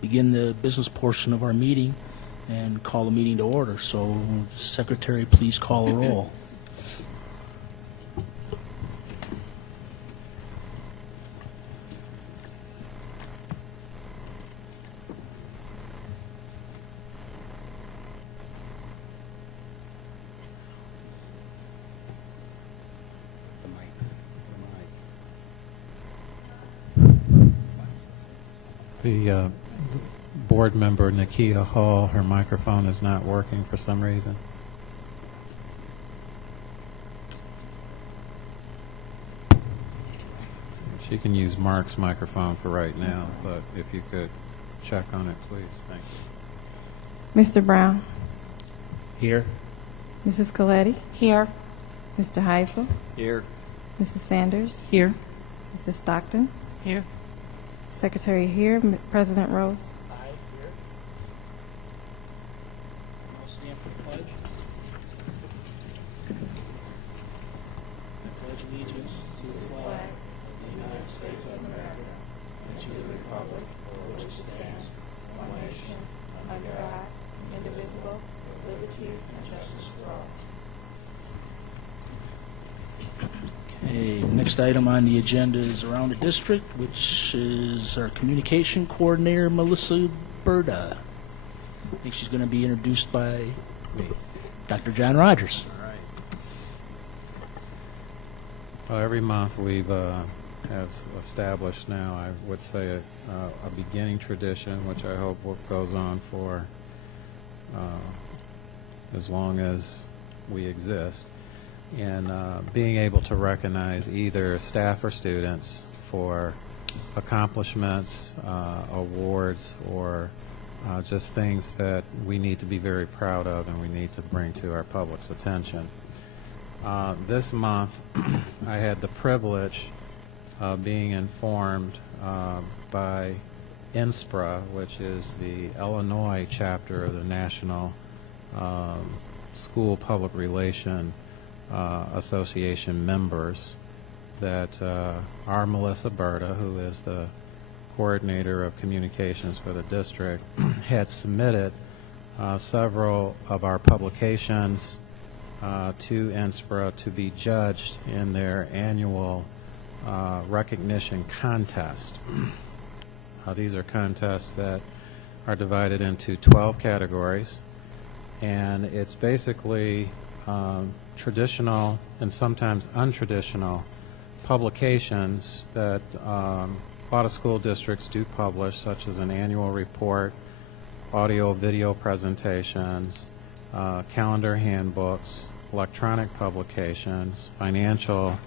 begin the business portion of our meeting and call the meeting to order. So, Secretary, please call a roll. The board member, Nakia Hall, her microphone is not working for some reason. She can use Mark's microphone for right now, but if you could check on it, please. Thank you. Mr. Brown. Here. Mrs. Coletti. Here. Mr. Heisel. Here. Mrs. Sanders. Here. Mrs. Stockton. Here. Secretary here. President Rose. Aye, here. I'll stand for the pledge. I pledge allegiance to the flag of the United States of America and to the republic for which it stands, one nation, under God, indivisible, with liberty and justice for all. Okay, next item on the agenda is around the district, which is our communication coordinator, Melissa Berta. I think she's going to be introduced by Dr. John Rogers. All right. Well, every month we've have established now, I would say, a beginning tradition, which I hope goes on for as long as we exist, in being able to recognize either staff or students for accomplishments, awards, or just things that we need to be very proud of and we need to bring to our public's attention. This month, I had the privilege of being informed by INSPRA, which is the Illinois chapter of the National School Public Relation Association members, that our Melissa Berta, who is the coordinator of communications for the district, had submitted several of our publications to INSPRA to be judged in their annual recognition contest. These are contests that are divided into 12 categories, and it's basically traditional and sometimes untraditional publications that a lot of school districts do publish, such as an annual report, audio-video presentations, calendar handbooks, electronic publications, financial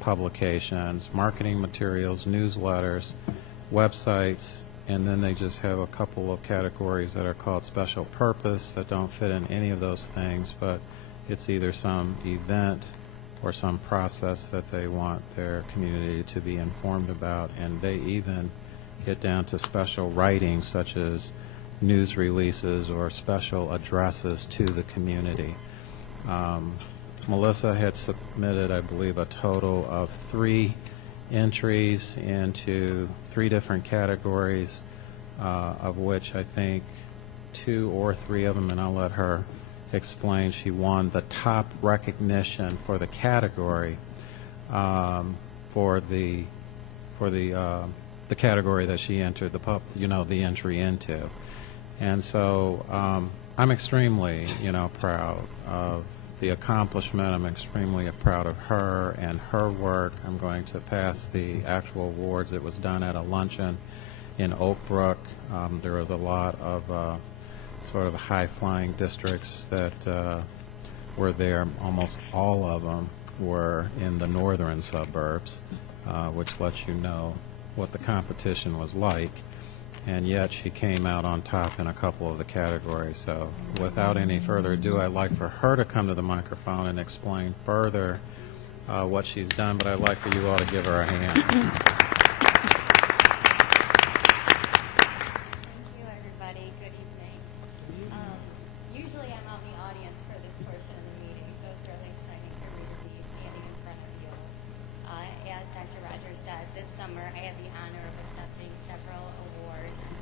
publications, marketing materials, newsletters, websites, and then they just have a couple of categories that are called special purpose that don't fit in any of those things, but it's either some event or some process that they want their community to be informed about, and they even get down to special writing such as news releases or special addresses to the community. Melissa had submitted, I believe, a total of 3 entries into 3 different categories, of which I think 2 or 3 of them, and I'll let her explain, she won the top recognition for the category, for the category that she entered the entry into. And so I'm extremely proud of the accomplishment. I'm extremely proud of her and her work. I'm going to pass the actual awards. It was done at a luncheon in Oak Brook. There was a lot of sort of high-flying districts that were there. Almost all of them were in the northern suburbs, which lets you know what the competition was like. And yet she came out on top in a couple of the categories. So without any further ado, I'd like for her to come to the microphone and explain further what she's done, but I'd like for you all to give her a hand. Thank you, everybody. Good evening. Usually I'm out in the audience for this portion of the meeting, so it's really exciting for me to be standing in front of you. As Dr. Rogers said, this summer I had the honor of accepting several awards on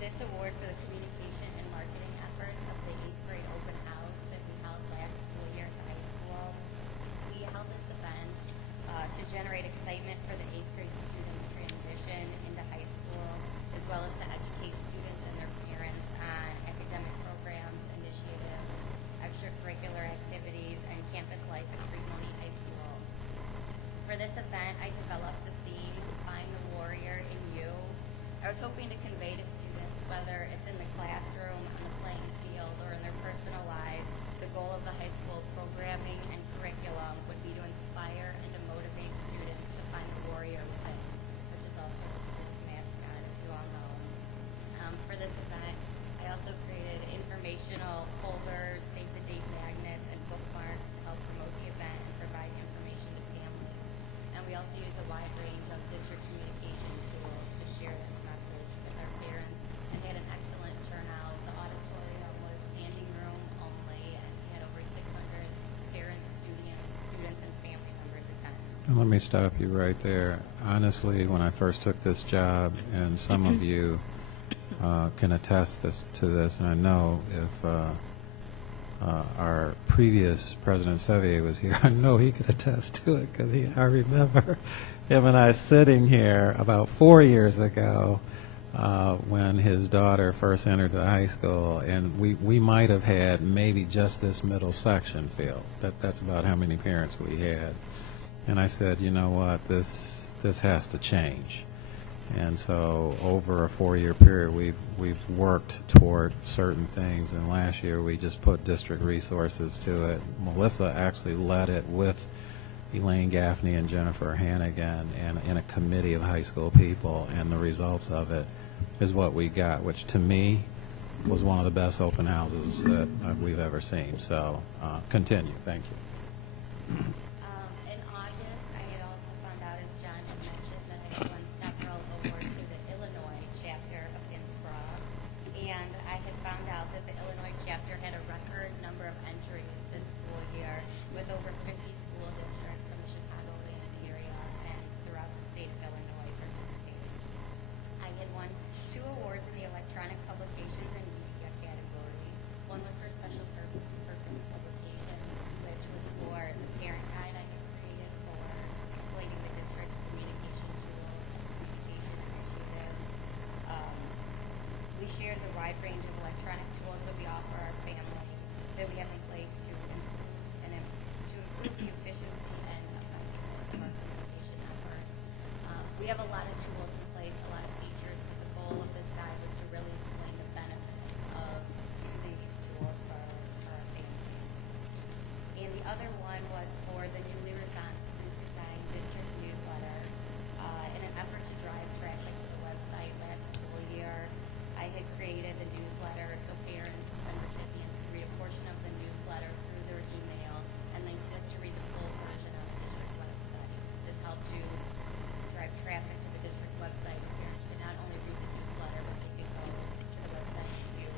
this award for the communication and marketing efforts of the 8th grade open house that we held last school year at the high school. We held this event to generate excitement for the 8th grade students' transition into high school, as well as to educate students and their parents on academic programs, initiatives, extracurricular activities, and campus life at Crete Monee High School. For this event, I developed the theme, Find the Warrior in You. I was hoping to convey to students, whether it's in the classroom, on the playing field, or in their personal lives, the goal of the high school programming and curriculum would be to inspire and to motivate students to find the warrior within, which is also the school's mascot, as you all know. For this event, I also created informational folders, save-the-date magnets, and bookmarks to help promote the event and provide information to families. And we also use a wide range of district communication tools to share this message with our parents, and they had an excellent turnout. The auditorium was standing room only, and we had over 600 parents, students, and family members attend. Let me stop you right there. Honestly, when I first took this job, and some of you can attest to this, and I know if our previous President Sevier was here, I know he could attest to it, because I remember him and I sitting here about 4 years ago when his daughter first entered the high school, and we might have had maybe just this middle section filled. That's about how many parents we had. And I said, you know what, this has to change. And so over a 4-year period, we've worked toward certain things, and last year we just put district resources to it. Melissa actually led it with Elaine Gaffney and Jennifer Hannigan and in a committee of high school people, and the results of it is what we got, which to me was one of the best open houses that we've ever seen. So continue. Thank you. In August, I had also found out, as John had mentioned, that I had won several awards through the Illinois chapter of INSPRA, and I had found out that the Illinois chapter had a record number of entries this school year, with over 50 school districts from the Chicagoland area and throughout the state of Illinois participating. I had won 2 awards in the electronic publications and media category. One was for special purpose publication, which was for the parent guide I had created for explaining the district's communication tools and communication initiatives. We shared the wide range of electronic tools that we offer our family, that we have in place to improve the efficiency and effectiveness of our communication efforts. We have a lot of tools in place, a lot of features, but the goal of this guide was to really explain the benefits of using these tools for our families. And the other one was for the newly redesigned district newsletter. In an effort to drive traffic to the website last school year, I had created the newsletter so parents and recipients could read a portion of the newsletter through their email and then click to read the full version of the district website. This helped to drive traffic to the district website. Parents could not only read the newsletter, but they could go to the website to view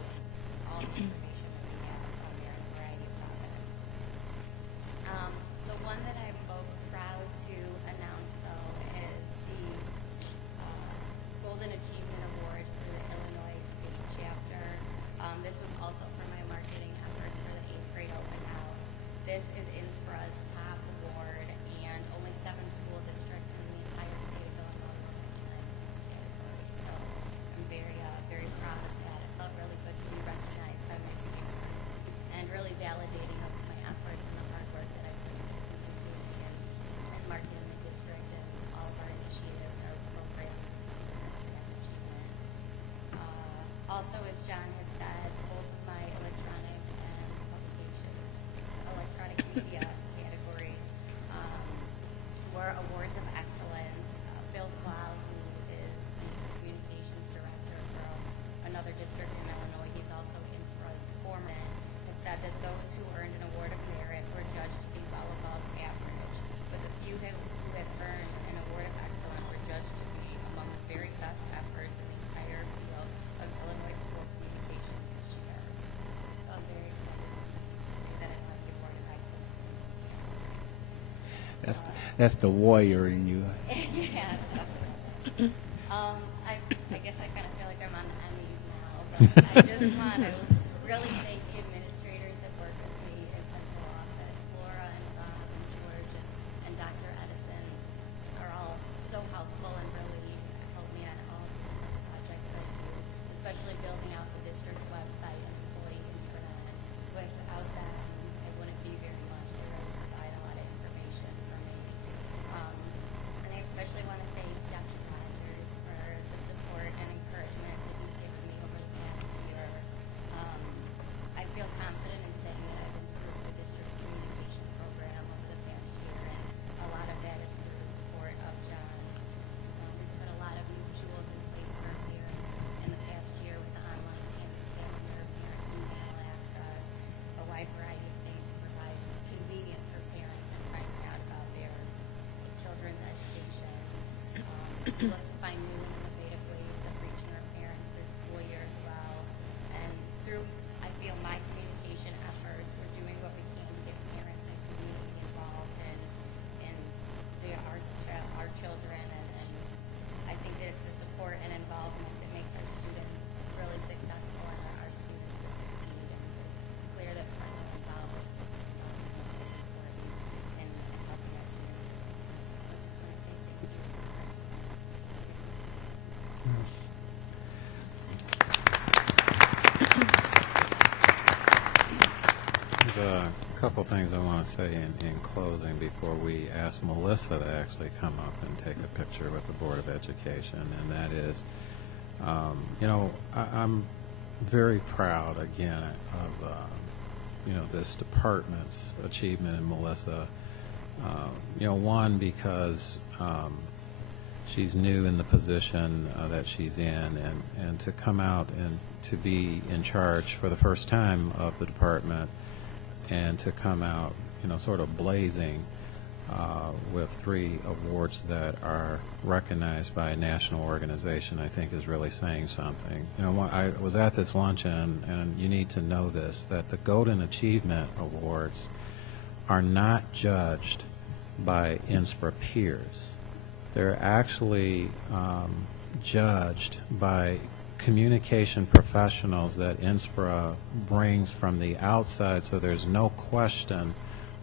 all the information that we have on there on a variety of topics. The one that I'm most proud to announce, though, is the Golden Achievement Award for the Illinois State Chapter. This was also for my marketing efforts for the 8th grade open house. This is INSPRA's top award, and only 7 school districts in the entire state of Illinois were recognized in this category. So I'm very proud of that. It felt really good to be recognized by my peers, and really validating of my efforts and the hard work that I've put into communicating and marketing the district and all of our initiatives, our programs, and staff achievement. Also, as John had said, both of my electronic and electronic media categories were awards of excellence. Bill Cloud, who is the communications director for another district in Illinois, he's also INSPRA's foreman, has said that those who earned an award of merit were judged to be well above average, but the few who had earned an award of excellence were judged to be among the very best efforts in the entire field of Illinois school communications this year. So I'm very excited to say that I won the award of excellence. That's the warrior in you. Yeah. I guess I kind of feel like I'm on the Emmys now. I just want to really thank the administrators that work with me in central office. Laura and Bob and George and Dr. Edison are all so helpful and really help me on all the projects I do, especially building out the district website and employee intranet. Without them, it wouldn't be very much. They really provide a lot of information for me. And I especially want to thank Dr. Rogers for the support and encouragement that he's given me over the past year. I feel confident in saying that I've improved the district's communication program over the past year, and a lot of that is through the support of John. We've put a lot of new tools in place for our parents in the past year with the online Tammy calendar, parent email access, a wide variety of things to provide convenience for parents in finding out about their children's education. We look to find new and innovative ways of reaching our parents this school year as well. And through, I feel, my communication efforts, we're doing what we can to get parents and community involved in our children. And I think that it's the support and involvement that makes our students really successful and our students to succeed. And it's clear that parental involvement is important in helping our students succeed. So I just want to say thank you. There's a couple things I want to say in closing before we ask Melissa to actually come up and take a picture with the Board of Education, and that is, I'm very proud, again, of, this department's achievement in Melissa. One, because she's new in the position that she's in, and to come out and to be in charge for the first time of the department, and to come out, sort of blazing with 3 awards that are recognized by a national organization, I think is really saying something. I was at this luncheon, and you need to know this, that the Golden Achievement Awards are not judged by INSPRA peers. They're actually judged by communication professionals that INSPRA brings from the outside, so there's no question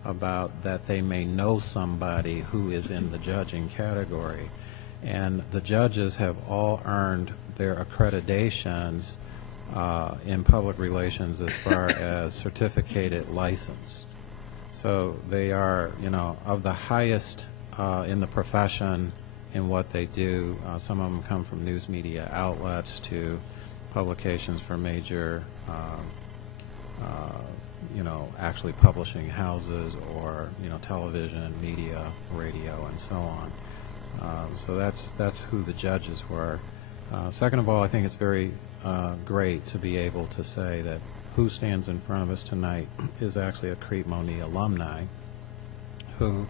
about that they may know somebody who is in the judging category. And the judges have all earned their accreditations in public relations as far as certificated license. So they are, of the highest in the profession in what they do. Some of them come from news media outlets to publications for major, actually publishing houses, or, television, media, radio, and so on. So that's who the judges were. Second of all, I think it's very great to be able to say that who stands in front of us tonight is actually a Crete Monee alumni who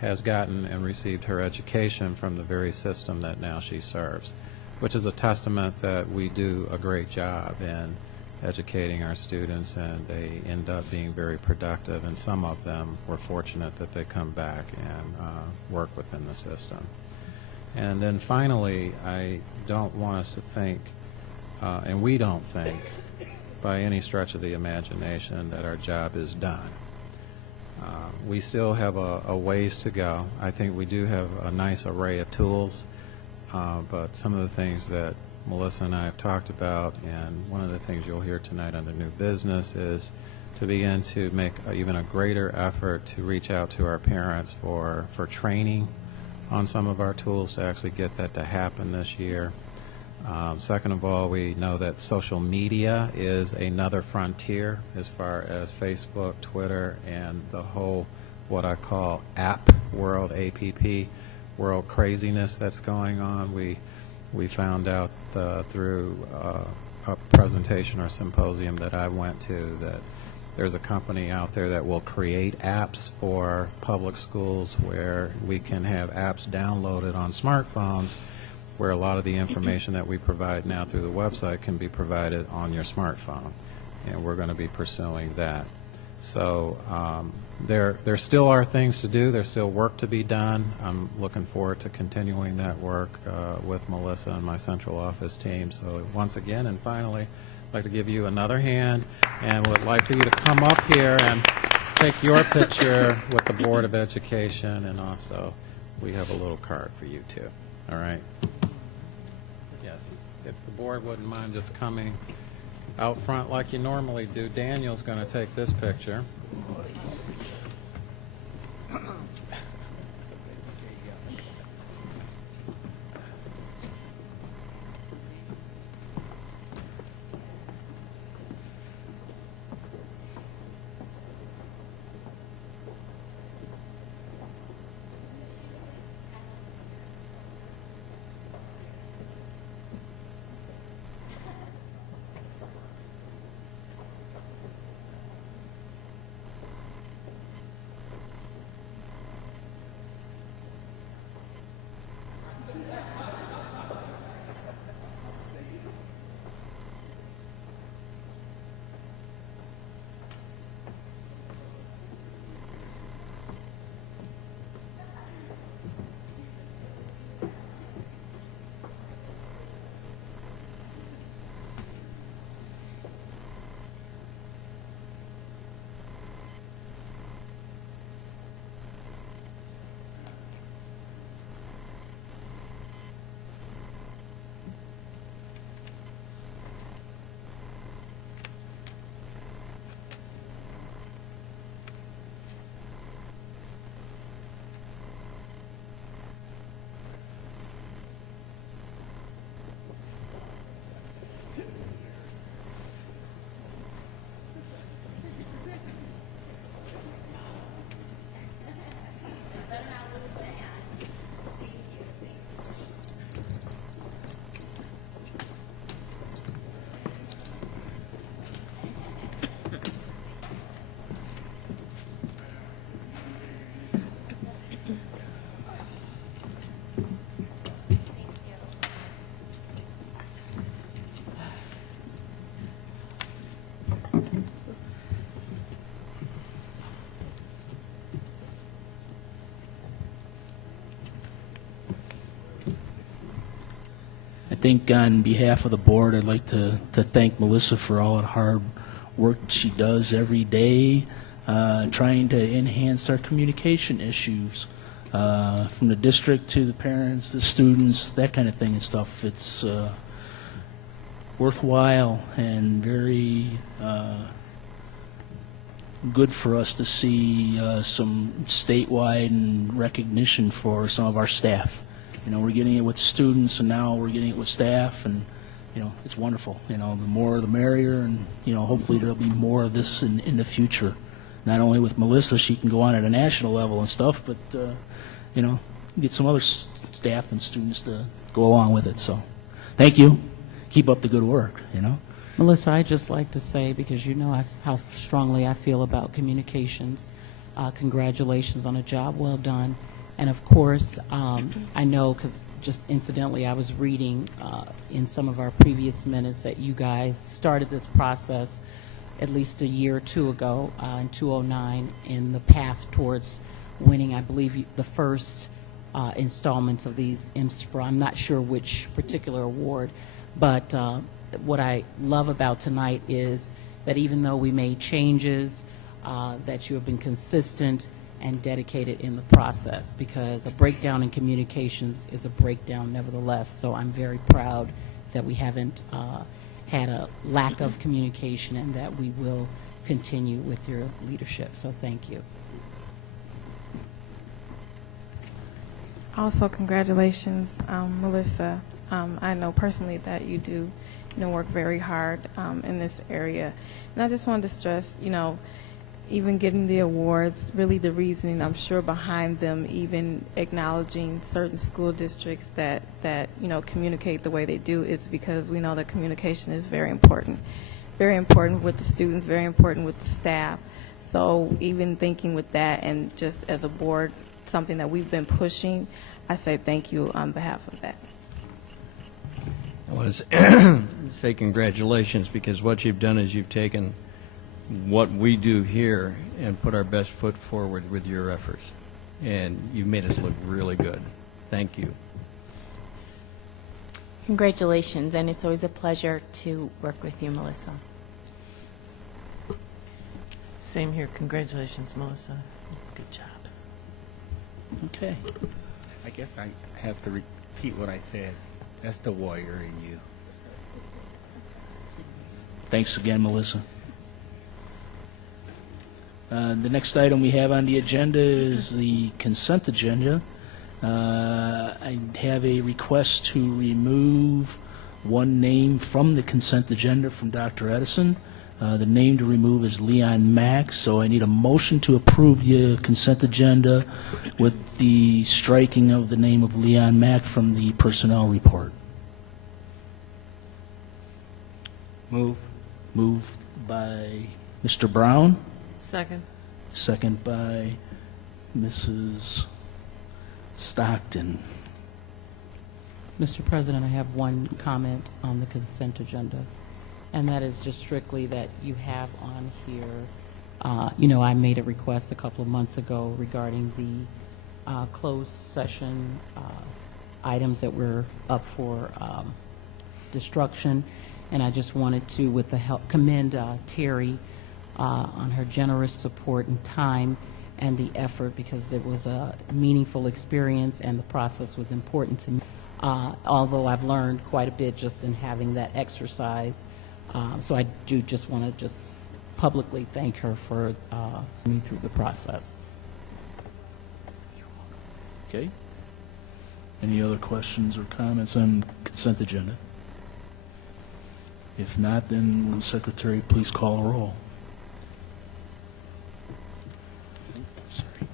has gotten and received her education from the very system that now she serves, which is a testament that we do a great job in educating our students, and they end up being very productive, and some of them were fortunate that they come back and work within the system. And then finally, I don't want us to think, and we don't think by any stretch of the imagination, that our job is done. We still have a ways to go. I think we do have a nice array of tools, but some of the things that Melissa and I have talked about, and one of the things you'll hear tonight under new business, is to begin to make even a greater effort to reach out to our parents for training on some of our tools to actually get that to happen this year. Second of all, we know that social media is another frontier as far as Facebook, Twitter, and the whole, what I call app world, APP world craziness that's going on. We found out through a presentation or symposium that I went to that there's a company out there that will create apps for public schools where we can have apps downloaded on smartphones, where a lot of the information that we provide now through the website can be provided on your smartphone, and we're going to be pursuing that. So there still are things to do. There's still work to be done. I'm looking forward to continuing that work with Melissa and my central office team. So once again, and finally, I'd like to give you another hand and would like for you to come up here and take your picture with the Board of Education, and also we have a little card for you too. All right? Yes. If the board wouldn't mind just coming out front like you normally do. Daniel's going to take this picture. I think on behalf of the board, I'd like to thank Melissa for all the hard work she does every day, trying to enhance our communication issues from the district to the parents, the students, that kind of thing and stuff. It's worthwhile and very good for us to see some statewide and recognition for some of our staff. You know, we're getting it with students, and now we're getting it with staff, and, you know, it's wonderful. You know, the more the merrier, and, you know, hopefully there'll be more of this in the future. Not only with Melissa, she can go on at a national level and stuff, but, you know, get some other staff and students to go along with it. So, thank you. Keep up the good work, you know. Melissa, I'd just like to say, because you know how strongly I feel about communications, congratulations on a job well done. And of course, I know, because just incidentally, I was reading in some of our previous minutes that you guys started this process at least a year or two ago, in 2009, in the path towards winning, I believe, the first installments of these IMSPRA. I'm not sure which particular award, but what I love about tonight is that even though we made changes, that you have been consistent and dedicated in the process, because a breakdown in communications is a breakdown nevertheless. So I'm very proud that we haven't had a lack of communication, and that we will continue with your leadership. So thank you. Also, congratulations, Melissa. I know personally that you do, work very hard in this area. And I just wanted to stress, even getting the awards, really the reasoning, I'm sure, behind them, even acknowledging certain school districts that communicate the way they do, it's because we know that communication is very important with the students, very important with the staff. So even thinking with that, and just as a board, something that we've been pushing, I say thank you on behalf of that. I want to say congratulations, because what you've done is you've taken what we do here and put our best foot forward with your efforts, and you've made us look really good. Thank you. Congratulations, and it's always a pleasure to work with you, Melissa. Same here. Congratulations, Melissa. Good job. Okay. I guess I have to repeat what I said. That's the warrior in you. Thanks again, Melissa. The next item we have on the agenda is the consent agenda. I have a request to remove one name from the consent agenda from Dr. Edison. The name to remove is Leon Mack, so I need a motion to approve the consent agenda with the striking of the name of Leon Mack from the personnel report. Move. Moved by Mr. Brown, Second. second by Mrs. Stockton. Mr. President, I have one comment on the consent agenda, and that is just strictly that you have on here, I made a request a couple of months ago regarding the closed session items that were up for destruction, and I just wanted to, with the help, commend Terry on her generous support and time and the effort, because it was a meaningful experience and the process was important to me. Although I've learned quite a bit just in having that exercise. So I do just want to just publicly thank her for me through the process. Okay. Any other questions or comments on consent agenda? If not, then will the secretary please call a roll? Sorry.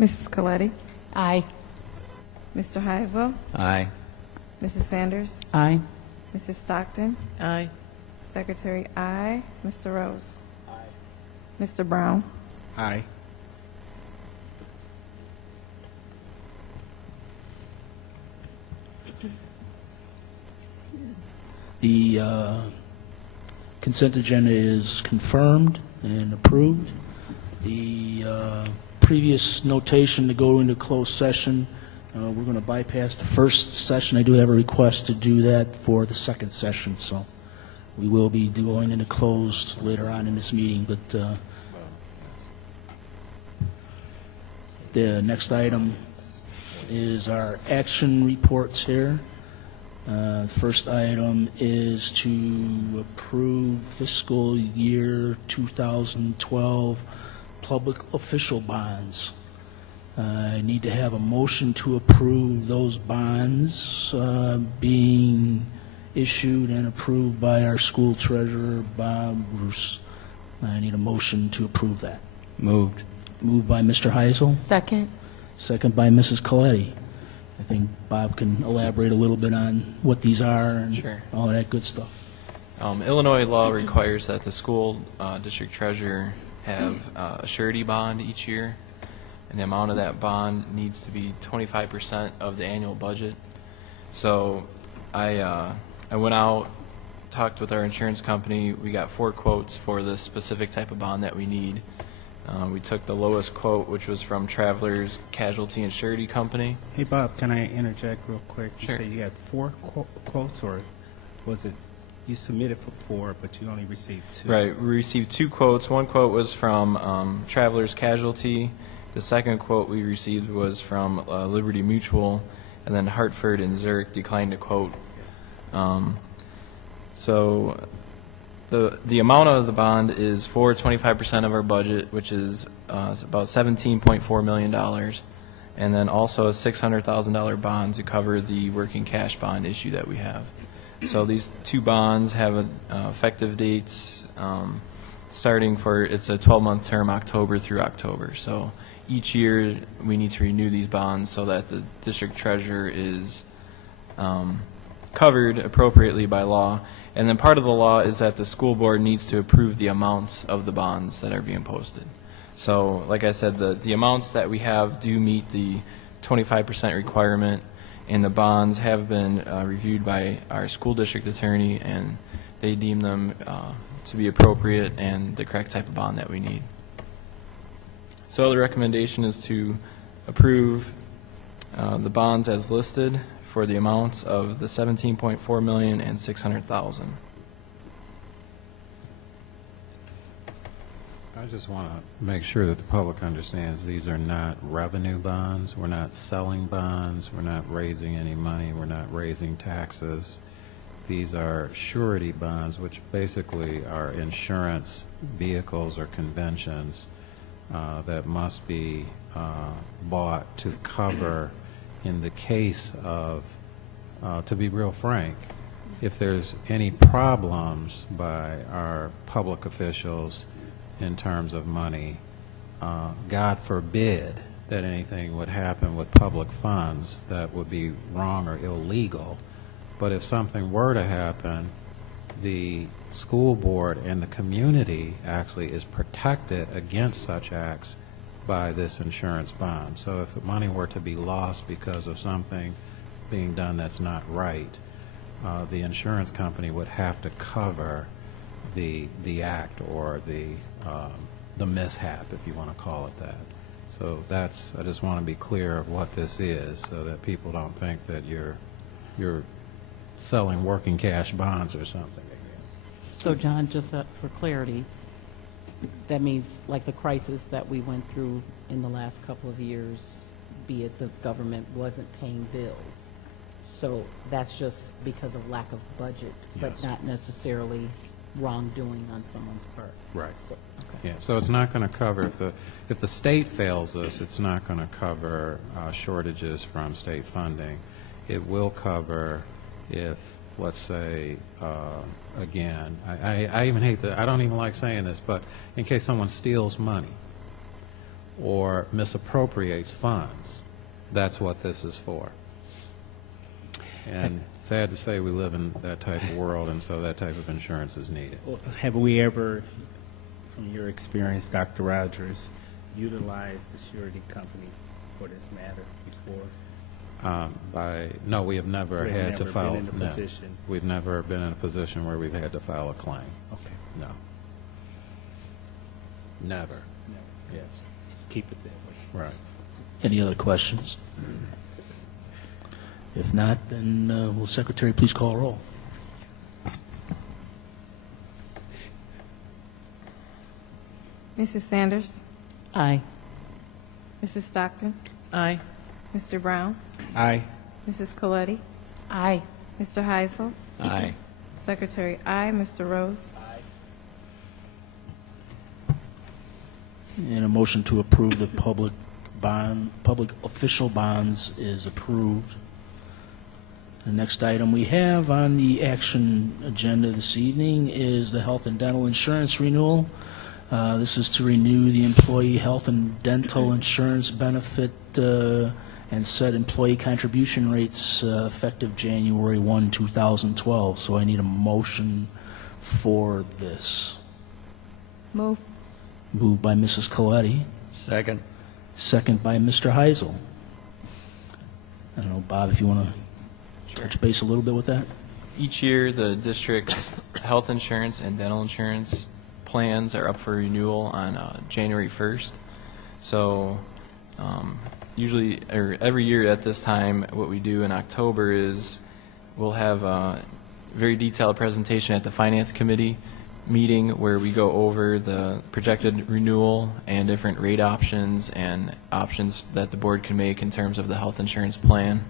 Mrs. Coletti? Aye. Mr. Heisel? Aye. Mrs. Sanders? Aye. Mrs. Stockton? Aye. Secretary, aye. Mr. Rose? Aye. Mr. Brown? Aye. The consent agenda is confirmed and approved. The previous notation to go into closed session, we're going to bypass the first session. I do have a request to do that for the second session, so we will be going into closed later on in this meeting. But the next item is our action reports here. First item is to approve fiscal year 2012 public official bonds. I need to have a motion to approve those bonds being issued and approved by our school treasurer, Bob Bruce. I need a motion to approve that. Moved. Moved by Mr. Heisel, Second. second by Mrs. Coletti. I think Bob can elaborate a little bit on what these are and Sure. all that good stuff. Illinois law requires that the school district treasurer have a surety bond each year, and the amount of that bond needs to be 25% of the annual budget. So I went out, talked with our insurance company. We got 4 quotes for this specific type of bond that we need. We took the lowest quote, which was from Travelers Casualty and Surety Company. Hey, Bob, can I interject real quick? Sure. You say you had 4 quotes, or was it you submitted for 4, but you only received 2? Right, we received 2 quotes. One quote was from Travelers Casualty. The second quote we received was from Liberty Mutual, and then Hartford and Zurich declined to quote. So the amount of the bond is for 25% of our budget, which is about $17.4 million, and then also a $600,000 bond to cover the working cash bond issue that we have. So these 2 bonds have effective dates starting for, it's a 12-month term, October through October. So each year we need to renew these bonds so that the district treasurer is covered appropriately by law. And then part of the law is that the school board needs to approve the amounts of the bonds that are being posted. So like I said, the amounts that we have do meet the 25% requirement, and the bonds have been reviewed by our school district attorney, and they deem them to be appropriate and the correct type of bond that we need. So the recommendation is to approve the bonds as listed for the amounts of the $17.4 million and $600,000. I just want to make sure that the public understands these are not revenue bonds. We're not selling bonds. We're not raising any money. We're not raising taxes. These are surety bonds, which basically are insurance vehicles or conventions that must be bought to cover, in the case of, to be real frank, if there's any problems by our public officials in terms of money, God forbid that anything would happen with public funds that would be wrong or illegal. But if something were to happen, the school board and the community actually is protected against such acts by this insurance bond. So if the money were to be lost because of something being done that's not right, the insurance company would have to cover the act or the mishap, if you want to call it that. So that's, I just want to be clear of what this is so that people don't think that you're selling working cash bonds or something. So, John, just for clarity, that means like the crisis that we went through in the last couple of years, be it the government wasn't paying bills. So that's just because of lack of budget, but Yes. not necessarily wrongdoing on someone's part. Right. So, okay. Yeah, so it's not going to cover, if the state fails us, it's not going to cover shortages from state funding. It will cover if, let's say, again, I even hate I don't even like saying this, but in case someone steals money or misappropriates funds, that's what this is for. And sad to say we live in that type of world, and so that type of insurance is needed. Well, have we ever, from your experience, Dr. Rogers, utilized the surety company for this matter before? No, we have never We have had to never file. been in a no. position. We've never been in a position where we've had to file a claim. Okay. No. Never. No. Yes. Let's keep it that way. Right. Any other questions? If not, then will Secretary please call roll? Mrs. Sanders? Aye. Mrs. Stockton? Aye. Mr. Brown? Aye. Mrs. Coletti? Aye. Mr. Heisel? Aye. Secretary, aye. Mr. Rose? And a motion to approve the public official bonds is approved. The next item we have on the action agenda this evening is the health and dental insurance renewal. This is to renew the employee health and dental insurance benefit and set employee contribution rates effective January 1, 2012. So I need a motion for this. Move. Moved by Mrs. Coletti, Second. second by Mr. Heisel. I don't know, Bob, if you want to touch base a little bit with that? Each year, the district's health insurance and dental insurance plans are up for renewal on January 1st. So usually, or every year at this time, what we do in October is we'll have a very detailed presentation at the Finance Committee meeting where we go over the projected renewal and different rate options and options that the board can make in terms of the health insurance plan.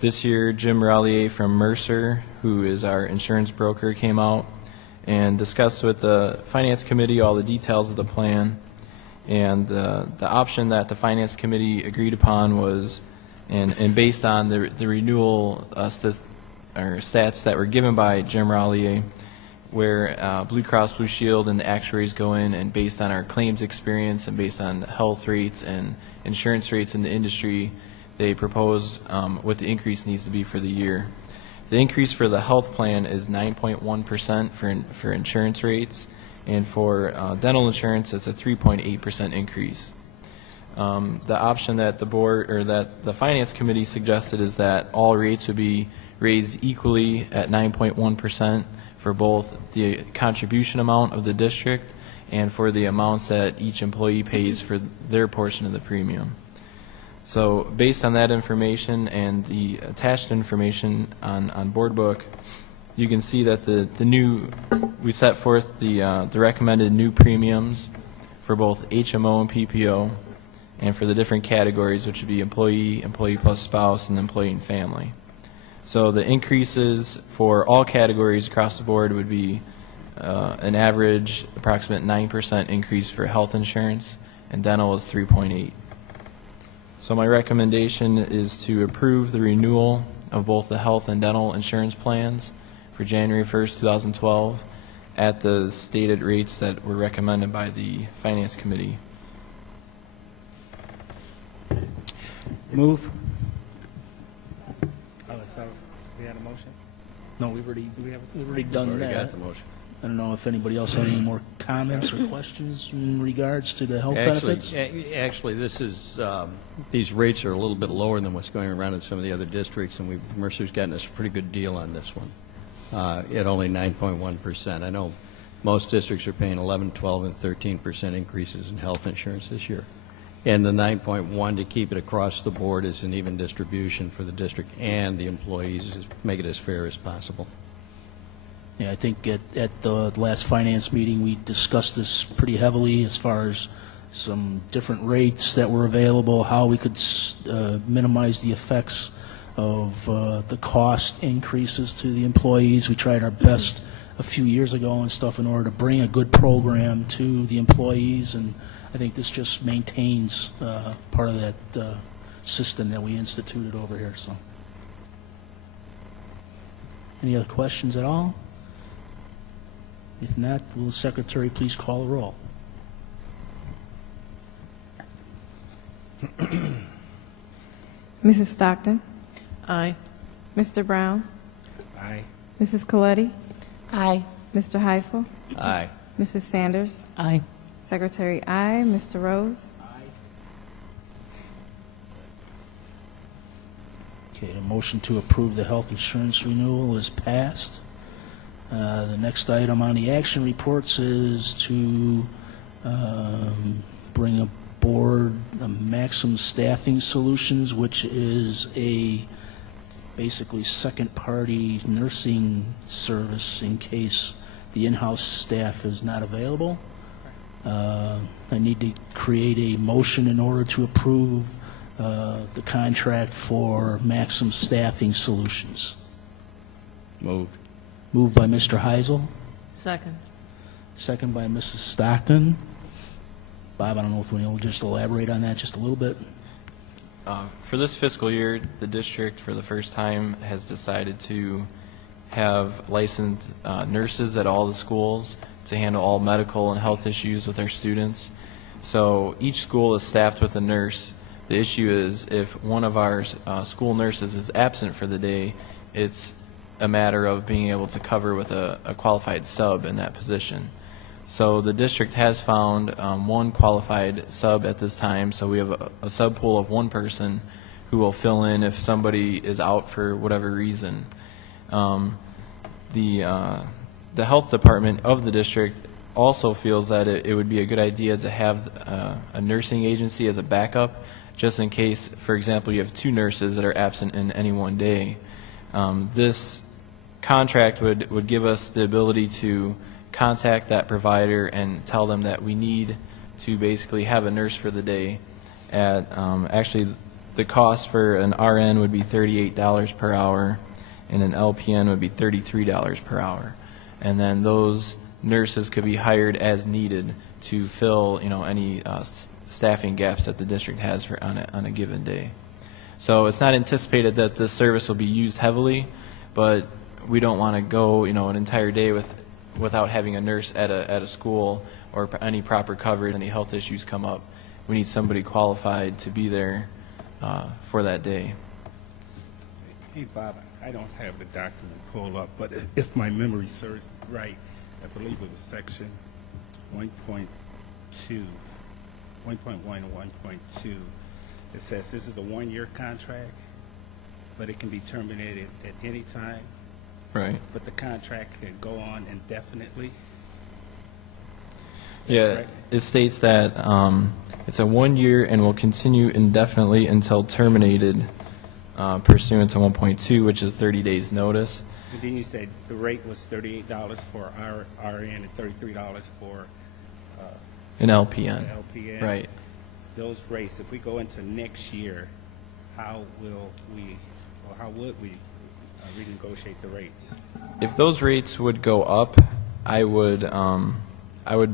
This year, Jim Rallier from Mercer, who is our insurance broker, came out and discussed with the Finance Committee all the details of the plan. And the option that the Finance Committee agreed upon was, and based on the renewal stats that were given by Jim Rallier, where Blue Cross Blue Shield and the actuaries go in and based on our claims experience and based on health rates and insurance rates in the industry, they propose what the increase needs to be for the year. The increase for the health plan is 9.1% for insurance rates, and for dental insurance, it's a 3.8% increase. The option that the board or that the Finance Committee suggested is that all rates would be raised equally at 9.1% for both the contribution amount of the district and for the amounts that each employee pays for their portion of the premium. So based on that information and the attached information on Board Book, you can see that we set forth the recommended new premiums for both HMO and PPO, and for the different categories, which would be employee, employee plus spouse, and employee and family. So the increases for all categories across the board would be an average approximate 9% increase for health insurance, and dental is 3.8. So my recommendation is to approve the renewal of both the health and dental insurance plans for January 1st, 2012 at the stated rates that were recommended by the Finance Committee. Move. Oh, so we had a motion? No, we've already done Already that. got the motion. I don't know if anybody else had any more comments or questions in regards to the health benefits? Actually, this is, these rates are a little bit lower than what's going around in some of the other districts, and Mercer's gotten us a pretty good deal on this one, at only 9.1%. I know most districts are paying 11, 12, and 13% increases in health insurance this year. And the 9.1, to keep it across the board, is an even distribution for the district and the employees, to make it as fair as possible. Yeah, I think at the last finance meeting, we discussed this pretty heavily as far as some different rates that were available, how we could minimize the effects of the cost increases to the employees. We tried our best a few years ago and stuff in order to bring a good program to the employees, and I think this just maintains part of that system that we instituted over here. So, any other questions at all? If not, will the Secretary please call the roll? Mrs. Stockton, Aye. Mr. Brown, Aye. Mrs. Coletti, Aye. Mr. Heisel, Aye. Mrs. Sanders, Aye. Secretary, aye. Mr. Rose. Okay, the motion to approve the health insurance renewal is passed. The next item on the action reports is to bring aboard a Maximum Staffing Solutions, which is a basically second-party nursing service in case the in-house staff is not available. I need to create a motion in order to approve the contract for Maximum Staffing Solutions. Moved. Moved by Mr. Heisel, Second. second by Mrs. Stockton. Bob, I don't know if we will just elaborate on that just a little bit. For this fiscal year, the district, for the first time, has decided to have licensed nurses at all the schools to handle all medical and health issues with our students. So each school is staffed with a nurse. The issue is if one of our school nurses is absent for the day, it's a matter of being able to cover with a qualified sub in that position. So the district has found one qualified sub at this time, so we have a sub pool of one person who will fill in if somebody is out for whatever reason. The health department of the district also feels that it would be a good idea to have a nursing agency as a backup, just in case, for example, you have two nurses that are absent in any one day. This contract would give us the ability to contact that provider and tell them that we need to basically have a nurse for the day. Actually, the cost for an RN would be $38 per hour, and an LPN would be $33 per hour. And then those nurses could be hired as needed to fill, any staffing gaps that the district has on a given day. So it's not anticipated that this service will be used heavily, but we don't want to go, an entire day without having a nurse at a school or any proper coverage. Any health issues come up, we need somebody qualified to be there for that day. Hey, Bob, I don't have the document pulled up, but if my memory serves right, I believe it was section 1.2, 1.1 and 1.2. It says this is a one-year contract, but it can be terminated at any time. Right. But the contract can go on indefinitely. Yeah, correct? it states that it's a 1 year and will continue indefinitely until terminated pursuant to 1.2, which is 30 days notice. And then you said the rate was $38 for RN and $33 for An LPN. LPN. Right. Those rates, if we go into next year, how will we, or how would we renegotiate the rates? If those rates would go up, I would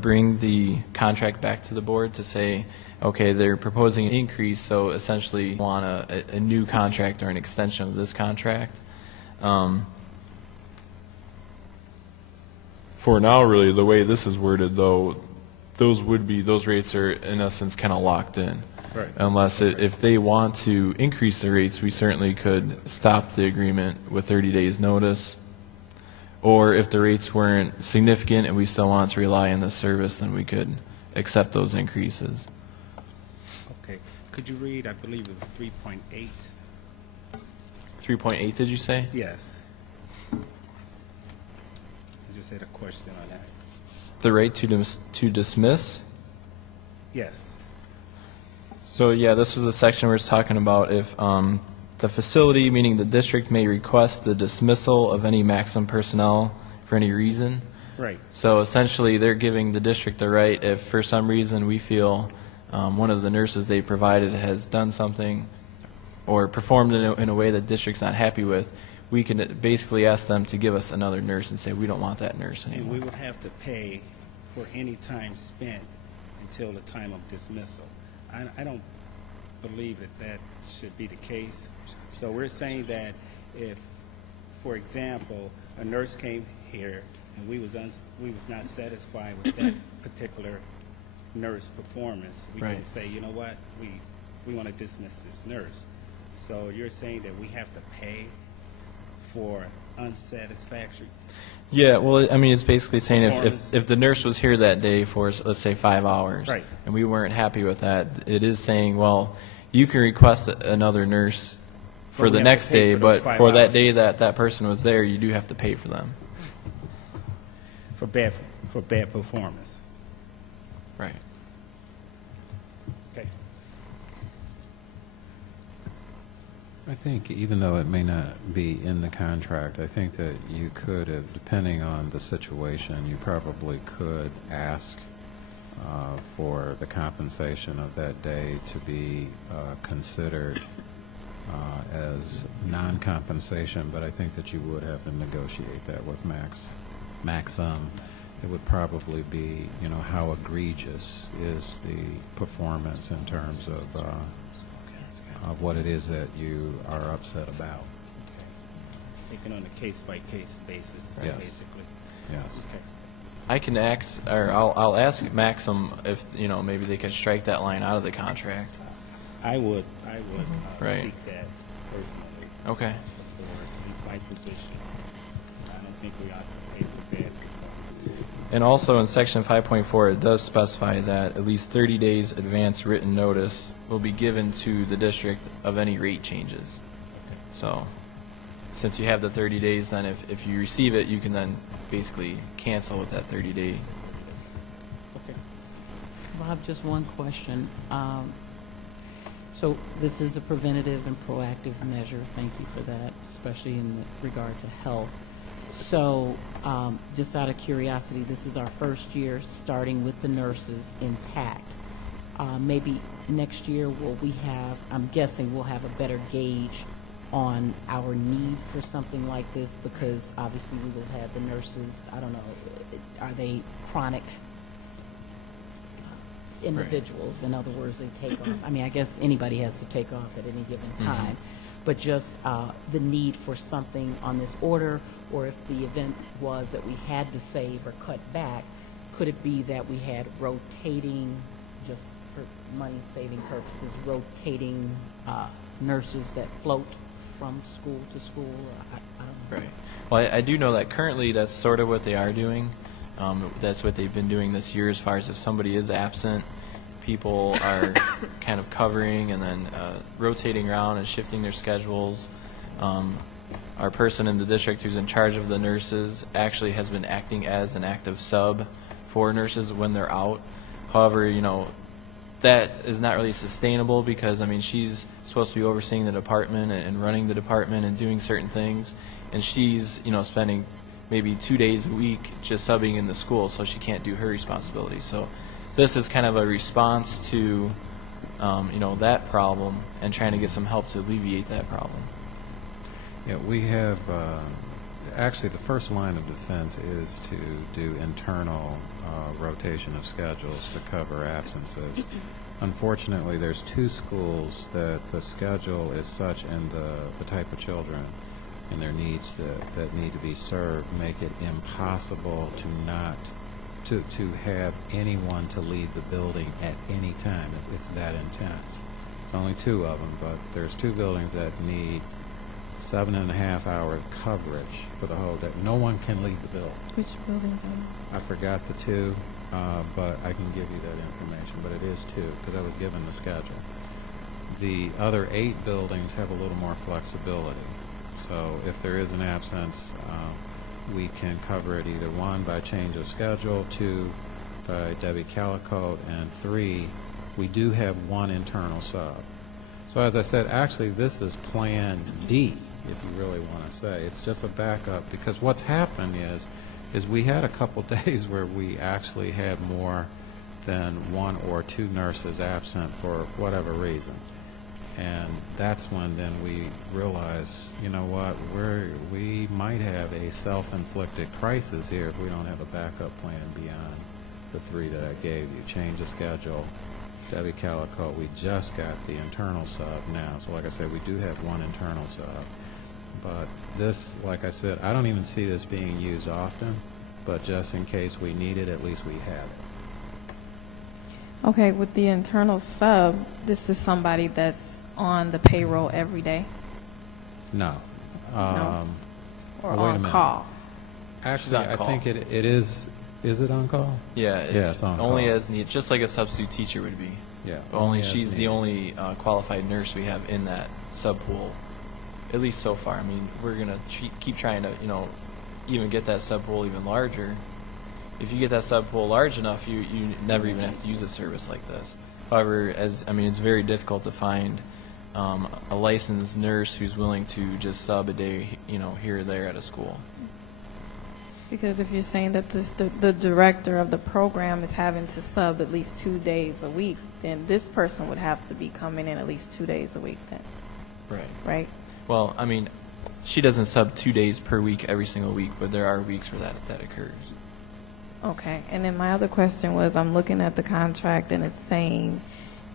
bring the contract back to the board to say, okay, they're proposing an increase, so essentially want a new contract or an extension of this contract. For now, really, the way this is worded, though, those rates are in essence kind of locked in. Right. Unless if they want to increase the rates, we certainly could stop the agreement with 30 days notice. Or if the rates weren't significant and we still want to rely on this service, then we could accept those increases. Okay. Could you read, I believe it was 3.8? 3.8, did you say? Yes. I just had a question on that. The rate to dismiss? Yes. So yeah, this was a section where it's talking about if the facility, meaning the district, may request the dismissal of any maximum personnel for any reason. Right. So essentially, they're giving the district the right, if for some reason we feel one of the nurses they provided has done something or performed in a way that the district's not happy with, we can basically ask them to give us another nurse and say, we don't want that nurse And anymore. we would have to pay for any time spent until the time of dismissal. I don't believe that should be the case. So we're saying that if, for example, a nurse came here and we was not satisfied with that particular nurse performance, we can Right. say, you know what, we want to dismiss this nurse. So you're saying that we have to pay for unsatisfactory? Yeah, well, I mean, it's basically saying Performance. if the nurse was here that day for, let's say, 5 hours, Right. and we weren't happy with that, it is saying, well, you can request another nurse for But we the have to next pay day, for those but 5 for that hours. day that person was there, you do have to pay for them. For bad performance. Right. Okay. I think even though it may not be in the contract, I think that you could have, depending on the situation, you probably could ask for the compensation of that day to be considered as non-compensation, but I think that you would have to negotiate that with Maxim. It would probably be, you know, how egregious is the performance in terms of what it is that you are upset about. Taken on a case-by-case basis, Yes. basically. Yes. Okay. I can ask, or I'll ask Maxim if, you know, maybe they could strike that line out of the contract. I would Right. seek that personally Okay. for at least my position. I don't think we ought to pay for bad performance. And also in section 5.4, it does specify that at least 30 days advance written notice will be given to the district of any rate changes. So since you have the 30 days, then if you receive it, you can then basically cancel with that 30-day. Okay. Bob, just one question. So this is a preventative and proactive measure. Thank you for that, especially in regard to health. So just out of curiosity, this is our first year starting with the nurses intact. Maybe next year will we have, I'm guessing we'll have a better gauge on our need for something like this, because obviously we will have the nurses, I don't know, are they chronic individuals? In other words, they take off. I mean, I guess anybody has to take off at any given time. But just the need for something on this order, or if the event was that we had to save or cut back, could it be that we had rotating, just for money-saving purposes, rotating nurses that float from school to school? I don't know. Right. Well, I do know that currently that's sort of what they are doing. That's what they've been doing this year as far as if somebody is absent, people are kind of covering and then rotating around and shifting their schedules. Our person in the district who's in charge of the nurses actually has been acting as an active sub for nurses when they're out. However, that is not really sustainable because, I mean, she's supposed to be overseeing the department and running the department and doing certain things, and she's, spending maybe 2 days a week just subbing in the school, so she can't do her responsibilities. So this is kind of a response to, that problem and trying to get some help to alleviate that problem. Yeah, we have, actually, the first line of defense is to do internal rotation of schedules to cover absences. Unfortunately, there's 2 schools that the schedule is such, and the type of children and their needs that need to be served make it impossible to have anyone to leave the building at any time. It's that intense. It's only 2 of them, but there's 2 buildings that need 7.5 hour coverage for the whole day. No one can leave the building. Which buildings are? I forgot the 2, but I can give you that information. But it is 2 because I was given the schedule. The other 8 buildings have a little more flexibility. So if there is an absence, we can cover it either 1 by change of schedule, 2 by Debbie Calicote, and 3, we do have 1 internal sub. So as I said, actually this is Plan D, if you really want to say. It's just a backup because what's happened is we had a couple days where we actually had more than 1 or 2 nurses absent for whatever reason. And that's when then we realize, you know what, we might have a self-inflicted crisis here if we don't have a backup plan beyond the 3 that I gave you. Change of schedule, Debbie Calicote, we just got the internal sub now. So like I said, we do have 1 internal sub. But this, like I said, I don't even see this being used often, but just in case we need it, at least we have it. Okay, with the internal sub, this is somebody that's on the payroll every day? No. No? Or wait a on minute. call? Actually, on I call. think it is it on call? Yeah, it's on only call. as needed, just like a substitute teacher would be. Yeah. But only as she's the needed. only qualified nurse we have in that sub pool, at least so far. I mean, we're going to keep trying to, even get that sub pool even larger. If you get that sub pool large enough, you never even have to use a service like this. However, it's very difficult to find a licensed nurse who's willing to just sub a day, here or there at a school. Because if you're saying that the director of the program is having to sub at least 2 days a week, then this person would have to be coming in at least 2 days a week then, Right. right? Well, I mean, she doesn't sub 2 days per week every single week, but there are weeks where that occurs. Okay, and then my other question was, I'm looking at the contract and it's saying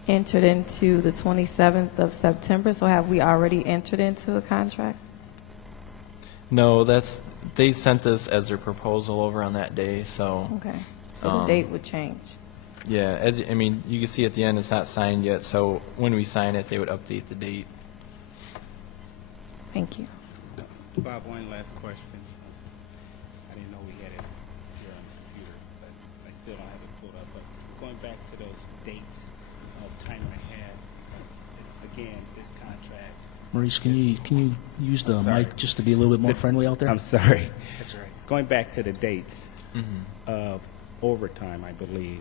entered into the 27th of September, so have we already entered into a contract? No, they sent this as their proposal over on that day, so Okay, so the date would change. yeah, you can see at the end it's not signed yet, so when we sign it, they would update the date. Thank you. Bob, one last question. I didn't know we had it here on the computer, but I still don't have it pulled up. But going back to those dates of time ahead, again, this contract. Maurice, can you use the I'm sorry. mic just to be a little bit more friendly out there? I'm sorry. That's all right. Going back to the dates Mm-hmm. of overtime, I believe,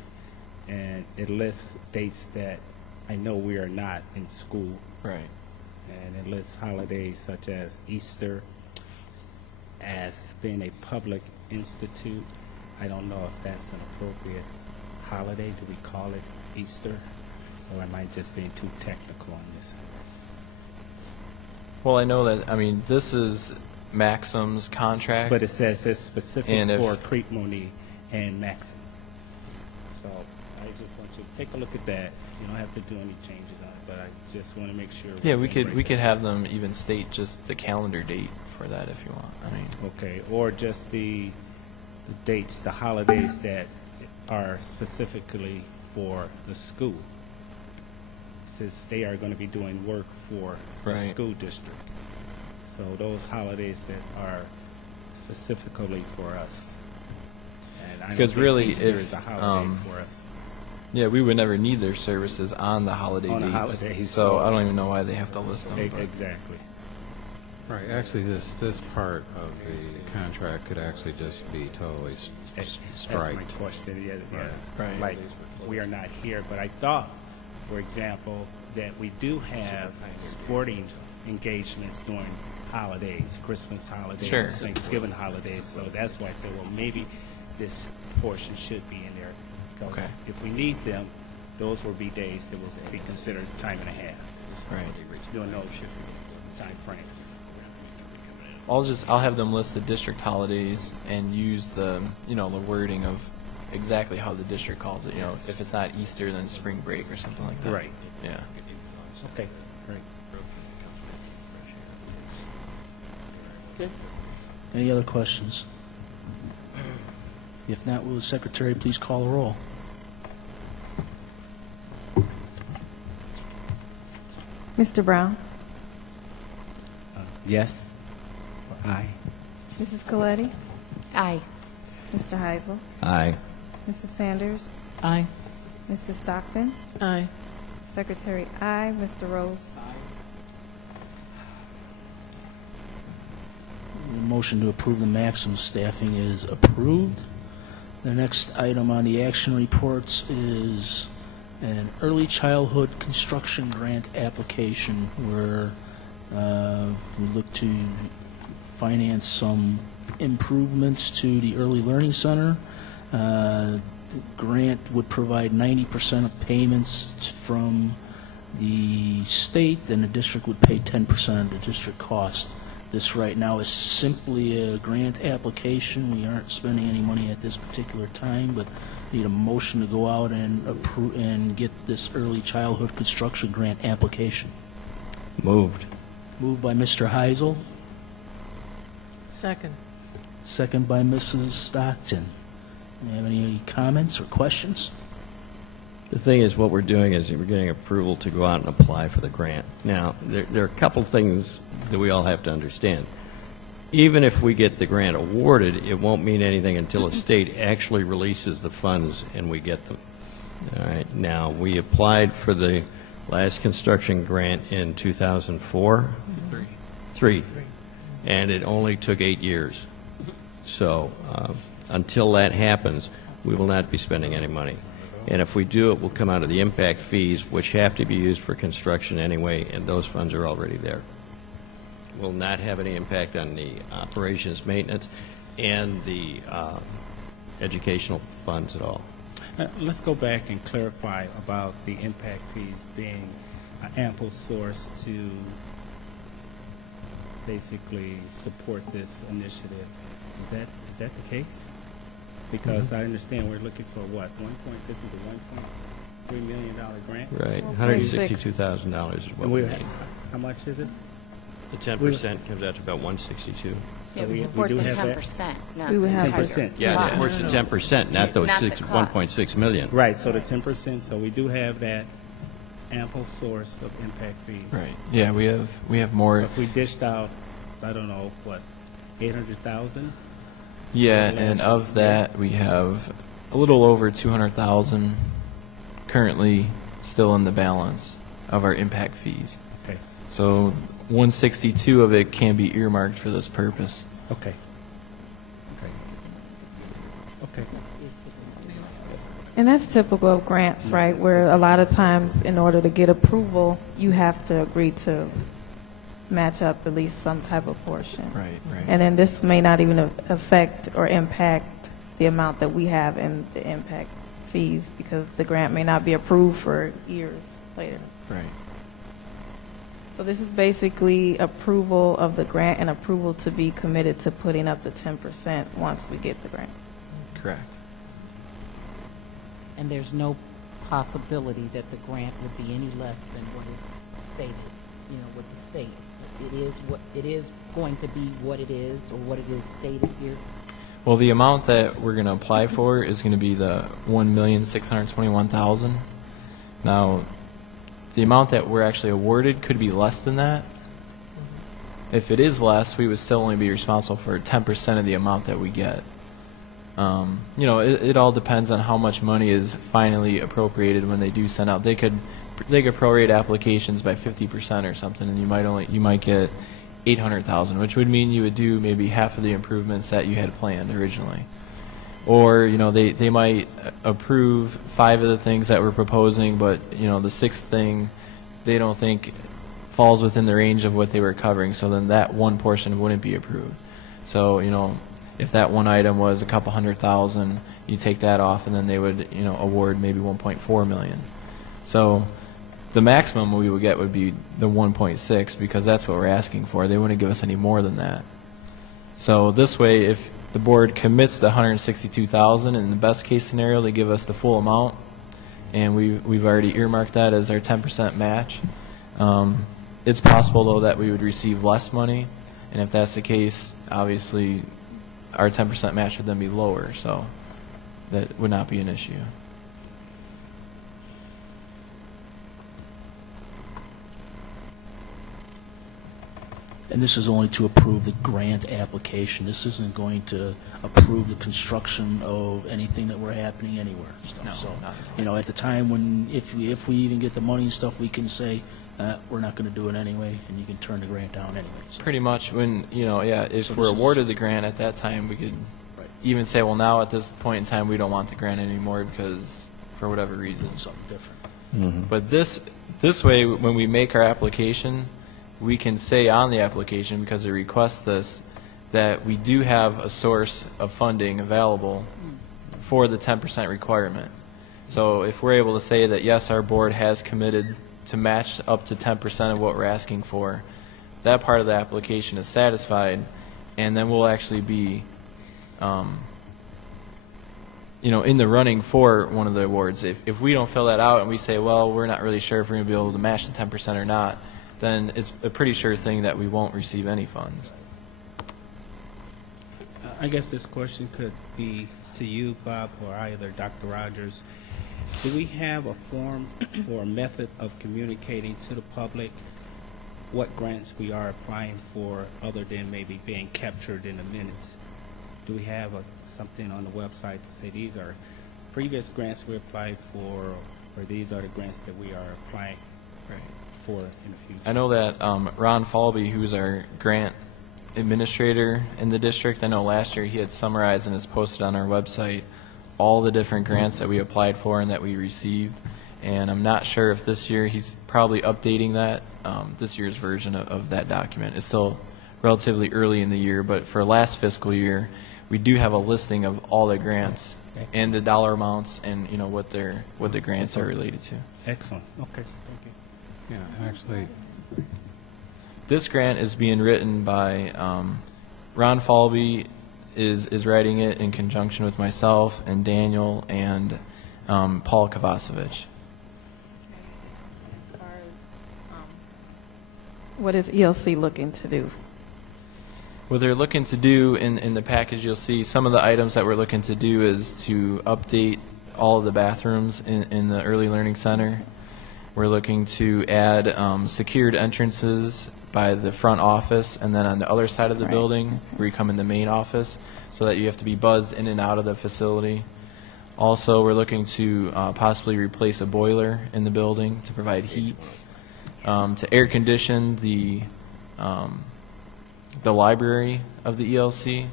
and it lists dates that I know we are not in school, Right. and it lists holidays such as Easter as being a public institute. I don't know if that's an appropriate holiday. Do we call it Easter? Or am I just being too technical on this? Well, I know that, this is Maxim's contract. But it says it's specific And if- for Crete, Monee, and Maxim. So I just want you to take a look at that. You don't have to do any changes on it, but I just want to make sure. Yeah, we're we doing could right there. have them even state just the calendar date for that if you want. Okay, or just the dates, the holidays that are specifically for the school. Since they are going to be doing work for the Right. school district. So those holidays that are specifically for us. And I don't Because think really, Easter if, is a holiday for us. Yeah, we would never need their services on the holiday On the dates. holidays, So so- I don't even know why they have to list them. but- Exactly. Right, actually, this part of the contract could actually just be totally That's striked. my question, yeah. Right. Like, we are not here, but I thought, for example, that we do have sporting engagements during holidays, Christmas holidays, Sure. Thanksgiving holidays, so that's why I said, well, maybe this portion should be in there. Because Okay. if we need them, those will be days that will be considered time and a half. Right. You'll know time frames. I'll have them list the district holidays and use the the wording of exactly how the district calls it. If it's not Easter, then spring break or something like that. Right. Yeah. Okay, great. Any other questions? If not, will the secretary please call the roll? Mr. Brown? Yes? Or aye? Mrs. Coletti? Aye. Mr. Heisel? Aye. Mrs. Sanders? Aye. Mrs. Stockton? Aye. Secretary, aye. Mr. Rose? The motion to approve the maximum staffing is approved. The next item on the action reports is an early childhood construction grant application where we look to finance some improvements to the early learning center. The grant would provide 90% of payments from the state, and the district would pay 10% of the district cost. This right now is simply a grant application. We aren't spending any money at this particular time, but need a motion to go out and approve and get this early childhood construction grant application. Moved. Moved by Mr. Heisel, Second. second by Mrs. Stockton. Do you have any comments or questions? The thing is, what we're doing is we're getting approval to go out and apply for the grant. Now, there are a couple things that we all have to understand. Even if we get the grant awarded, it won't mean anything until the state actually releases the funds and we get them. All right. Now, we applied for the last construction grant in 2004? Three. And it only took 8 years. So until that happens, we will not be spending any money. And if we do, it will come out of the impact fees, which have to be used for construction anyway, and those funds are already there. Will not have any impact on the operations, maintenance, and the educational funds at all. Let's go back and clarify about the impact fees being an ample source to basically support this initiative. Is that the case? Because I understand we're looking for what, this is a $1.3 million grant? Right, $1.6. $162,000 is what And we we, need. how much is it? The 10% comes out to about 162. It we would support do the have that? 10%, not We would the have entire 10%. Yeah, it cost. supports the 10%, not the Not the cost. 1.6 million. Right, so the 10%, so we do have that ample source of impact fees. Right. Yeah, we have more. Because we dished out, I don't know, what, 800,000? Yeah, and of that, we have a little over 200,000 currently still in the balance of our impact fees. Okay, So 162 of it can be earmarked for this purpose. okay. Okay. And that's typical of grants, right? Where a lot of times, in order to get approval, you have to agree to match up at least some type of portion. Right, right. And then this may not even affect or impact the amount that we have in the impact fees because the grant may not be approved for years later. Right. So this is basically approval of the grant and approval to be committed to putting up the 10% once we get the grant. Correct. And there's no possibility that the grant would be any less than what is stated, with the state. It is going to be what it is, or what it is stated here. Well, the amount that we're going to apply for is going to be the $1,621,000. Now, the amount that we're actually awarded could be less than that. If it is less, we would still only be responsible for 10% of the amount that we get. It all depends on how much money is finally appropriated when they do send out. They could prorate applications by 50% or something, and you might get $800,000, which would mean you would do maybe half of the improvements that you had planned originally. Or, they might approve 5 of the things that we're proposing, but, the 6th thing they don't think falls within the range of what they were covering, so then that one portion wouldn't be approved. So, if that one item was a couple $100,000, you take that off, and then they would, award maybe $1.4 million. So the maximum we would get would be the 1.6, because that's what we're asking for. They wouldn't give us any more than that. So this way, if the board commits the $162,000, in the best case scenario, they give us the full amount, and we've already earmarked that as our 10% match. It's possible, though, that we would receive less money, and if that's the case, obviously our 10% match would then be lower, so that would not be an issue. And this is only to approve the grant application. This isn't going to approve the construction of anything that we're happening anywhere. Stuff. No, So, not at the time when, if we even get the money and stuff, we can say, we're not going to do it anyway, and you can turn the grant down anyway. So. Pretty much when, if So we're this is- awarded the grant at that time, we could Right. even say, well, now at this point in time, we don't want the grant anymore because for whatever reason. Something different. But this way, when we make our application, we can say on the application, because they request this, that we do have a source of funding available for the 10% requirement. So if we're able to say that, yes, our board has committed to match up to 10% of what we're asking for, that part of the application is satisfied, and then we'll actually be in the running for one of the awards. If we don't fill that out and we say, well, we're not really sure if we're going to be able to match the 10% or not, then it's a pretty sure thing that we won't receive any funds. I guess this question could be to you, Bob, or either Dr. Rogers. Do we have a form or a method of communicating to the public what grants we are applying for, other than maybe being captured in the minutes? Do we have something on the website to say these are previous grants we applied for, or these are the grants that we are applying for in the future? I know that Ron Falby, who's our grant administrator in the district, I know last year he had summarized and has posted on our website all the different grants that we applied for and that we received. And I'm not sure if this year he's probably updating that, this year's version of that document. It's still relatively early in the year, but for last fiscal year, we do have a listing of all the grants and the dollar amounts and what the grants are related to. Excellent. Okay. Thank you. Yeah, actually, This grant is being written by Ron Falby is writing it in conjunction with myself and Daniel and Paul Kovacevic. As far as, what is ELC looking to do? What they're looking to do in the package, you'll see some of the items that we're looking to do is to update all of the bathrooms in the Early Learning Center. We're looking to add secured entrances by the front office, and then on the other side of the Right. building where you come in the main office, so that you have to be buzzed in and out of the facility. Also, we're looking to possibly replace a boiler in the building to provide heat, to air condition the library of the ELC,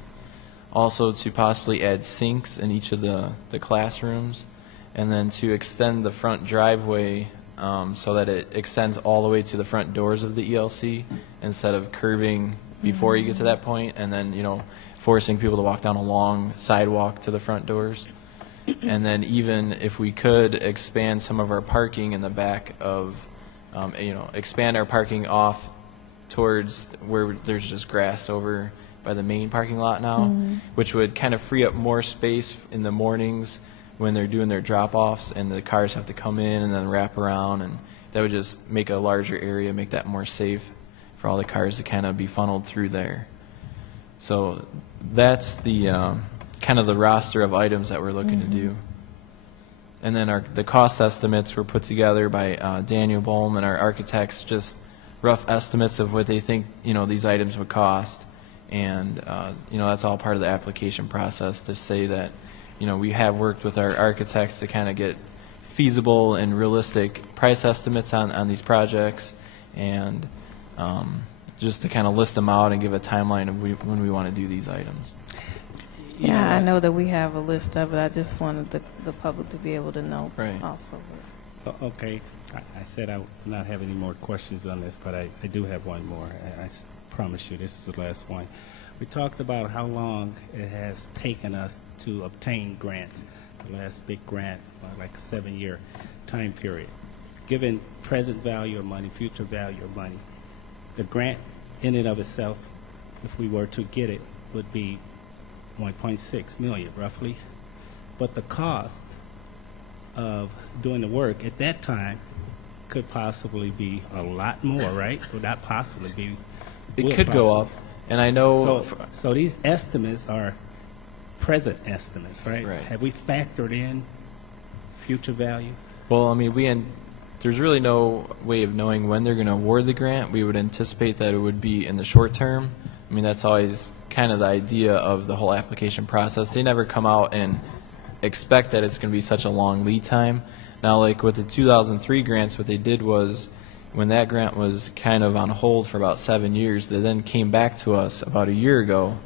also to possibly add sinks in each of the classrooms, and then to extend the front driveway so that it extends all the way to the front doors of the ELC instead of curving before you get to that point and then, forcing people to walk down a long sidewalk to the front doors. And then even if we could expand some of our parking in the back of, expand our parking off towards where there's just grass over by the main parking lot now, which would kind of free up more space in the mornings when they're doing their drop-offs and the cars have to come in and then wrap around, and that would just make a larger area, make that more safe for all the cars to kind of be funneled through there. So that's the kind of the roster of items that we're looking to do. And then the cost estimates were put together by Daniel Bohm and our architects, just rough estimates of what they think these items would cost, and that's all part of the application process to say that we have worked with our architects to kind of get feasible and realistic price estimates on these projects, and just to kind of list them out and give a timeline of when we want to do these items. Yeah, I know that we have a list of it. I just wanted the public to be able to know Right. also. Okay, I said I would not have any more questions on this, but I do have one more. I promise you, this is the last one. We talked about how long it has taken us to obtain grants. The last big grant, like a 7-year time period. Given present value of money, future value of money, the grant in and of itself, if we were to get it, would be 1.6 million roughly. But the cost of doing the work at that time could possibly be a lot more, right? Would not possibly be. It would could go possibly. up, and I know. So these estimates are present estimates, right? Right. Have we factored in future value? Well, I mean, there's really no way of knowing when they're going to award the grant. We would anticipate that it would be in the short term. I mean, that's always kind of the idea of the whole application process. They never come out and expect that it's going to be such a long lead time. Now, like with the 2003 grants, what they did was when that grant was kind of on hold for about 7 years, they then came back to us about a year ago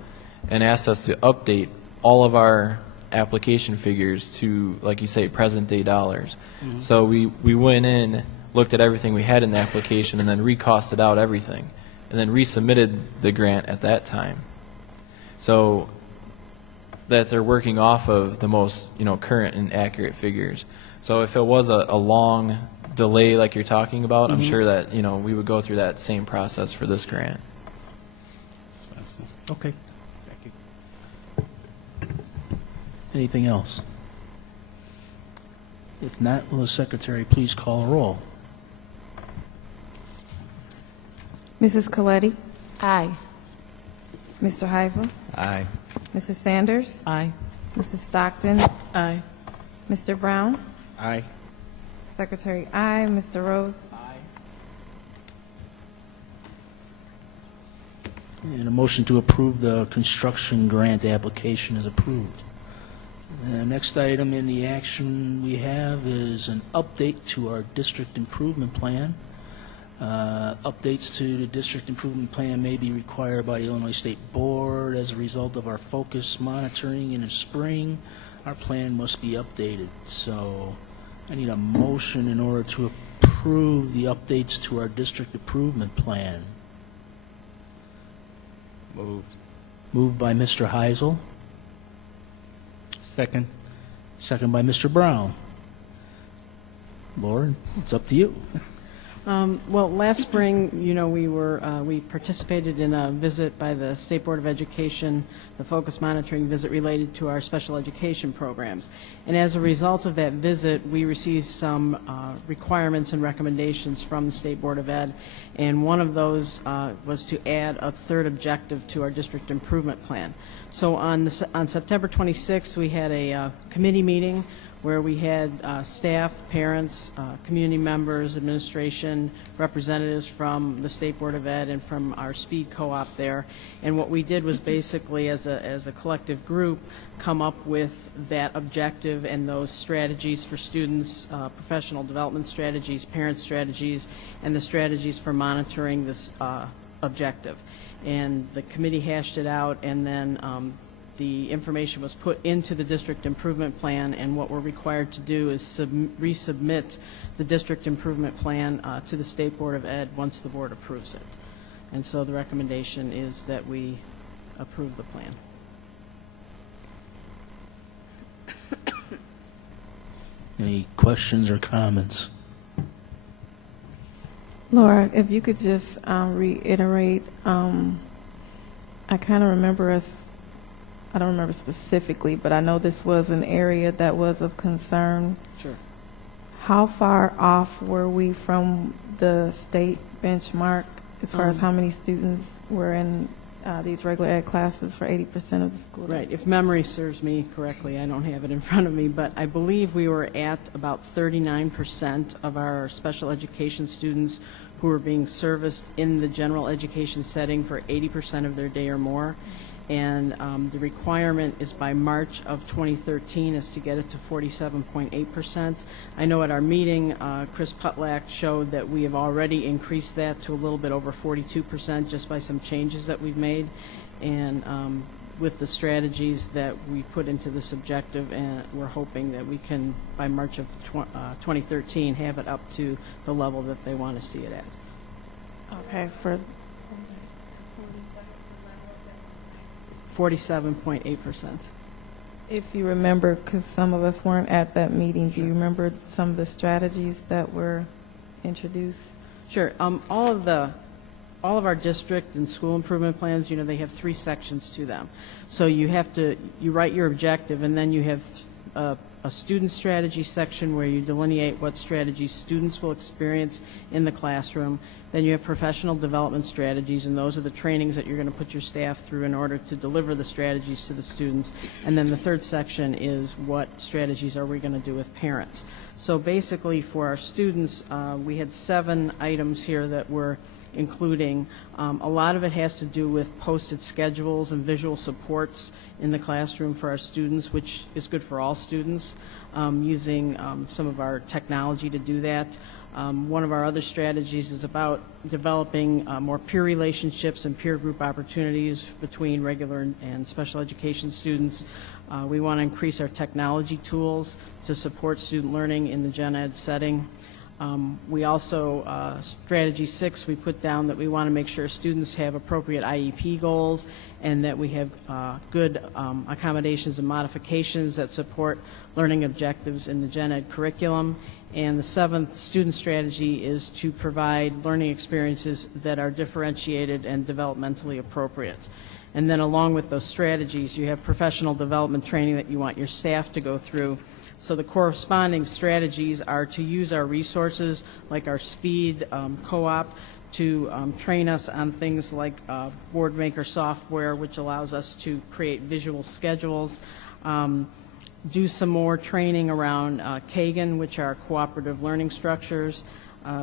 and asked us to update all of our application figures to, like you say, present day dollars. Mm-hmm. So we went in, looked at everything we had in the application, and then recosted out everything, and then resubmitted the grant at that time. So that they're working off of the most, current and accurate figures. So if it was a long delay like you're talking about, I'm sure that, we would go through that same process for this grant. Okay. Thank you. Anything else? If not, will the secretary please call a roll? Mrs. Coletti? Aye. Mr. Heisel? Aye. Mrs. Sanders? Aye. Mrs. Stockton? Aye. Mr. Brown? Aye. Secretary, aye. Mr. Rose? And a motion to approve the construction grant application is approved. The next item in the action we have is an update to our district improvement plan. Updates to the district improvement plan may be required by the Illinois State Board. As a result of our focus monitoring in the spring, our plan must be updated. So I need a motion in order to approve the updates to our district improvement plan. Moved. Moved by Mr. Heisel, Second. second by Mr. Brown. Lauren, it's up to you. Well, last spring, we participated in a visit by the State Board of Education, the focus monitoring visit related to our special education programs. And as a result of that visit, we received some requirements and recommendations from the State Board of Ed, and one of those was to add a third objective to our district improvement plan. So on September 26th, we had a committee meeting where we had staff, parents, community members, administration, representatives from the State Board of Ed and from our speed co-op there. And what we did was basically, as a collective group, come up with that objective and those strategies for students, professional development strategies, parent strategies, and the strategies for monitoring this objective. And the committee hashed it out, and then the information was put into the district improvement plan, and what we're required to do is resubmit the district improvement plan to the State Board of Ed once the board approves it. And so the recommendation is that we approve the plan. Any questions or comments? Laura, if you could just reiterate, I kind of remember us, I don't remember specifically, but I know this was an area that was of concern. Sure. How far off were we from the state benchmark as far as how many students were in these regular ed classes for 80% of the school? Right. If memory serves me correctly, I don't have it in front of me, but I believe we were at about 39% of our special education students who were being serviced in the general education setting for 80% of their day or more. and the requirement is by March of 2013 is to get it to 47.8%. I know at our meeting, Chris Putlak showed that we have already increased that to a little bit over 42% just by some changes that we've made, and with the strategies that we put into this objective, and we're hoping that we can, by March of 2013, have it up to the level that they want to see it at. Okay, for 47.8%. if you remember, because some of us weren't at that meeting, do you remember some of the strategies that were introduced? Sure. All of our district and school improvement plans, you know, they have 3 sections to them. So you write your objective, and then you have a student strategy section where you delineate what strategies students will experience in the classroom. Then you have professional development strategies, and those are the trainings that you're going to put your staff through in order to deliver the strategies to the students. And then the 3rd section is what strategies are we going to do with parents. So basically for our students, we had 7 items here that we're including. A lot of it has to do with posted schedules and visual supports in the classroom for our students, which is good for all students, using some of our technology to do that. One of our other strategies is about developing more peer relationships and peer group opportunities between regular and special education students. We want to increase our technology tools to support student learning in the gen ed setting. We also, strategy 6, we put down that we want to make sure students have appropriate IEP goals and that we have good accommodations and modifications that support learning objectives in the gen ed curriculum. And the 7th student strategy is to provide learning experiences that are differentiated and developmentally appropriate. And then along with those strategies, you have professional development training that you want your staff to go through. So the corresponding strategies are to use our resources, like our SPEED co-op, to train us on things like BoardMaker software, which allows us to create visual schedules, do some more training around Kagan, which are cooperative learning structures,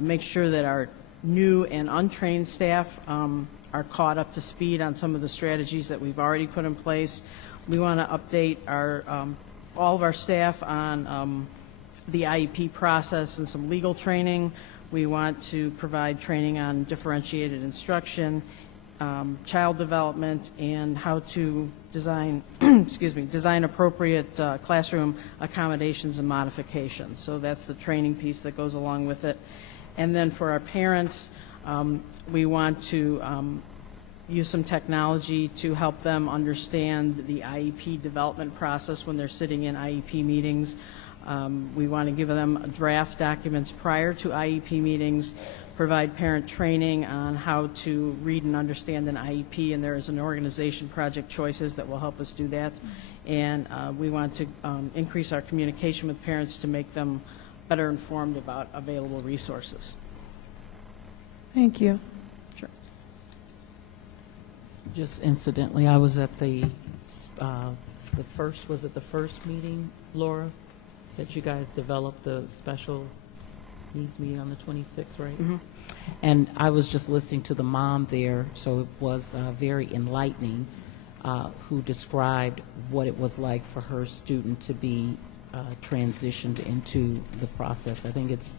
make sure that our new and untrained staff are caught up to speed on some of the strategies that we've already put in place. We want to update our all of our staff on the IEP process and some legal training. We want to provide training on differentiated instruction, child development, and how to design, design appropriate classroom accommodations and modifications. So that's the training piece that goes along with it. And then for our parents, we want to use some technology to help them understand the IEP development process when they're sitting in IEP meetings. We want to give them draft documents prior to IEP meetings, provide parent training on how to read and understand an IEP, and there is an organization, Project Choices, that will help us do that. And we want to increase our communication with parents to make them better informed about available resources. Thank you. Sure. Just incidentally, I was at the first, was it the first meeting, Laura, that you guys developed the special needs meeting on the 26th, right? Mm-hmm. And I was just listening to the mom there, so it was very enlightening, who described what it was like for her student to be transitioned into the process. I think it's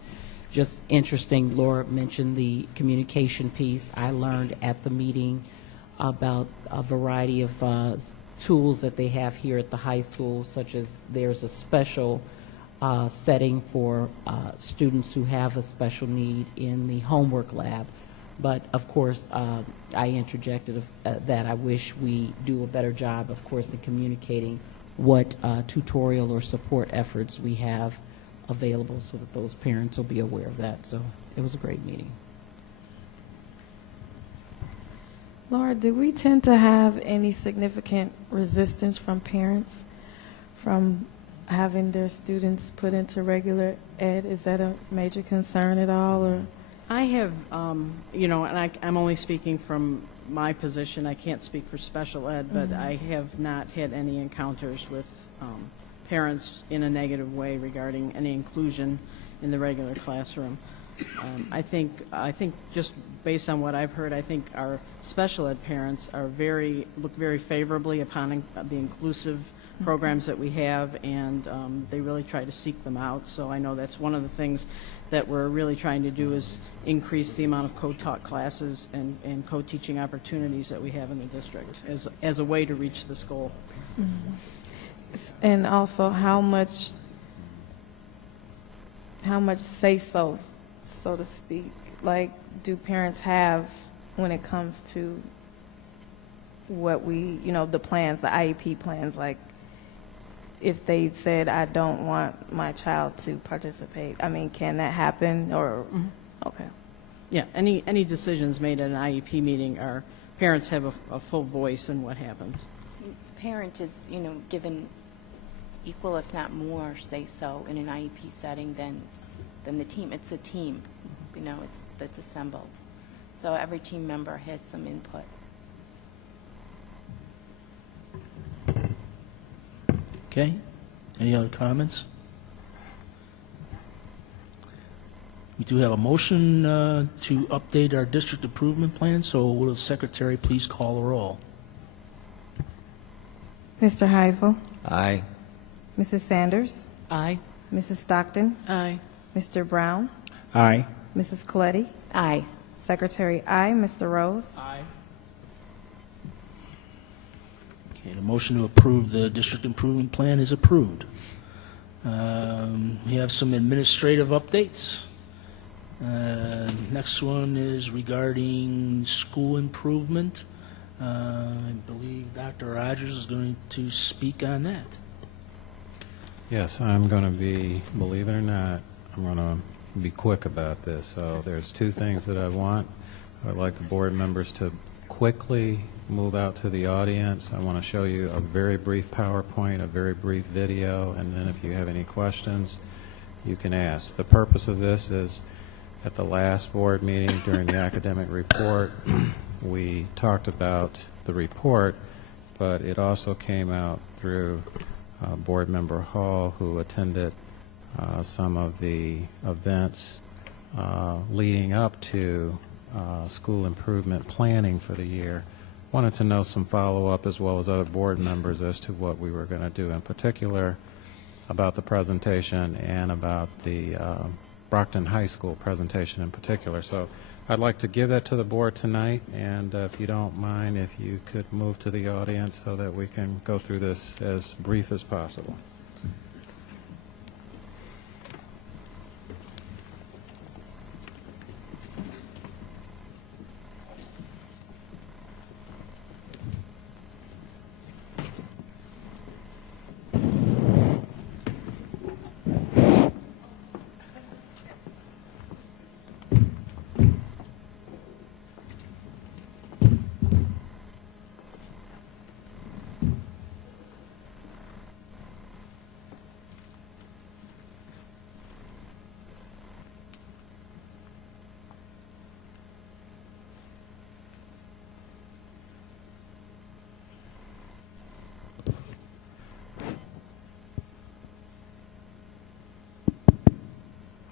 just interesting. Laura mentioned the communication piece. I learned at the meeting about a variety of tools that they have here at the high school, such as there's a special setting for students who have a special need in the homework lab. But of course, I interjected that I wish we do a better job, of course, in communicating what tutorial or support efforts we have available so that those parents will be aware of that. So it was a great meeting. Laura, do we tend to have any significant resistance from parents from having their students put into regular ed? Is that a major concern at all? Or I have, you know, and I'm only speaking from my position. I can't speak for special ed, but I have not had any encounters with parents in a negative way regarding any inclusion in the regular classroom. I think just based on what I've heard, I think our special ed parents are look very favorably upon the inclusive programs that we have, and they really try to seek them out. So I know that's one of the things that we're really trying to do is increase the amount of co-taught classes and co-teaching opportunities that we have in the district as a way to reach this goal. And also, how much say so to speak, like, do parents have when it comes to what we, the plans, the IEP plans, like, if they said, I don't want my child to participate, I mean, can that happen, or, okay. Yeah, any decisions made at an IEP meeting, our parents have a full voice in what happens. Parent is, given equal, if not more, say so in an IEP setting than the team. It's a team, that's assembled. So every team member has some input. Okay. Any other comments? We do have a motion to update our district improvement plan, so will the secretary please call the roll? Mr. Heisel? Aye. Mrs. Sanders? Aye. Mrs. Stockton? Aye. Mr. Brown? Aye. Mrs. Coletti? Aye. Secretary, aye. Mr. Rose? Aye. Okay, the motion to approve the district improvement plan is approved. We have some administrative updates. Next one is regarding school improvement. I believe Dr. Rogers is going to speak on that. Yes, I'm going to be, believe it or not, I'm going to be quick about this. So there's two things that I want. I'd like the board members to quickly move out to the audience. I want to show you a very brief PowerPoint, a very brief video, and then if you have any questions, you can ask. The purpose of this is at the last board meeting during the academic report, we talked about the report, but it also came out through Board Member Hall, who attended some of the events leading up to school improvement planning for the year. Wanted to know some follow-up as well as other board members as to what we were going to do, in particular about the presentation and about the Brockton High School presentation in particular. So I'd like to give that to the board tonight, and if you don't mind, if you could move to the audience so that we can go through this as brief as possible.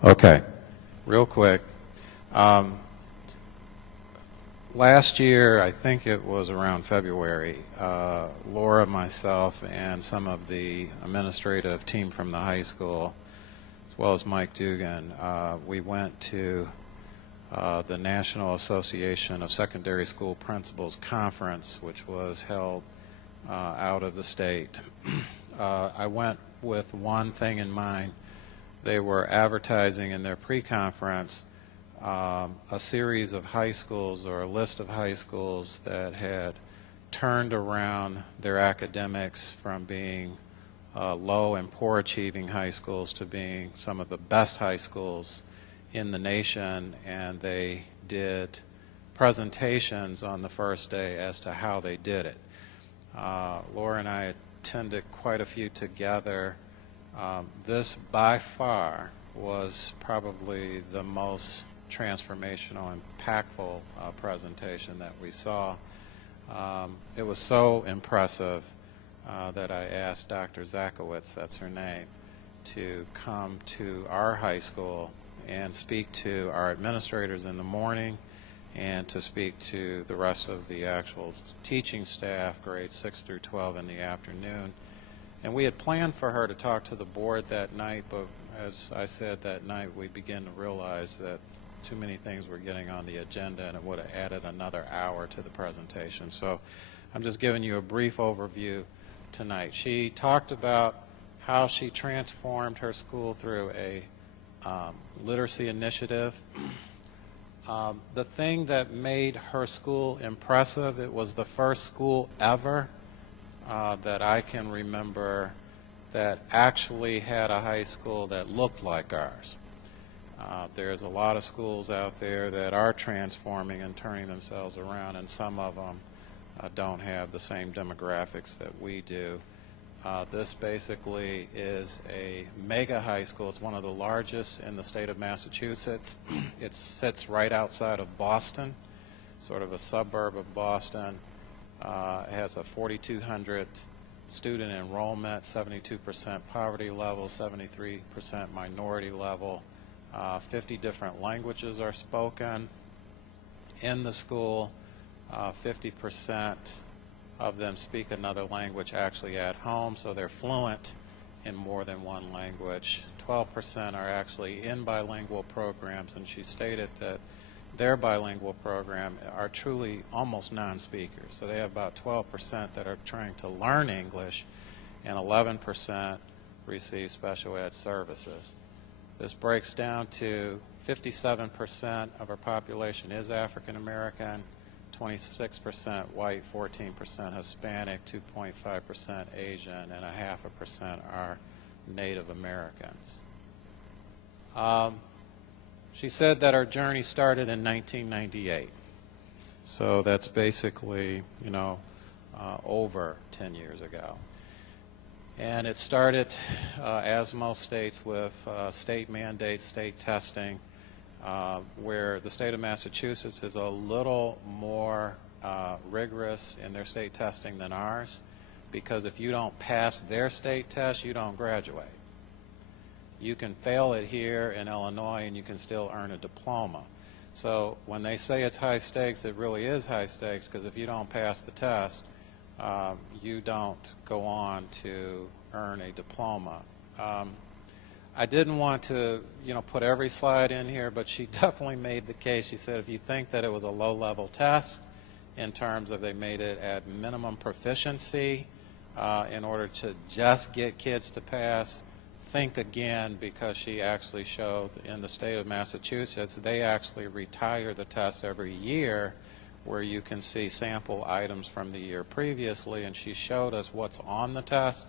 Okay, real quick. Last year, I think it was around February, Laura, myself, and some of the administrative team from the high school, as well as Mike Dugan, we went to the National Association of Secondary School Principals Conference, which was held out of the state. I went with one thing in mind. They were advertising in their pre-conference a series of high schools, or a list of high schools that had turned around their academics from being low and poor achieving high schools to being some of the best high schools in the nation, and they did presentations on the first day as to how they did it. Laura and I attended quite a few together. This, by far, was probably the most transformational and impactful presentation that we saw. It was so impressive that I asked Dr. Zakowicz, that's her name, to come to our high school and speak to our administrators in the morning and to speak to the rest of the actual teaching staff, grades 6 through 12, in the afternoon. And we had planned for her to talk to the board that night, but as I said, that night we began to realize that too many things were getting on the agenda and it would have added another hour to the presentation. So I'm just giving you a brief overview tonight. She talked about how she transformed her school through a literacy initiative. The thing that made her school impressive, it was the first school ever that I can remember that actually had a high school that looked like ours. There's a lot of schools out there that are transforming and turning themselves around, and some of them don't have the same demographics that we do. This basically is a mega high school. It's one of the largest in the state of Massachusetts. It sits right outside of Boston, sort of a suburb of Boston. It has a 4,200 student enrollment, 72% poverty level, 73% minority level. 50 different languages are spoken in the school. 50% of them speak another language actually at home, so they're fluent in more than one language. 12% are actually in bilingual programs, and she stated that their bilingual program are truly almost non-speakers. So they have about 12% that are trying to learn English, and 11% receive special ed services. This breaks down to 57% of our population is African American, 26% white, 14% Hispanic, 2.5% Asian, and 0.5% are Native Americans. She said that our journey started in 1998. So that's basically, over 10 years ago. And it started, as most states, with state mandates, state testing, where the state of Massachusetts is a little more rigorous in their state testing than ours, because if you don't pass their state test, you don't graduate. You can fail it here in Illinois and you can still earn a diploma. So when they say it's high stakes, it really is high stakes, because if you don't pass the test, you don't go on to earn a diploma. I didn't want to, put every slide in here, but she definitely made the case. She said if you think that it was a low-level test in terms of they made it at minimum proficiency in order to just get kids to pass, think again, because she actually showed in the state of Massachusetts they actually retire the test every year, where you can see sample items from the year previously, and she showed us what's on the test,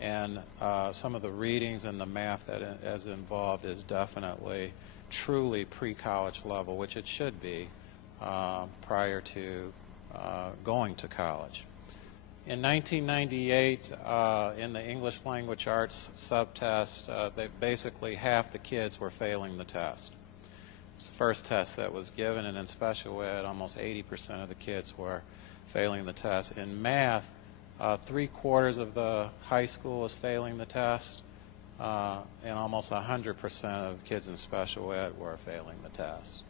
and some of the readings and the math that is involved is definitely truly pre-college level, which it should be prior to going to college. In 1998, in the English language arts subtest, basically half the kids were failing the test. It's the first test that was given, and in special ed, almost 80% of the kids were failing the test. In math, 3/4 of the high school was failing the test, and almost 100% of kids in special ed were failing the test.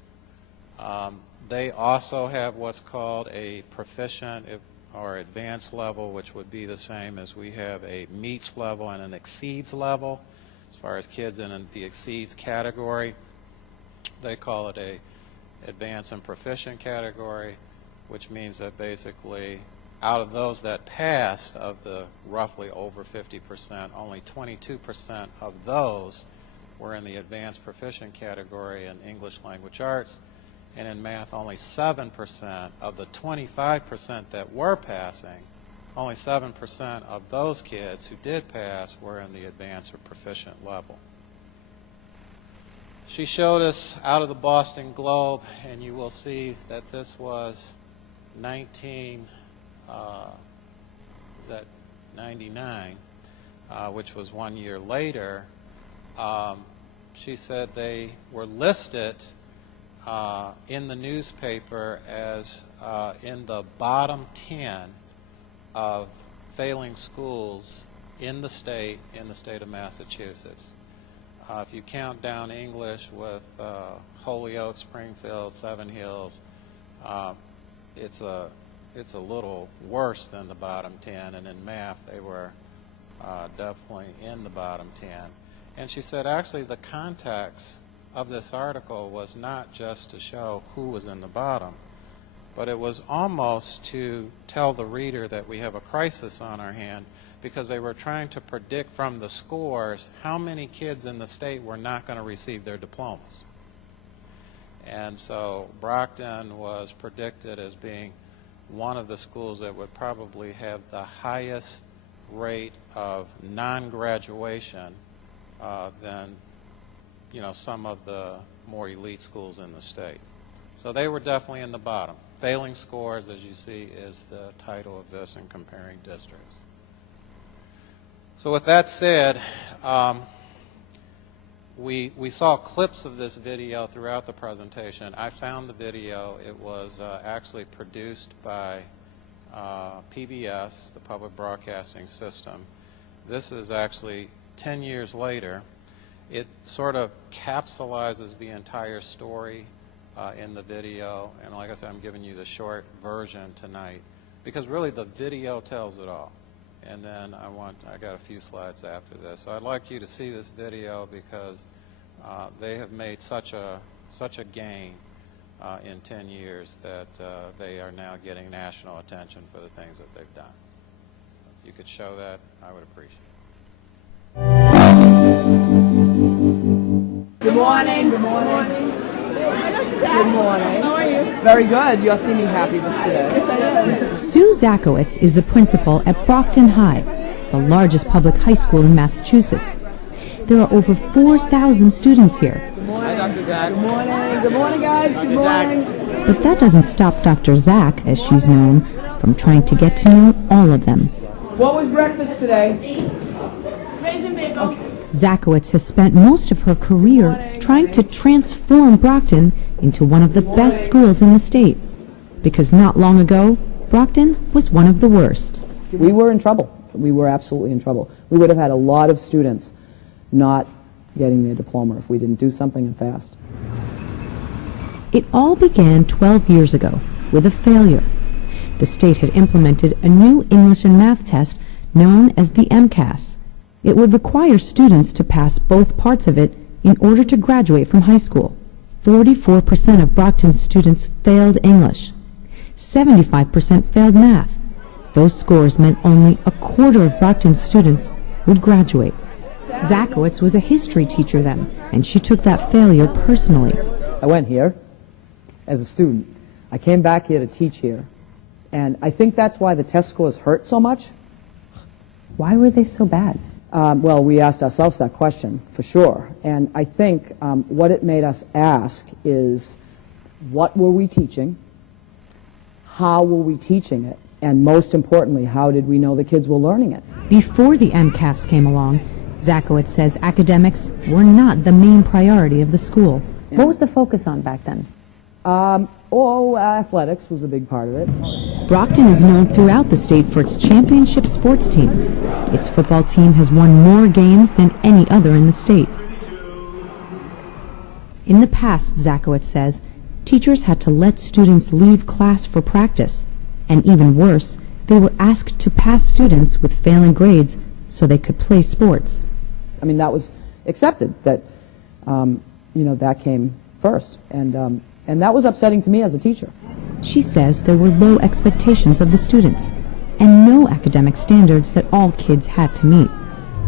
They also have what's called a proficient or advanced level, which would be the same as we have a meets level and an exceeds level. As far as kids in the exceeds category, they call it a advanced and proficient category, which means that basically out of those that passed, of the roughly over 50%, only 22% of those were in the advanced proficient category in English language arts, and in math only 7% of the 25% that were passing, only 7% of those kids who did pass were in the advanced or proficient level. She showed us out of the Boston Globe, and you will see that this was 1999, which was 1 year later. She said they were listed in the newspaper as in the bottom 10 of failing schools in the state of Massachusetts. If you count down English with Holyoke, Springfield, Seven Hills, it's a little worse than the bottom 10, and in math they were definitely in the bottom 10. And she said actually the context of this article was not just to show who was in the bottom, but it was almost to tell the reader that we have a crisis on our hand, because they were trying to predict from the scores how many kids in the state were not going to receive their diplomas. And so Brockton was predicted as being one of the schools that would probably have the highest rate of non-graduation than, you know, some of the more elite schools in the state. So they were definitely in the bottom. Failing scores, as you see, is the title of this in comparing districts. So with that said, we saw clips of this video throughout the presentation. I found the video. It was actually produced by PBS, the Public Broadcasting System. This is actually 10 years later. It sort of capsulizes the entire story in the video, and like I said, I'm giving you the short version tonight, because really the video tells it all. And then I got a few slides after this. So I'd like you to see this video, because they have made such a gain in 10 years that they are now getting national attention for the things that they've done. If you could show that, I would appreciate it. Good morning. Good morning. Good morning. How are you? Very good. You're seeming happy today. Yes, I am. Sue Zakowicz is the principal at Brockton High, the largest public high school in Massachusetts. There are over 4,000 students here. Good morning. Hi, Dr. Zach. Good morning. Good morning, guys. Good morning. But that doesn't stop Dr. Zach, as she's known, from trying to get to know all of them. What was breakfast today? Raisin bagel. Zakowicz has spent most of her career trying to transform Brockton into one of the best schools in the state, because not long ago, Brockton was one of the worst. We were in trouble. We were absolutely in trouble. We would have had a lot of students not getting their diploma if we didn't do something fast. It all began 12 years ago with a failure. The state had implemented a new English and math test known as the MCAS. It would require students to pass both parts of it in order to graduate from high school. 44% of Brockton's students failed English. 75% failed math. Those scores meant only a quarter of Brockton's students would graduate. Zakowicz was a history teacher then, and she took that failure personally. I went here as a student. I came back here to teach here. And I think that's why the test scores hurt so much. Why were they so bad? Well, we asked ourselves that question, for sure. And I think what it made us ask is, what were we teaching? How were we teaching it? And most importantly, how did we know the kids were learning it? Before the MCAS came along, Zakowicz says academics were not the main priority of the school. What was the focus on back then? Athletics was a big part of it. Brockton is known throughout the state for its championship sports teams. Its football team has won more games than any other in the state. In the past, Zakowicz says, teachers had to let students leave class for practice. And even worse, they were asked to pass students with failing grades so they could play sports. I mean, that was accepted, that, that came first. And that was upsetting to me as a teacher. She says there were low expectations of the students and no academic standards that all kids had to meet.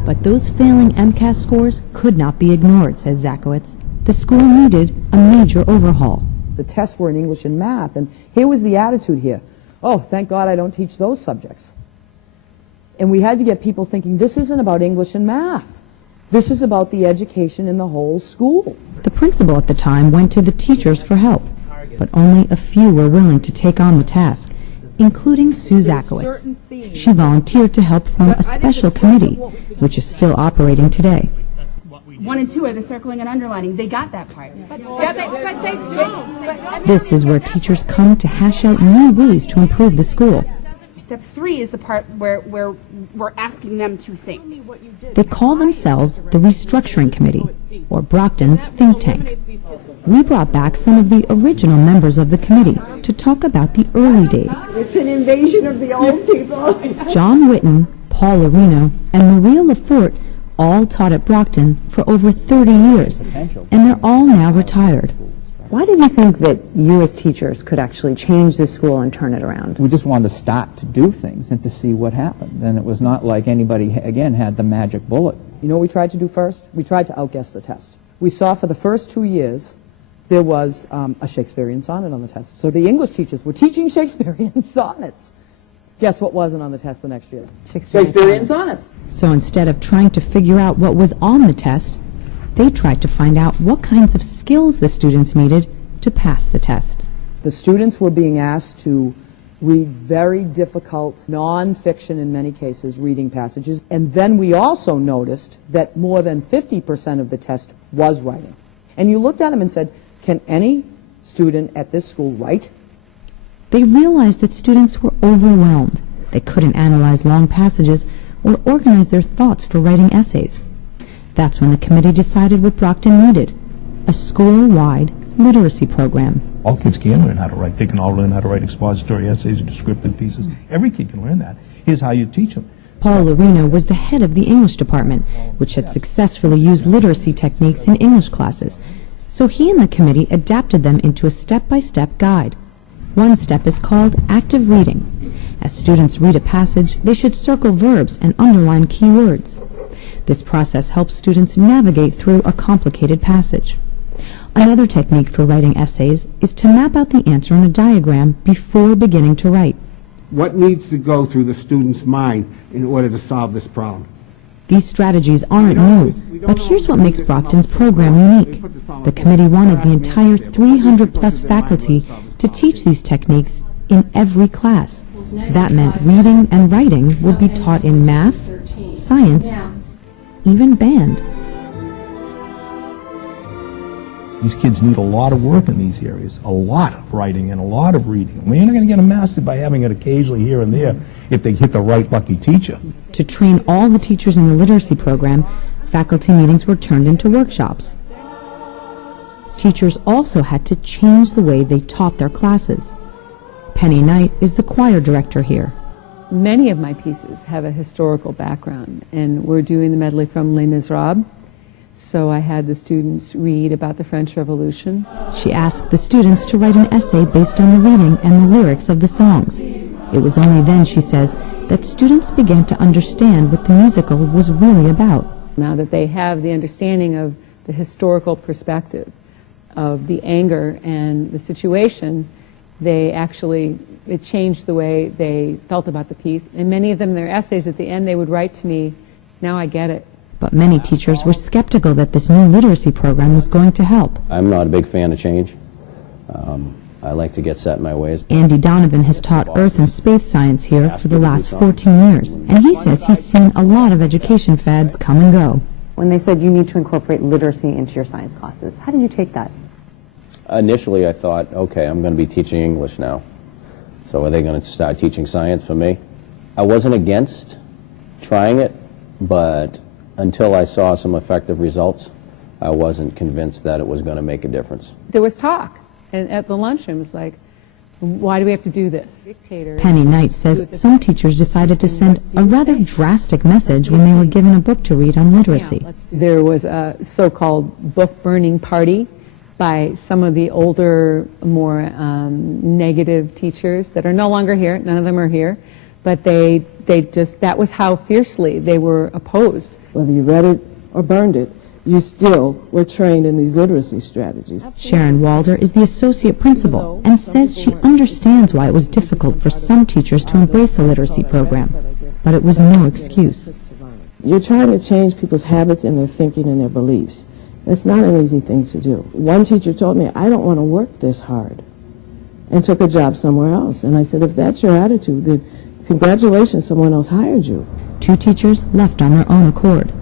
But those failing MCAS scores could not be ignored, says Zakowicz. The school needed a major overhaul. The tests were in English and math, and here was the attitude here. Oh, thank God I don't teach those subjects. And we had to get people thinking, this isn't about English and math. This is about the education in the whole school. The principal at the time went to the teachers for help, but only a few were willing to take on the task, including Sue Zakowicz. She volunteered to help form a special committee, which is still operating today. 1 and 2 are the circling and underlining. They got that part. But they don't. This is where teachers come to hash out new ways to improve the school. Step 3 is the part where we're asking them to think. They call themselves the Restructuring Committee, or Brockton's think tank. We brought back some of the original members of the committee to talk about the early days. It's an invasion of the old people. John Witten, Paul Areno, and Maria Lafort all taught at Brockton for over 30 years, and they're all now retired. Why did you think that you as teachers could actually change this school and turn it around? We just wanted to start to do things and to see what happened. And it was not like anybody, again, had the magic bullet. You know what we tried to do first? We tried to outguess the test. We saw for the first 2 years there was a Shakespearean sonnet on the test. So the English teachers were teaching Shakespearean sonnets. Guess what wasn't on the test the next year? Shakespearean sonnets. So instead of trying to figure out what was on the test, they tried to find out what kinds of skills the students needed to pass the test. The students were being asked to read very difficult, non-fiction in many cases, reading passages. And then we also noticed that more than 50% of the test was writing. And you looked at them and said, can any student at this school write? They realized that students were overwhelmed. They couldn't analyze long passages or organize their thoughts for writing essays. That's when the committee decided what Brockton needed, a school-wide literacy program. All kids can learn how to write. They can all learn how to write expository essays, descriptive pieces. Every kid can learn that. Here's how you teach them. Paul Areno was the head of the English department, which had successfully used literacy techniques in English classes. So he and the committee adapted them into a step-by-step guide. One step is called active reading. As students read a passage, they should circle verbs and underline key words. This process helps students navigate through a complicated passage. Another technique for writing essays is to map out the answer on a diagram before beginning to write. What needs to go through the student's mind in order to solve this problem? These strategies aren't new, but here's what makes Brockton's program unique. The committee wanted the entire 300-plus faculty to teach these techniques in every class. That meant reading and writing would be taught in math, science, even band. These kids need a lot of work in these areas, a lot of writing and a lot of reading. We're not going to get them mastered by having it occasionally here and there if they hit the right lucky teacher. To train all the teachers in the literacy program, faculty meetings were turned into workshops. Teachers also had to change the way they taught their classes. Penny Knight is the choir director here. Many of my pieces have a historical background, and we're doing the medley from Les Miserables. So I had the students read about the French Revolution. She asked the students to write an essay based on the reading and the lyrics of the songs. It was only then, she says, that students began to understand what the musical was really about. Now that they have the understanding of the historical perspective of the anger and the situation, it changed the way they felt about the piece. And many of them, their essays at the end, they would write to me, "Now I get it." But many teachers were skeptical that this new literacy program was going to help. I'm not a big fan of change. I like to get set in my ways. Andy Donovan has taught earth and space science here for the last 14 years, and he says he's seen a lot of education fads come and go. When they said you need to incorporate literacy into your science classes, how did you take that? Initially, I thought, okay, I'm going to be teaching English now. So are they going to start teaching science for me? I wasn't against trying it, but until I saw some effective results, I wasn't convinced that it was going to make a difference. There was talk at the lunchroom. It was like, why do we have to do this? Penny Knight says some teachers decided to send a rather drastic message when they were given a book to read on literacy. There was a so-called book burning party by some of the older, more negative teachers that are no longer here. None of them are here. But that was how fiercely they were opposed. Whether you read it or burned it, you still were trained in these literacy strategies. Sharon Walder is the associate principal and says she understands why it was difficult for some teachers to embrace the literacy program, but it was no excuse. You're trying to change people's habits and their thinking and their beliefs. It's not an easy thing to do. One teacher told me, I don't want to work this hard, and took a job somewhere else. And I said, if that's your attitude, then congratulations, someone else hired you. 2 teachers left on their own accord.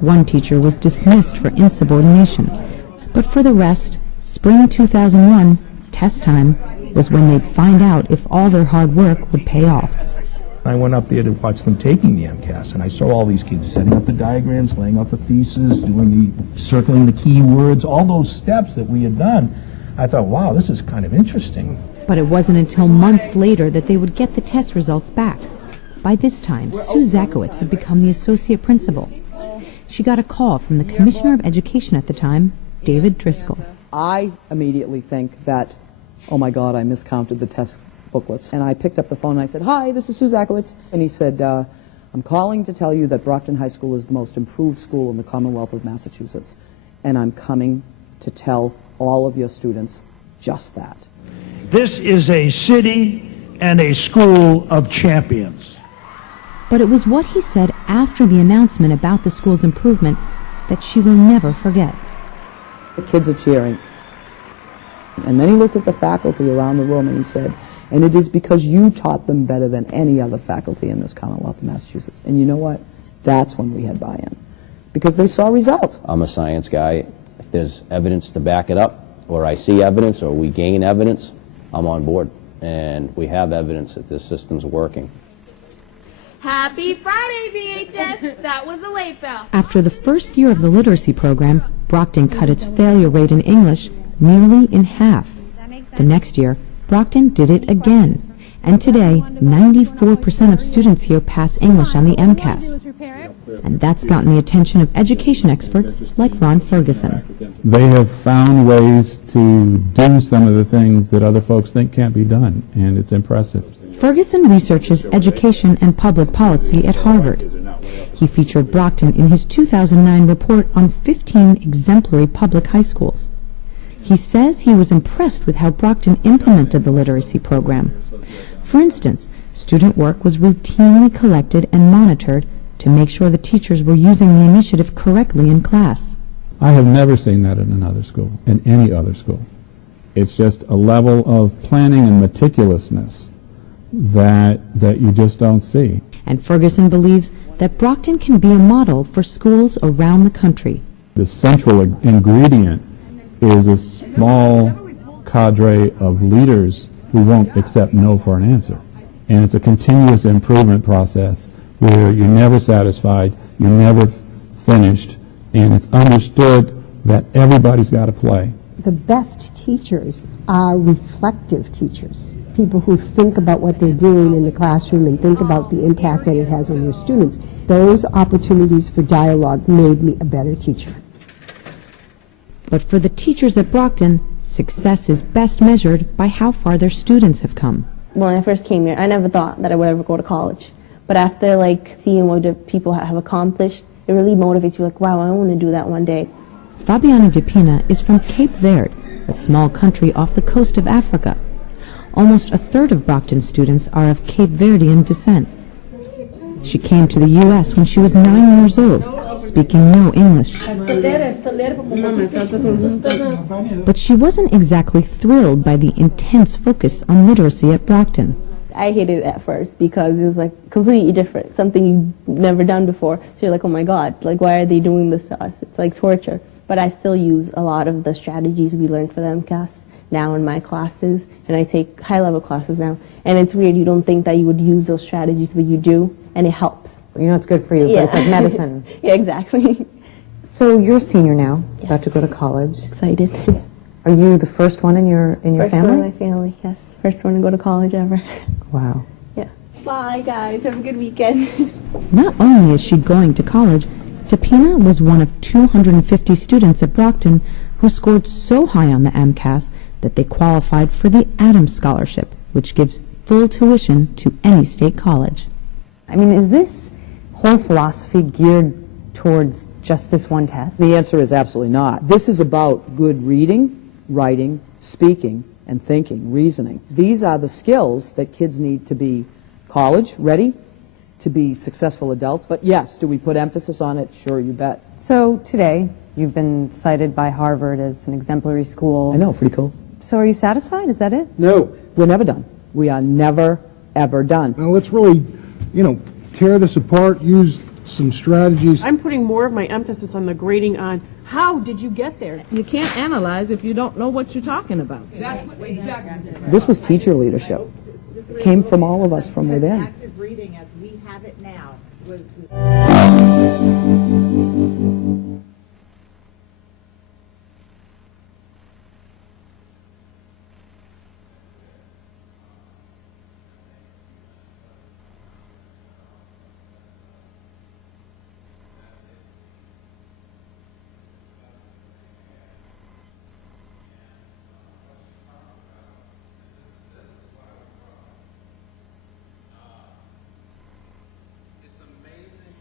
1 teacher was dismissed for insubordination. But for the rest, spring 2001, test time, was when they'd find out if all their hard work would pay off. I went up there to watch them taking the MCAS, and I saw all these kids setting up the diagrams, laying out the thesis, circling the keywords, all those steps that we had done. I thought, wow, this is kind of interesting. But it wasn't until months later that they would get the test results back. By this time, Sue Zakowitz had become the associate principal. She got a call from the Commissioner of Education at the time, David Driscoll. I immediately think that, oh my God, I miscounted the test booklets. And I picked up the phone and I said, hi, this is Sue Zakowitz. And he said, I'm calling to tell you that Brockton High School is the most improved school in the Commonwealth of Massachusetts. And I'm coming to tell all of your students just that. This is a city and a school of champions. But it was what he said after the announcement about the school's improvement that she will never forget. The kids are cheering. And then he looked at the faculty around the room and he said, and it is because you taught them better than any other faculty in this Commonwealth of Massachusetts. And you know what? That's when we had buy-in. Because they saw results. I'm a science guy. If there's evidence to back it up, or I see evidence, or we gain evidence, I'm on board. And we have evidence that this system's working. Happy Friday, VHS! That was a late bell. After the first year of the literacy program, Brockton cut its failure rate in English nearly in half. The next year, Brockton did it again. And today, 94% of students here pass English on the MCAS. And that's gotten the attention of education experts like Ron Ferguson. They have found ways to do some of the things that other folks think can't be done, and it's impressive. Ferguson researches education and public policy at Harvard. He featured Brockton in his 2009 report on 15 exemplary public high schools. He says he was impressed with how Brockton implemented the literacy program. For instance, student work was routinely collected and monitored to make sure the teachers were using the initiative correctly in class. I have never seen that in another school, in any other school. It's just a level of planning and meticulousness that you just don't see. And Ferguson believes that Brockton can be a model for schools around the country. The central ingredient is a small cadre of leaders who won't accept no for an answer. And it's a continuous improvement process where you're never satisfied, you're never finished, and it's understood that everybody's got to play. The best teachers are reflective teachers, people who think about what they're doing in the classroom and think about the impact that it has on their students. Those opportunities for dialogue made me a better teacher. But for the teachers at Brockton, success is best measured by how far their students have come. When I first came here, I never thought that I would ever go to college. But after seeing what the people have accomplished, it really motivates you, wow, I want to do that one day. Fabiana De Pina is from Cape Verde, a small country off the coast of Africa. Almost a third of Brockton students are of Cape Verdean descent. She came to the U.S. when she was 9 years old, speaking no English. But she wasn't exactly thrilled by the intense focus on literacy at Brockton. I hated it at first because it was completely different, something you've never done before. So you're oh my God, why are they doing this to us? It's like torture. But I still use a lot of the strategies we learned for the MCAS now in my classes, and I take high-level classes now. And it's weird, you don't think that you would use those strategies, but you do, and it helps. You know it's good for you, but it's like medicine. Yeah, exactly. So you're a senior now, about to go to college. Excited. Are you the first one in your family? First one in my family, yes. First one to go to college ever. Wow. Yeah. Bye, guys. Have a good weekend. Not only is she going to college, Tapina was one of 250 students at Brockton who scored so high on the MCAS that they qualified for the Adams Scholarship, which gives full tuition to any state college. I mean, is this whole philosophy geared towards just this one test? The answer is absolutely not. This is about good reading, writing, speaking, and thinking, reasoning. These are the skills that kids need to be college ready, to be successful adults. But yes, do we put emphasis on it? Sure, you bet. So today, you've been cited by Harvard as an exemplary school. I know, pretty cool. So are you satisfied? Is that it? No, we're never done. We are never, ever done. Now let's really, tear this apart, use some strategies. I'm putting more of my emphasis on the grading on how did you get there. You can't analyze if you don't know what you're talking about. This was teacher leadership. It came from all of us from within. reading as we have it now was It's amazing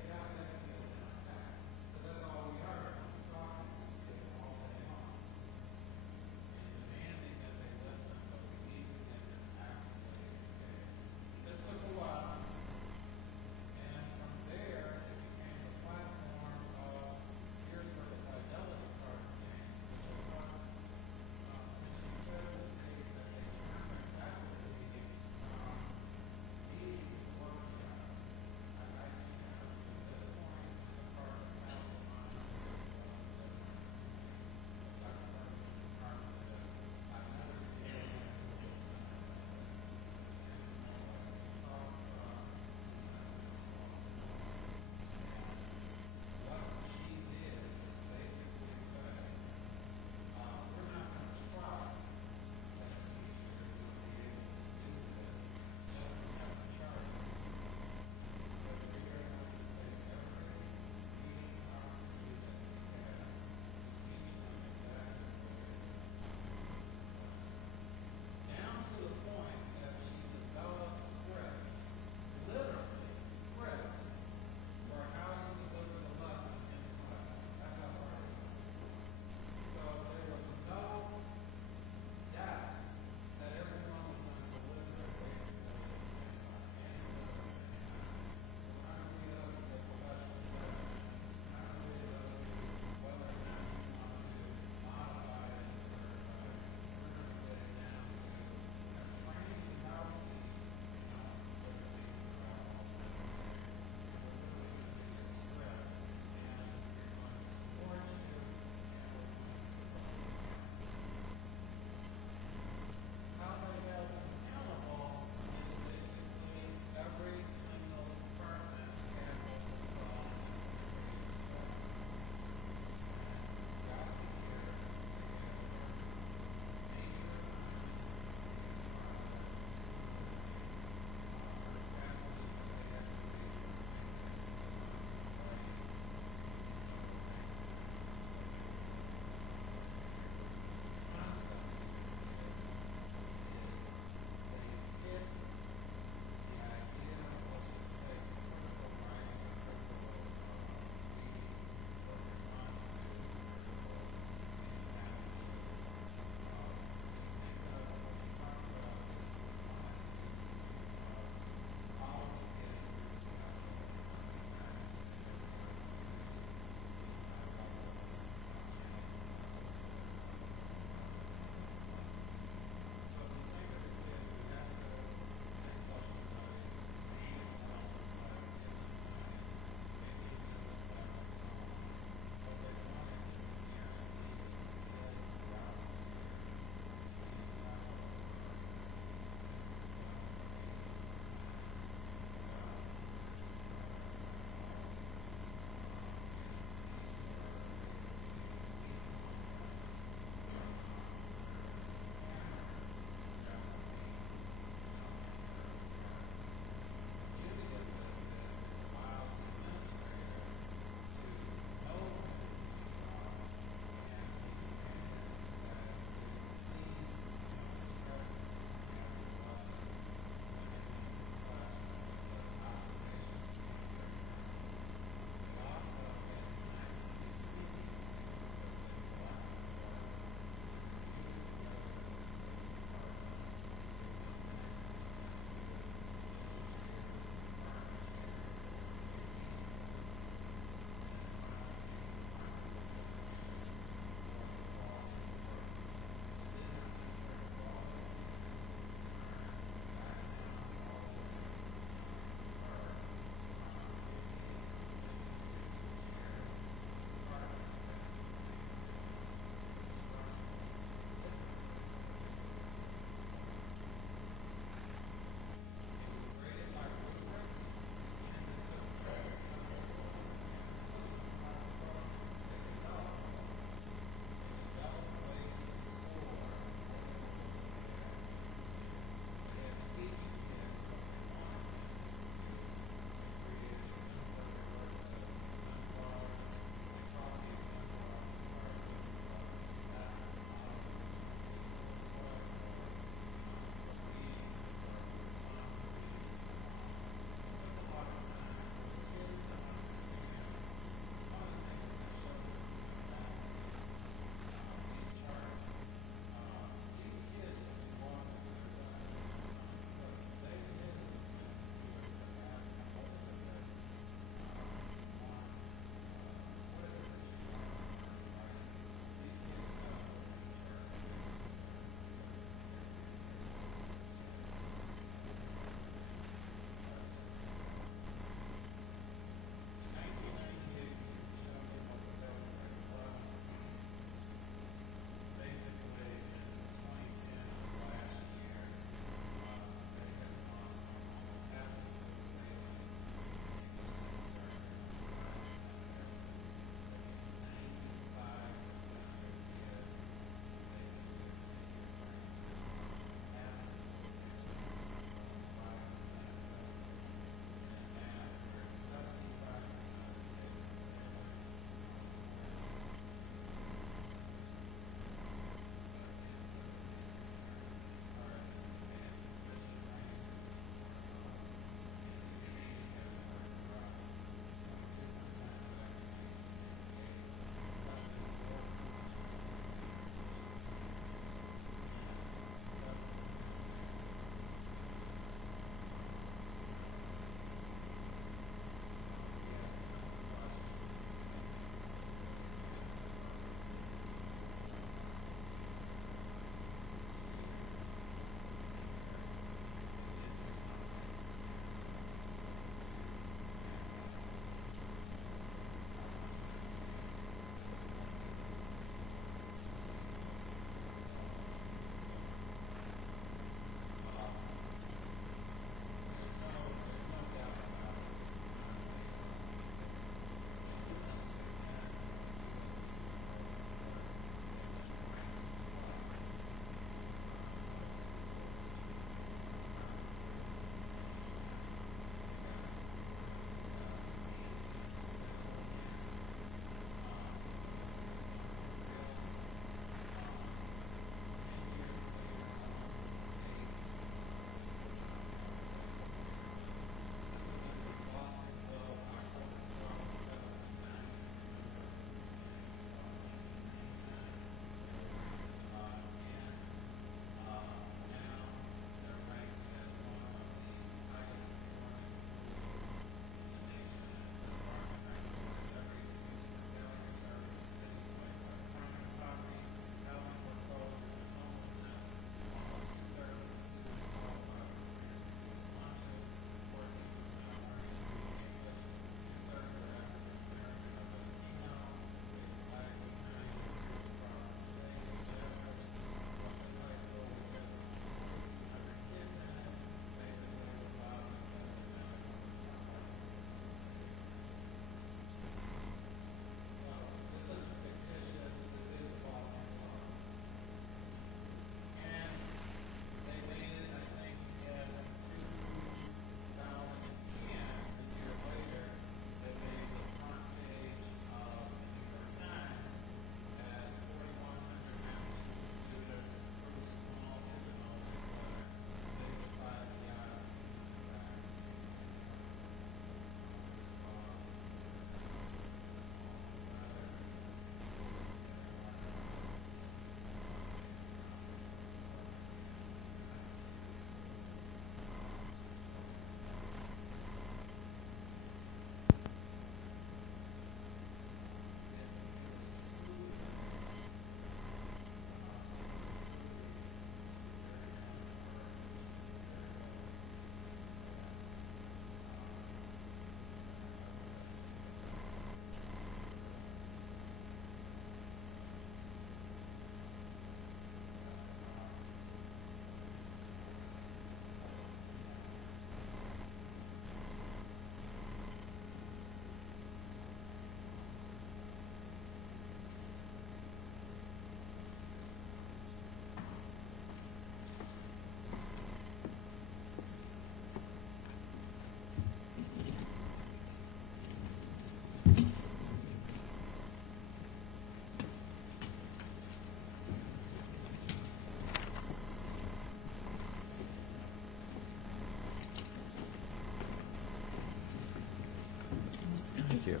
you.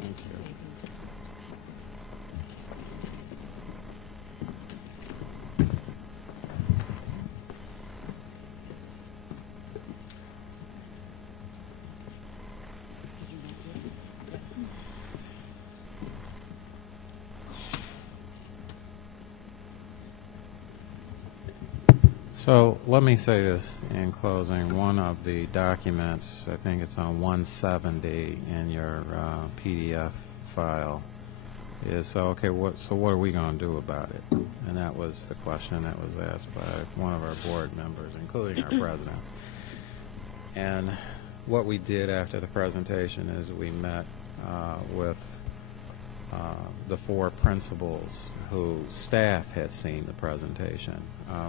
Thank you. So let me say this in closing. One of the documents, I think it's on 170 in your PDF file, is so okay. What are we going to do about it? And that was the question that was asked by one of our board members, including our president. And what we did after the presentation is we met with the 4 principals whose staff had seen the presentation.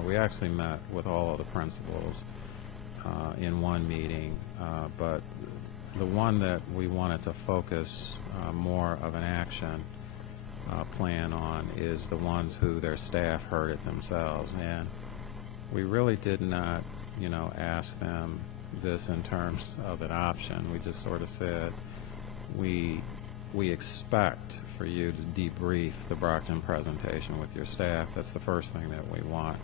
We actually met with all of the principals in one meeting, but the one that we wanted to focus more of an action plan on is the ones who their staff heard it themselves. And we really did not, ask them this in terms of an option. We just sort of said, we expect for you to debrief the Brockton presentation with your staff. That's the first thing that we want.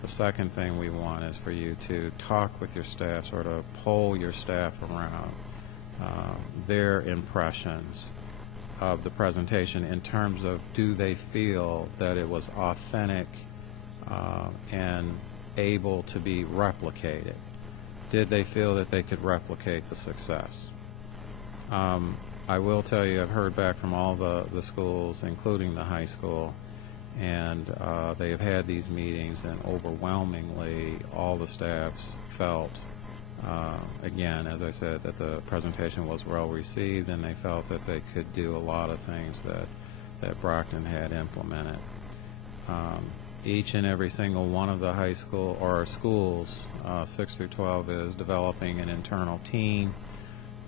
The second thing we want is for you to talk with your staff, sort of poll your staff around their impressions of the presentation in terms of, do they feel that it was authentic and able to be replicated? Did they feel that they could replicate the success? I will tell you, I've heard back from all the schools, including the high school, and they have had these meetings, and overwhelmingly all the staffs felt, again, as I said, that the presentation was well received, and they felt that they could do a lot of things that Brockton had implemented. Each and every single one of the high school or schools, 6 through 12, is developing an internal team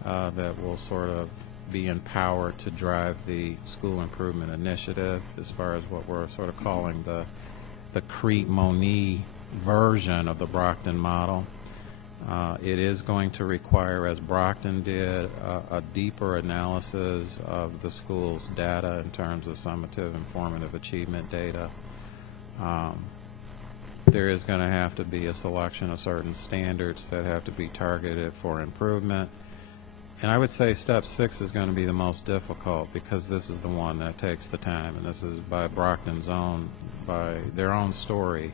that will sort of be empowered to drive the school improvement initiative, as far as what we're sort of calling the Crete Monee version of the Brockton model. It is going to require, as Brockton did, a deeper analysis of the school's data in terms of summative and formative achievement data. There is going to have to be a selection of certain standards that have to be targeted for improvement. And I would say step 6 is going to be the most difficult, because this is the one that takes the time, and this is by Brockton's own, by their own story.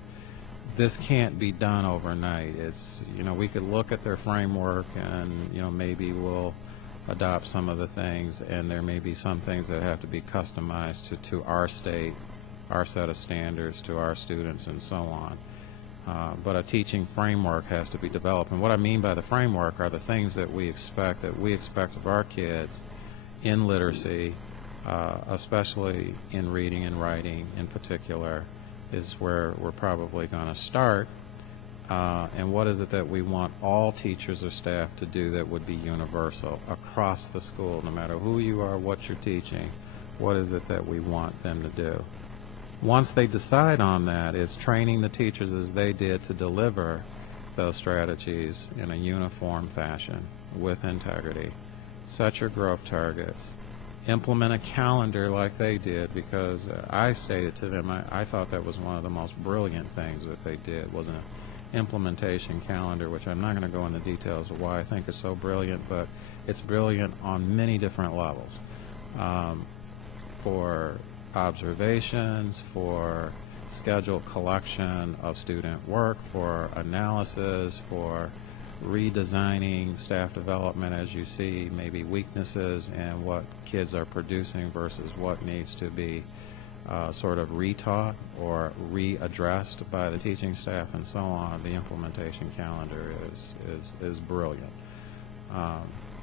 This can't be done overnight. It's, we could look at their framework and, maybe we'll adopt some of the things, and there may be some things that have to be customized to our state, our set of standards, to our students, and so on. But a teaching framework has to be developed. And what I mean by the framework are the things that we expect of our kids in literacy, especially in reading and writing in particular, is where we're probably going to start. And what is it that we want all teachers or staff to do that would be universal across the school, no matter who you are, what you're teaching? What is it that we want them to do? Once they decide on that, it's training the teachers as they did to deliver those strategies in a uniform fashion with integrity. Set your growth targets. Implement a calendar like they did, because I stated to them, I thought that was one of the most brilliant things that they did, was an implementation calendar, which I'm not going to go into details of why I think is so brilliant, but it's brilliant on many different levels. For observations, for scheduled collection of student work, for analysis, for redesigning staff development as you see maybe weaknesses and what kids are producing versus what needs to be sort of retaught or readdressed by the teaching staff, and so on. The implementation calendar is brilliant.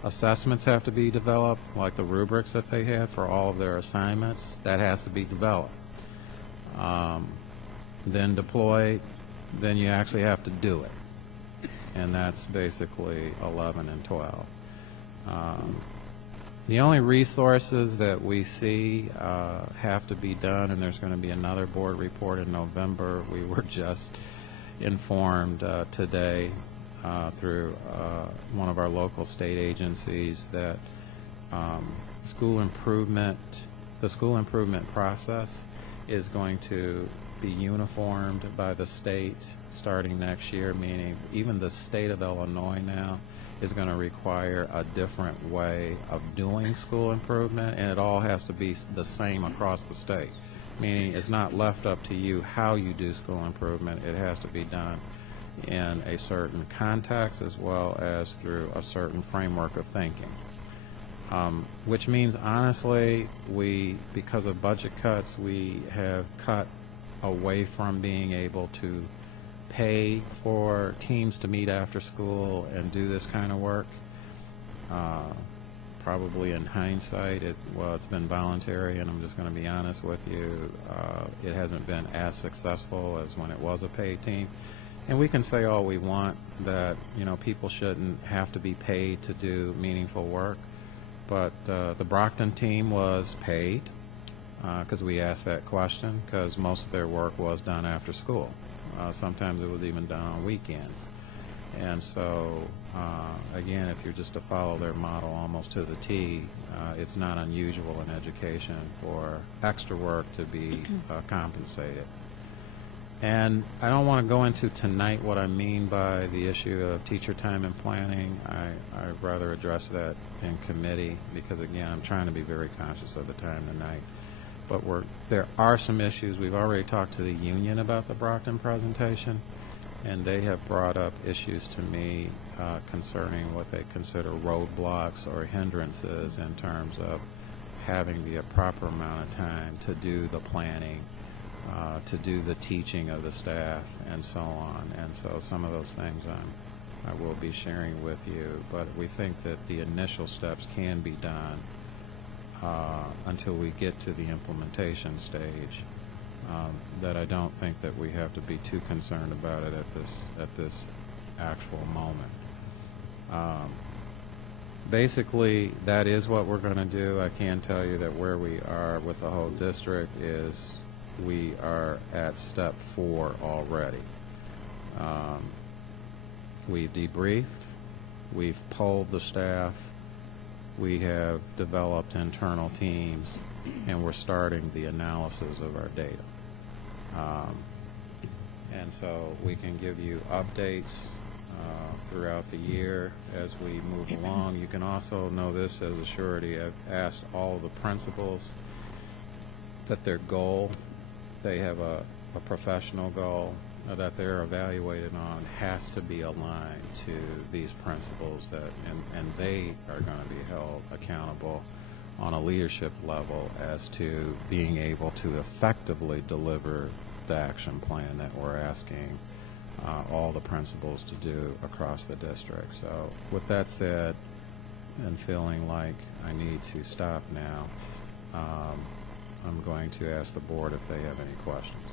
Assessments have to be developed, like the rubrics that they had for all of their assignments. That has to be developed. Then deployed, then you actually have to do it. And that's basically 11 and 12. The only resources that we see have to be done, and there's going to be another board report in November. We were just informed today through one of our local state agencies that school improvement, the school improvement process is going to be uniformed by the state starting next year, meaning even the state of Illinois now is going to require a different way of doing school improvement, and it all has to be the same across the state, meaning it's not left up to you how you do school improvement. It has to be done in a certain context as well as through a certain framework of thinking. Which means, honestly, because of budget cuts, we have cut away from being able to pay for teams to meet after school and do this kind of work. Probably in hindsight, it's been voluntary, and I'm just going to be honest with you, it hasn't been as successful as when it was a paid team. And we can say all we want that, people shouldn't have to be paid to do meaningful work. But the Brockton team was paid because we asked that question, because most of their work was done after school. Sometimes it was even done on weekends. And so, again, if you're just to follow their model almost to the T, it's not unusual in education for extra work to be compensated. And I don't want to go into tonight what I mean by the issue of teacher time and planning. I'd rather address that in committee because, again, I'm trying to be very conscious of the time tonight. But there are some issues. We've already talked to the union about the Brockton presentation, and they have brought up issues to me concerning what they consider roadblocks or hindrances in terms of having the proper amount of time to do the planning, to do the teaching of the staff, and so on. And so some of those things I will be sharing with you. But we think that the initial steps can be done until we get to the implementation stage. That I don't think that we have to be too concerned about it at this actual moment. Basically, that is what we're going to do. I can tell you that where we are with the whole district is we are at step 4 already. We've debriefed, we've polled the staff, we have developed internal teams, and we're starting the analysis of our data. And so we can give you updates throughout the year as we move along. You can also know this as a surety. I've asked all the principals that their goal, they have a professional goal that they're evaluated on, has to be aligned to these principles, and they are going to be held accountable on a leadership level as to being able to effectively deliver the action plan that we're asking all the principals to do across the district. So with that said, and feeling like I need to stop now, I'm going to ask the board if they have any questions.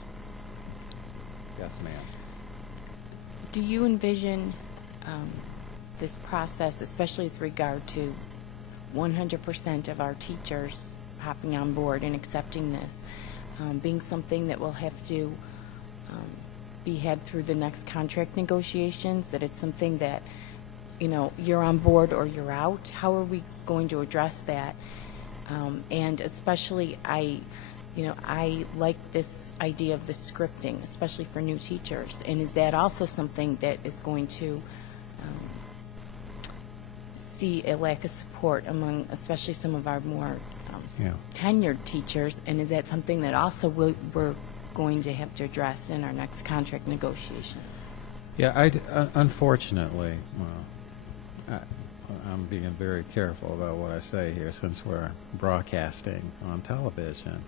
Yes, ma'am. Do you envision this process, especially with regard to 100% of our teachers hopping on board and accepting this, being something that will have to be had through the next contract negotiations, that it's something that, you're on board or you're out? How are we going to address that? And especially, I like this idea of the scripting, especially for new teachers. And is that also something that is going to see a lack of support among, especially some of our more tenured teachers? And is that something that also we're going to have to address in our next contract negotiation? Yeah, unfortunately, I'm being very careful about what I say here since we're broadcasting on television.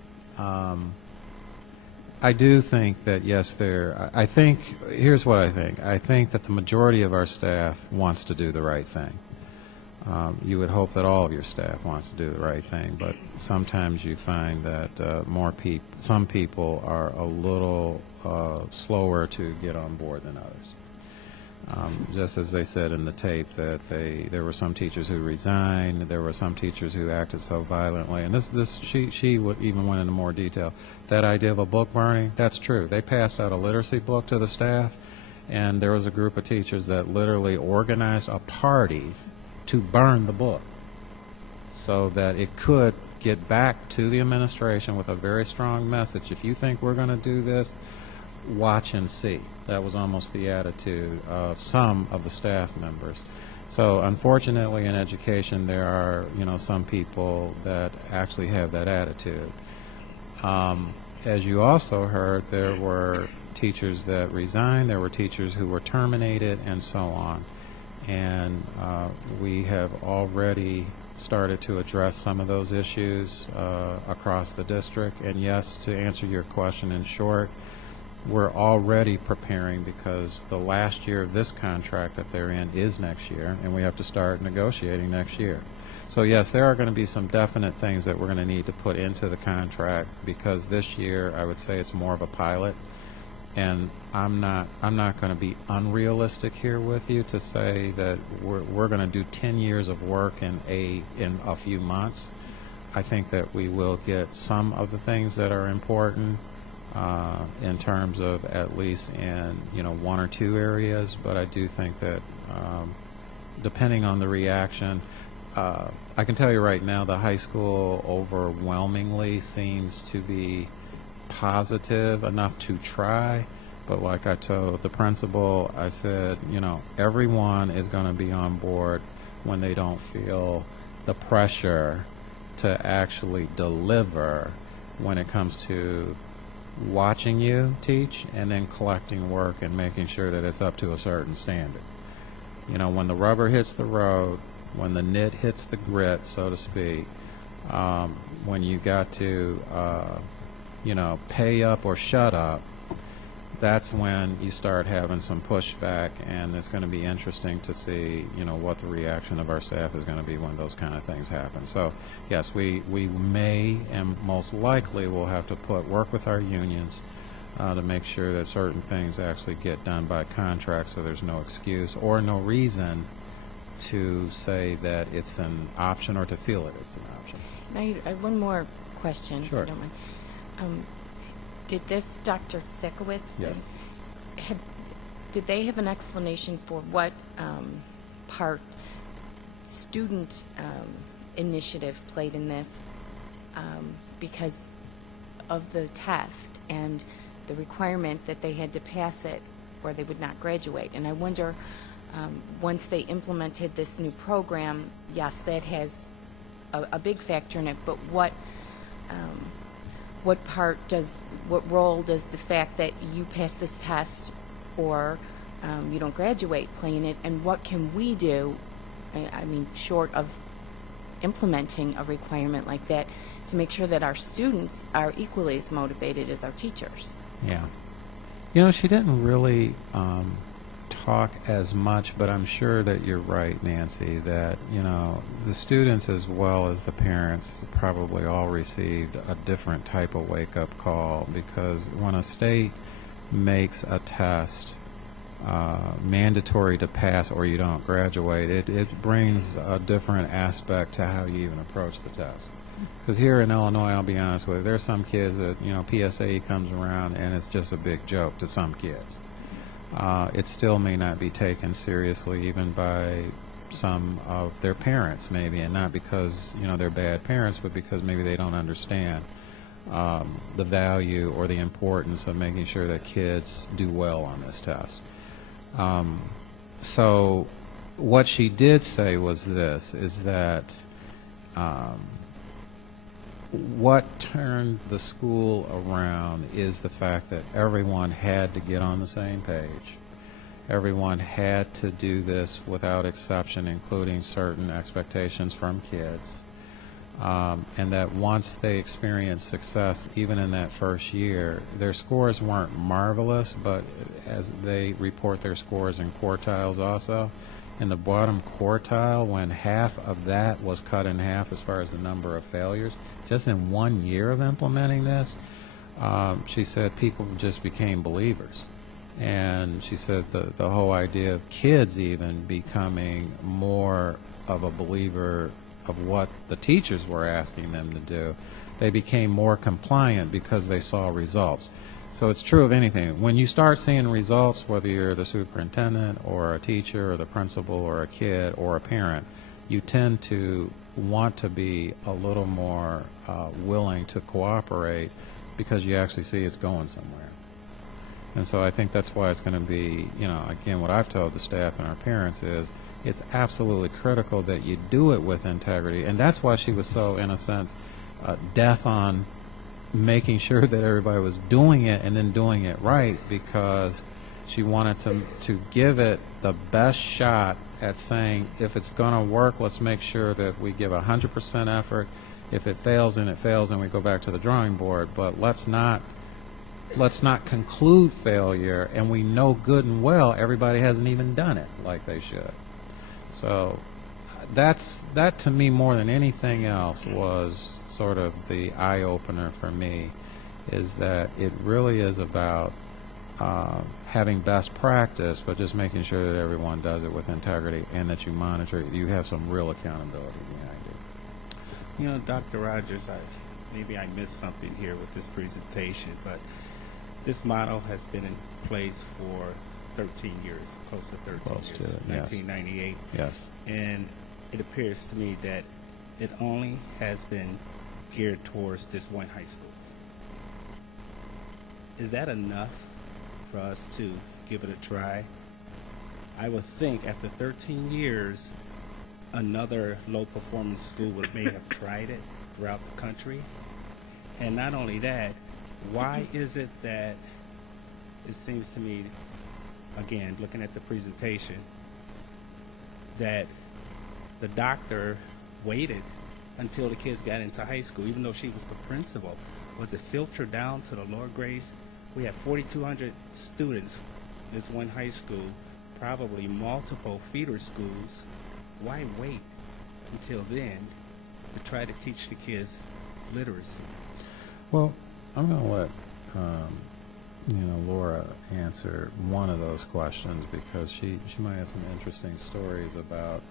I do think that, yes, here's what I think. I think that the majority of our staff wants to do the right thing. You would hope that all of your staff wants to do the right thing, but sometimes you find that some people are a little slower to get on board than others. Just as they said in the tape that there were some teachers who resigned, there were some teachers who acted so violently, and she would even went into more detail. That idea of a book burning, that's true. They passed out a literacy book to the staff, and there was a group of teachers that literally organized a party to burn the book. so that it could get back to the administration with a very strong message. If you think we're going to do this, watch and see. That was almost the attitude of some of the staff members. So unfortunately in education there are, some people that actually have that attitude. As you also heard, there were teachers that resigned, there were teachers who were terminated, and so on. And we have already started to address some of those issues across the district. And yes, to answer your question in short, we're already preparing because the last year of this contract that they're in is next year, and we have to start negotiating next year. So yes, there are going to be some definite things that we're going to need to put into the contract because this year I would say it's more of a pilot, and I'm not going to be unrealistic here with you to say that we're going to do 10 years of work in a few months. I think that we will get some of the things that are important in terms of at least in one or two areas, but I do think that depending on the reaction, I can tell you right now the high school overwhelmingly seems to be positive enough to try, but like I told the principal, I said, everyone is going to be on board when they don't feel the pressure to actually deliver when it comes to watching you teach and then collecting work and making sure that it's up to a certain standard. When the rubber hits the road, when the knit hits the grit, so to speak, when you got to, pay up or shut up, that's when you start having some pushback, and it's going to be interesting to see, what the reaction of our staff is going to be when those kind of things happen. So, yes, we may and most likely will have to work with our unions to make sure that certain things actually get done by contract, so there's no excuse or no reason to say that it's an option or to feel it it's an option. I have one more question, Sure. if you don't mind. Did this Dr. Sekowitz? Yes. Did they have an explanation for what part student initiative played in this because of the test and the requirement that they had to pass it or they would not graduate? And I wonder, once they implemented this new program, yes, that has a big factor in it, but what role does the fact that you pass this test or you don't graduate play in it, and what can we do, short of implementing a requirement like that, to make sure that our students are equally as motivated as our teachers? Yeah. She didn't really talk as much, but I'm sure that you're right, Nancy, that, the students as well as the parents probably all received a different type of wake-up call, because when a state makes a test mandatory to pass or you don't graduate, it brings a different aspect to how you even approach the test. Because here in Illinois, I'll be honest with you, there's some kids that, PSAE comes around and it's just a big joke to some kids. It still may not be taken seriously even by some of their parents maybe, and not because, they're bad parents, but because maybe they don't understand the value or the importance of making sure that kids do well on this test. So what she did say was this, is that what turned the school around is the fact that everyone had to get on the same page. Everyone had to do this without exception, including certain expectations from kids. And that once they experienced success, even in that first year, their scores weren't marvelous, but as they report their scores in quartiles also, in the bottom quartile, when half of that was cut in half as far as the number of failures, just in 1 year of implementing this, she said people just became believers. And she said the whole idea of kids even becoming more of a believer of what the teachers were asking them to do, they became more compliant because they saw results. So it's true of anything. When you start seeing results, whether you're the superintendent or a teacher or the principal or a kid or a parent, you tend to want to be a little more willing to cooperate because you actually see it's going somewhere. And so I think that's why it's going to be, you know, again, what I've told the staff and our parents is it's absolutely critical that you do it with integrity. And that's why she was so, in a sense, deaf on making sure that everybody was doing it and then doing it right, because she wanted to give it the best shot at saying, if it's going to work, let's make sure that we give 100% effort. If it fails, then it fails, and we go back to the drawing board. But let's not conclude failure, and we know good and well everybody hasn't even done it like they should. So that to me, more than anything else, was sort of the eye-opener for me, is that it really is about having best practice, but just making sure that everyone does it with integrity and that you monitor it. You have some real accountability behind it. You know, Dr. Rogers, maybe I missed something here with this presentation, but this model has been in place for 13 years, close to 13 Close years, to it, yes. 1998. Yes. And it appears to me that it only has been geared towards this one high school. Is that enough for us to give it a try? I would think after 13 years, another low-performance school may have tried it throughout the country. And not only that, why is it that it seems to me, again, looking at the presentation, that the doctor waited until the kids got into high school, even though she was the principal? Was it filtered down to the lower grades? We have 4,200 students in this one high school, probably multiple feeder schools. Why wait until then to try to teach the kids literacy? Well, I'm going to let Laura answer one of those questions, because she might have some interesting stories about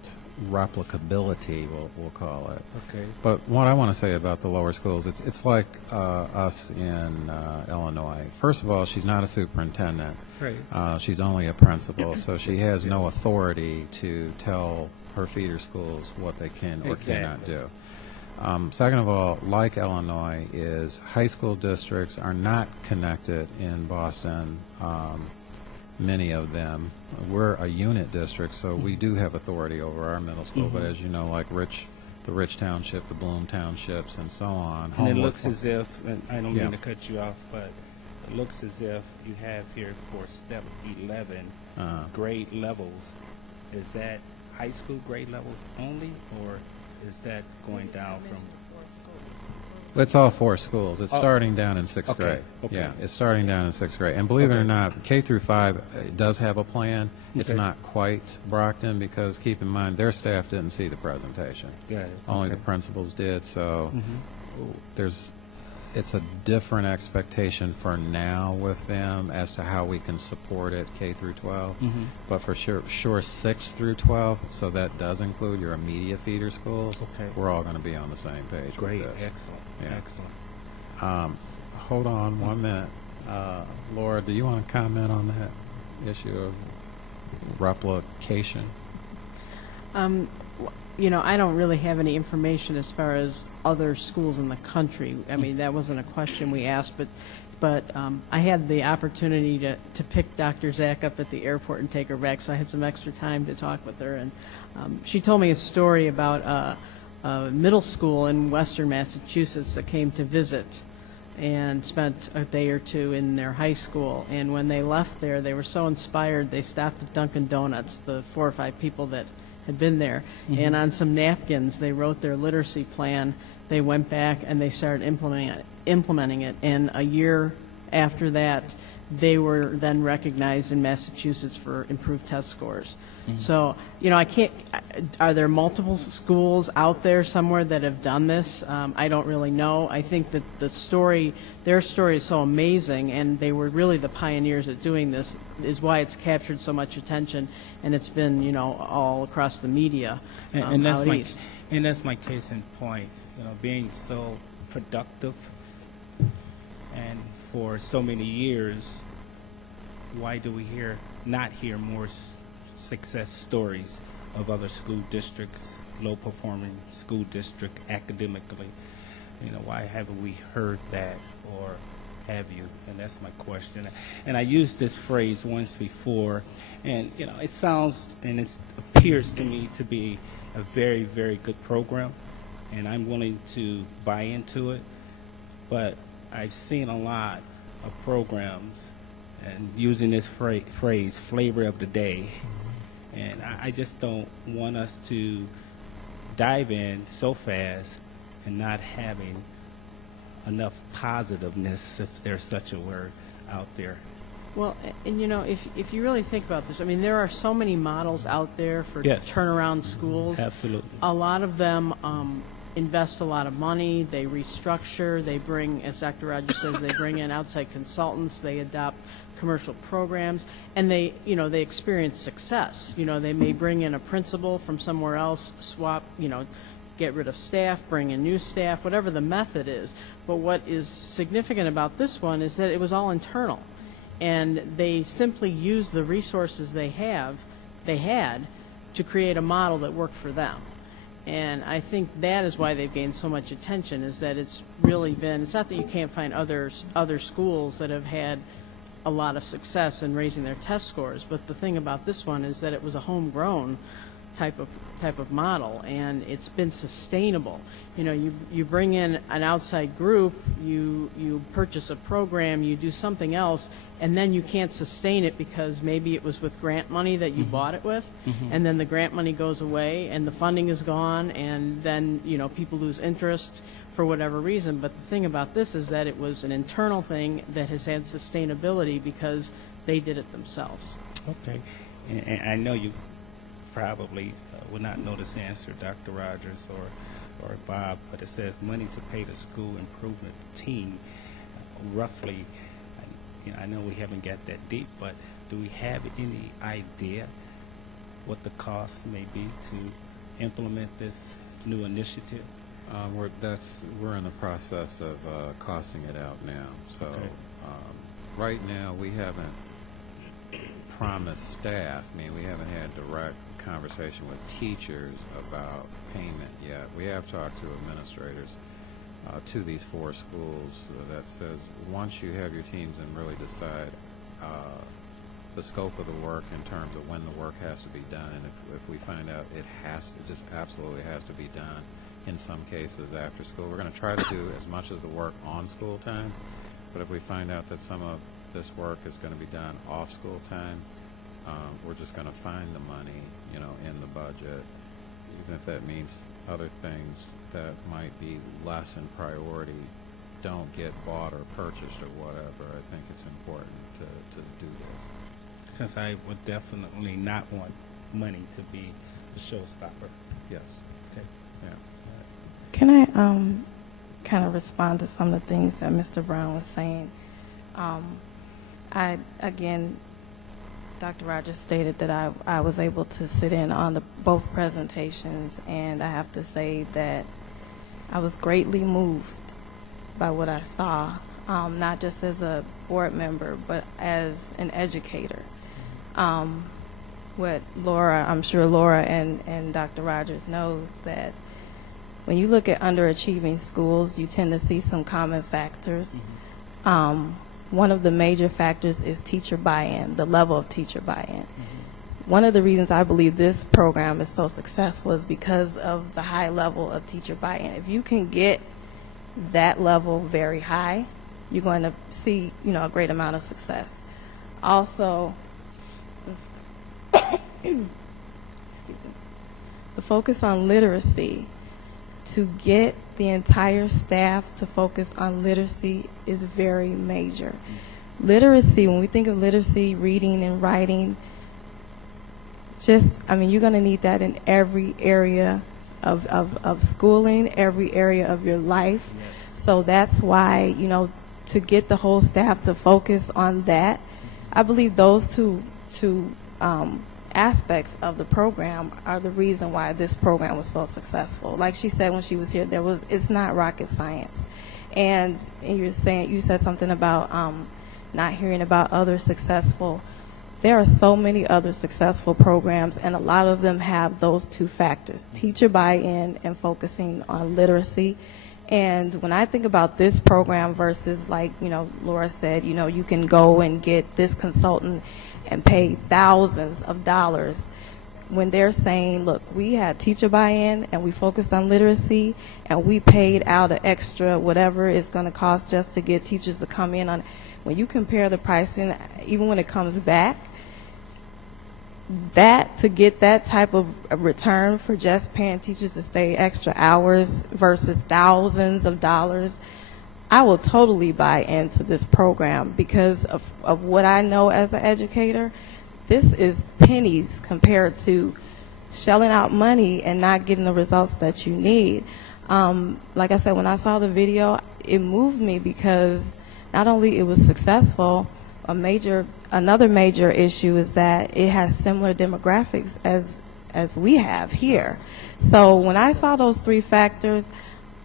replicability, we'll call it. Okay. But what I want to say about the lower schools, it's like us in Illinois. First of all, she's not a superintendent. Right. She's only a principal, so she has no authority to tell her feeder schools what they can or cannot do. Second of all, like Illinois, is high school districts are not connected in Boston, many of them. We're a unit district, so we do have authority over our middle school, but as you know, like the Rich Township, the Bloom Townships, and so on. And it looks as if, and I don't mean to cut you off, but it looks as if you have here for step 11 grade levels. Is that high school grade levels only, or is that going down from? It's all 4 schools. It's starting down in 6th grade. Okay. Yeah, it's starting down in 6th grade. And believe it or not, K through 5 does have a plan. It's not quite Brockton, because keep in mind, their staff didn't see the presentation. Got it. Only the principals did. So it's a different expectation for now with them as to how we can support it K through 12. But for sure 6 through 12, so that does include your immediate feeder schools. Okay. We're all going to be on the same page. Great. With this. Excellent. Yeah. Excellent. Hold on 1 minute. Laura, do you want to comment on that issue of replication? You know, I don't really have any information as far as other schools in the country. I mean, that wasn't a question we asked, but I had the opportunity to pick Dr. Zach up at the airport and take her back, so I had some extra time to talk with her. And she told me a story about a middle school in western Massachusetts that came to visit and spent a day or 2 in their high school. And when they left there, they were so inspired, they stopped at Dunkin' Donuts, the 4 or 5 people that had been there, and on some napkins they wrote their literacy plan. They went back and they started implementing it, and a year after that they were then recognized in Massachusetts for improved test scores. So, you know, are there multiple schools out there somewhere that have done this? I don't really know. I think that their story is so amazing, and they were really the pioneers at doing this, is why it's captured so much attention, and it's been, you know, all across the media. And that's out east. And that's my case in point. You know, being so productive, and for so many years, why do we not hear more success stories of other school districts low-performing school district academically. You know, why haven't we heard that, or have you? And that's my question. And I used this phrase once before, and you know, it sounds and it appears to me to be a very, very good program, and I'm willing to buy into it. But I've seen a lot of programs, and using this phrase, flavor of the day, and I just don't want us to dive in so fast and not having enough positiveness, if there's such a word, out there. Well, and you know, if you really think about this, I mean, there are so many models out there for Yes. turnaround schools. Absolutely. A lot of them invest a lot of money, they restructure, they bring, as Dr. Rogers says, they bring in outside consultants, they adopt commercial programs, and they, you know, they experience success. You know, they may bring in a principal from somewhere else, swap, you know, get rid of staff, bring in new staff, whatever the method is. But what is significant about this one is that it was all internal, and they simply used the resources they had to create a model that worked for them. And I think that is why they've gained so much attention, is that it's really been, it's not that you can't find other schools that have had a lot of success in raising their test scores, but the thing about this one is that it was a homegrown type of model, and it's been sustainable. You know, you bring in an outside group, you purchase a program, you do something else, and then you can't sustain it because maybe it was with grant money that you bought it with, and then the grant money goes away and the funding is gone, and then, you know, people lose interest for whatever reason. But the thing about this is that it was an internal thing that has had sustainability because they did it themselves. Okay. And I know you probably would not know this answer, Dr. Rogers or Bob, but it says money to pay the school improvement team. Roughly, you know, I know we haven't got that deep, but do we have any idea what the cost may be to implement this new initiative? We're in the process of costing it out now. So Okay. Right now we haven't promised staff. I mean, we haven't had direct conversation with teachers about payment yet. We have talked to administrators to these 4 schools that says once you have your teams and really decide the scope of the work in terms of when the work has to be done, and if we find out it just absolutely has to be done in some cases after school, we're going to try to do as much of the work on school time. But if we find out that some of this work is going to be done off school time, we're just going to find the money, you know, in the budget, even if that means other things that might be less in priority don't get bought or purchased or whatever. I think it's important to do this. Because I would definitely not want money to be the showstopper. Yes. Okay. Yeah. Can I kind of respond to some of the things that Mr. Brown was saying? Again, Dr. Rogers stated that I was able to sit in on both presentations, and I have to say that I was greatly moved by what I saw, not just as a board member, but as an educator. What Laura, I'm sure Laura and Dr. Rogers knows that when you look at underachieving schools, you tend to see some common factors. One of the major factors is teacher buy-in, the level of teacher buy-in. One of the reasons I believe this program is so successful is because of the high level of teacher buy-in. If you can get that level very high, you're going to see, you know, a great amount of success. Also, excuse me, the focus on literacy. To get the entire staff to focus on literacy is very major. Literacy, when we think of literacy, reading and writing, you're going to need that in every area of schooling, every area of your life. So that's why, you know, to get the whole staff to focus on that, I believe those two aspects of the program are the reason why this program was so successful. Like she said when she was here, it's not rocket science. And you said something about not hearing about other successful There are so many other successful programs, and a lot of them have those two factors, teacher buy-in and focusing on literacy. And when I think about this program versus, like, Laura said, you can go and get this consultant and pay thousands of dollars, when they're saying, look, we had teacher buy-in and we focused on literacy and we paid out an extra whatever it's going to cost just to get teachers to come in on. When you compare the pricing, even when it comes back, that to get that type of a return for just paying teachers to stay extra hours versus thousands of dollars, I will totally buy into this program because of what I know as an educator. This is pennies compared to shelling out money and not getting the results that you need. Like I said, when I saw the video, it moved me because not only it was successful, another major issue is that it has similar demographics as we have here. So when I saw those three factors,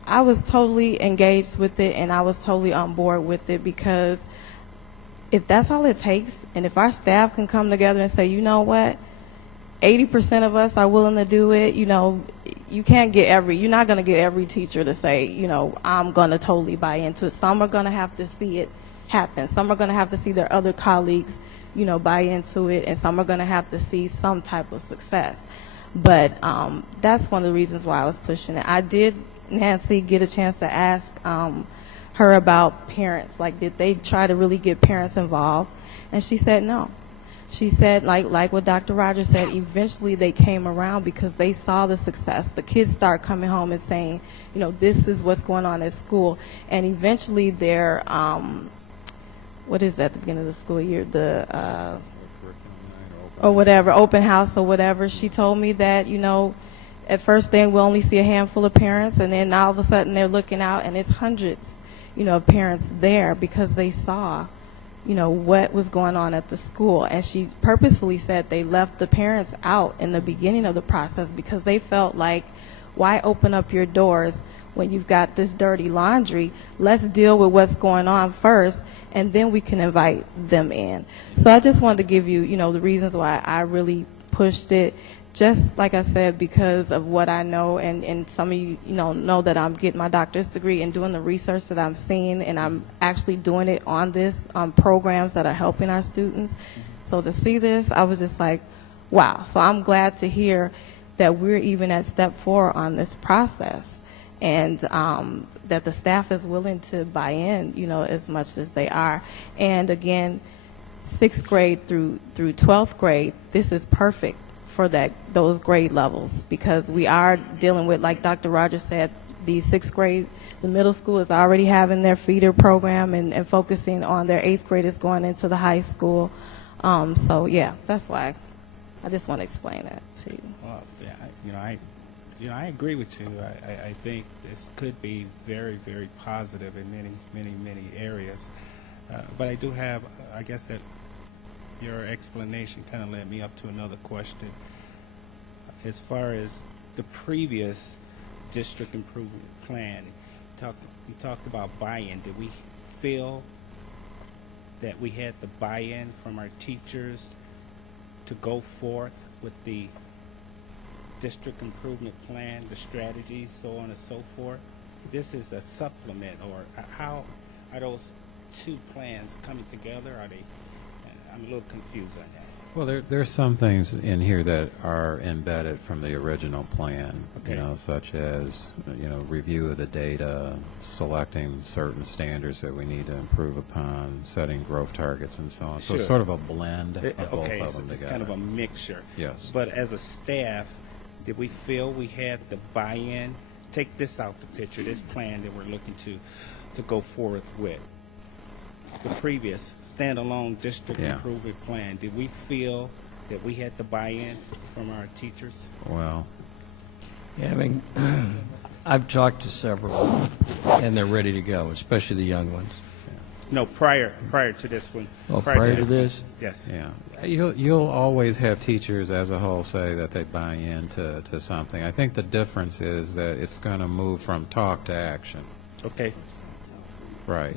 I was totally engaged with it and I was totally on board with it, because if that's all it takes, and if our staff can come together and say, you know what, 80% of us are willing to do it, you're not going to get every teacher to say, I'm going to totally buy into it. Some are going to have to see it happen. Some are going to have to see their other colleagues, buy into it, and some are going to have to see some type of success. But that's one of the reasons why I was pushing it. I did, Nancy, get a chance to ask her about parents. Like, did they try to really get parents involved? And she said no. She said, like what Dr. Rogers said, eventually they came around because they saw the success. The kids start coming home and saying, this is what's going on at school. And eventually their, what is that at the beginning of the school year? Or whatever, open house or whatever. She told me that, at first thing we'll only see a handful of parents, and then all of a sudden they're looking out and it's hundreds, of parents there because they saw, what was going on at the school. And she purposefully said they left the parents out in the beginning of the process because they felt like, why open up your doors when you've got this dirty laundry? Let's deal with what's going on first, and then we can invite them in. So I just wanted to give you, the reasons why I really pushed it. Just like I said, because of what I know, and some of you, know that I'm getting my doctor's degree and doing the research that I'm seeing, and I'm actually doing it on this programs that are helping our students. So to see this, I was just like, wow. So I'm glad to hear that we're even at step 4 on this process, and that the staff is willing to buy in, as much as they are. And again, 6th grade through 12th grade, this is perfect for those grade levels, because we are dealing with, like Dr. Rogers said, the 6th grade, the middle school is already having their feeder program and focusing on their 8th graders going into the high school. So yeah, that's why I just want to explain that to you. Well, yeah, I agree with you. I think this could be very, very positive in many areas. But I do have, I guess that your explanation kind of led me up to another question. As far as the previous district improvement plan, you talked about buy-in. Did we feel that we had the buy-in from our teachers to go forth with the district improvement plan, the strategies, so on and so forth? This is a supplement, or how are those two plans coming together? Are they? I'm a little confused on that. Well, there's some things in here that are embedded from the original plan, Okay. Such as, review of the data, selecting certain standards that we need to improve upon, setting growth targets, and so on. So Sure. it's sort of a blend of both Okay, of so them it's together. kind of a mixture. Yes. But as a staff, did we feel we had the buy-in? Take this out the picture, this plan that we're looking to go forward with. The previous standalone district Yeah. improvement plan, did we feel that we had the buy-in from our teachers? Well, I've talked to several, and they're ready to go, especially the young ones. No, prior to this one. Oh, prior to one. this? Yes. yeah. You'll always have teachers as a whole say that they buy into something. I think the difference is that it's going to move from talk to action. Okay. Right.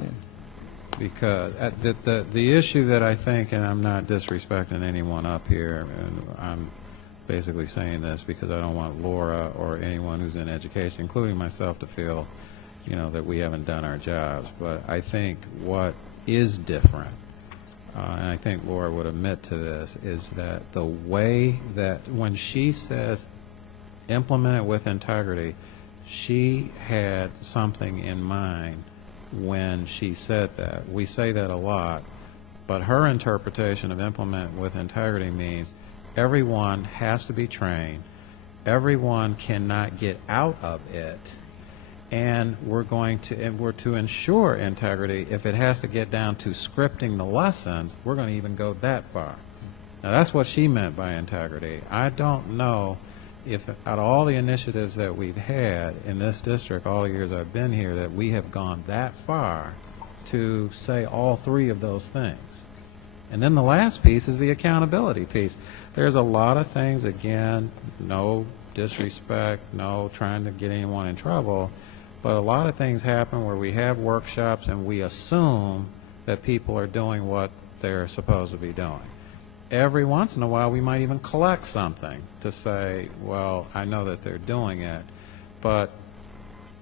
because the issue that I think, and I'm not disrespecting anyone up here, and I'm basically saying this because I don't want Laura or anyone who's in education, including myself, to feel, that we haven't done our jobs. But I think what is different, and I think Laura would admit to this, is that the way that when she says implement it with integrity, she had something in mind when she said that. We say that a lot, but her interpretation of implement with integrity means everyone has to be trained, everyone cannot get out of it, and we're to ensure integrity. If it has to get down to scripting the lessons, we're going to even go that far. Now that's what she meant by integrity. I don't know if out of all the initiatives that we've had in this district all the years I've been here that we have gone that far to say all three of those things. And then the last piece is the accountability piece. There's a lot of things, again, no disrespect, no trying to get anyone in trouble, but a lot of things happen where we have workshops and we assume that people are doing what they're supposed to be doing. Every once in a while, we might even collect something to say, well, I know that they're doing it, but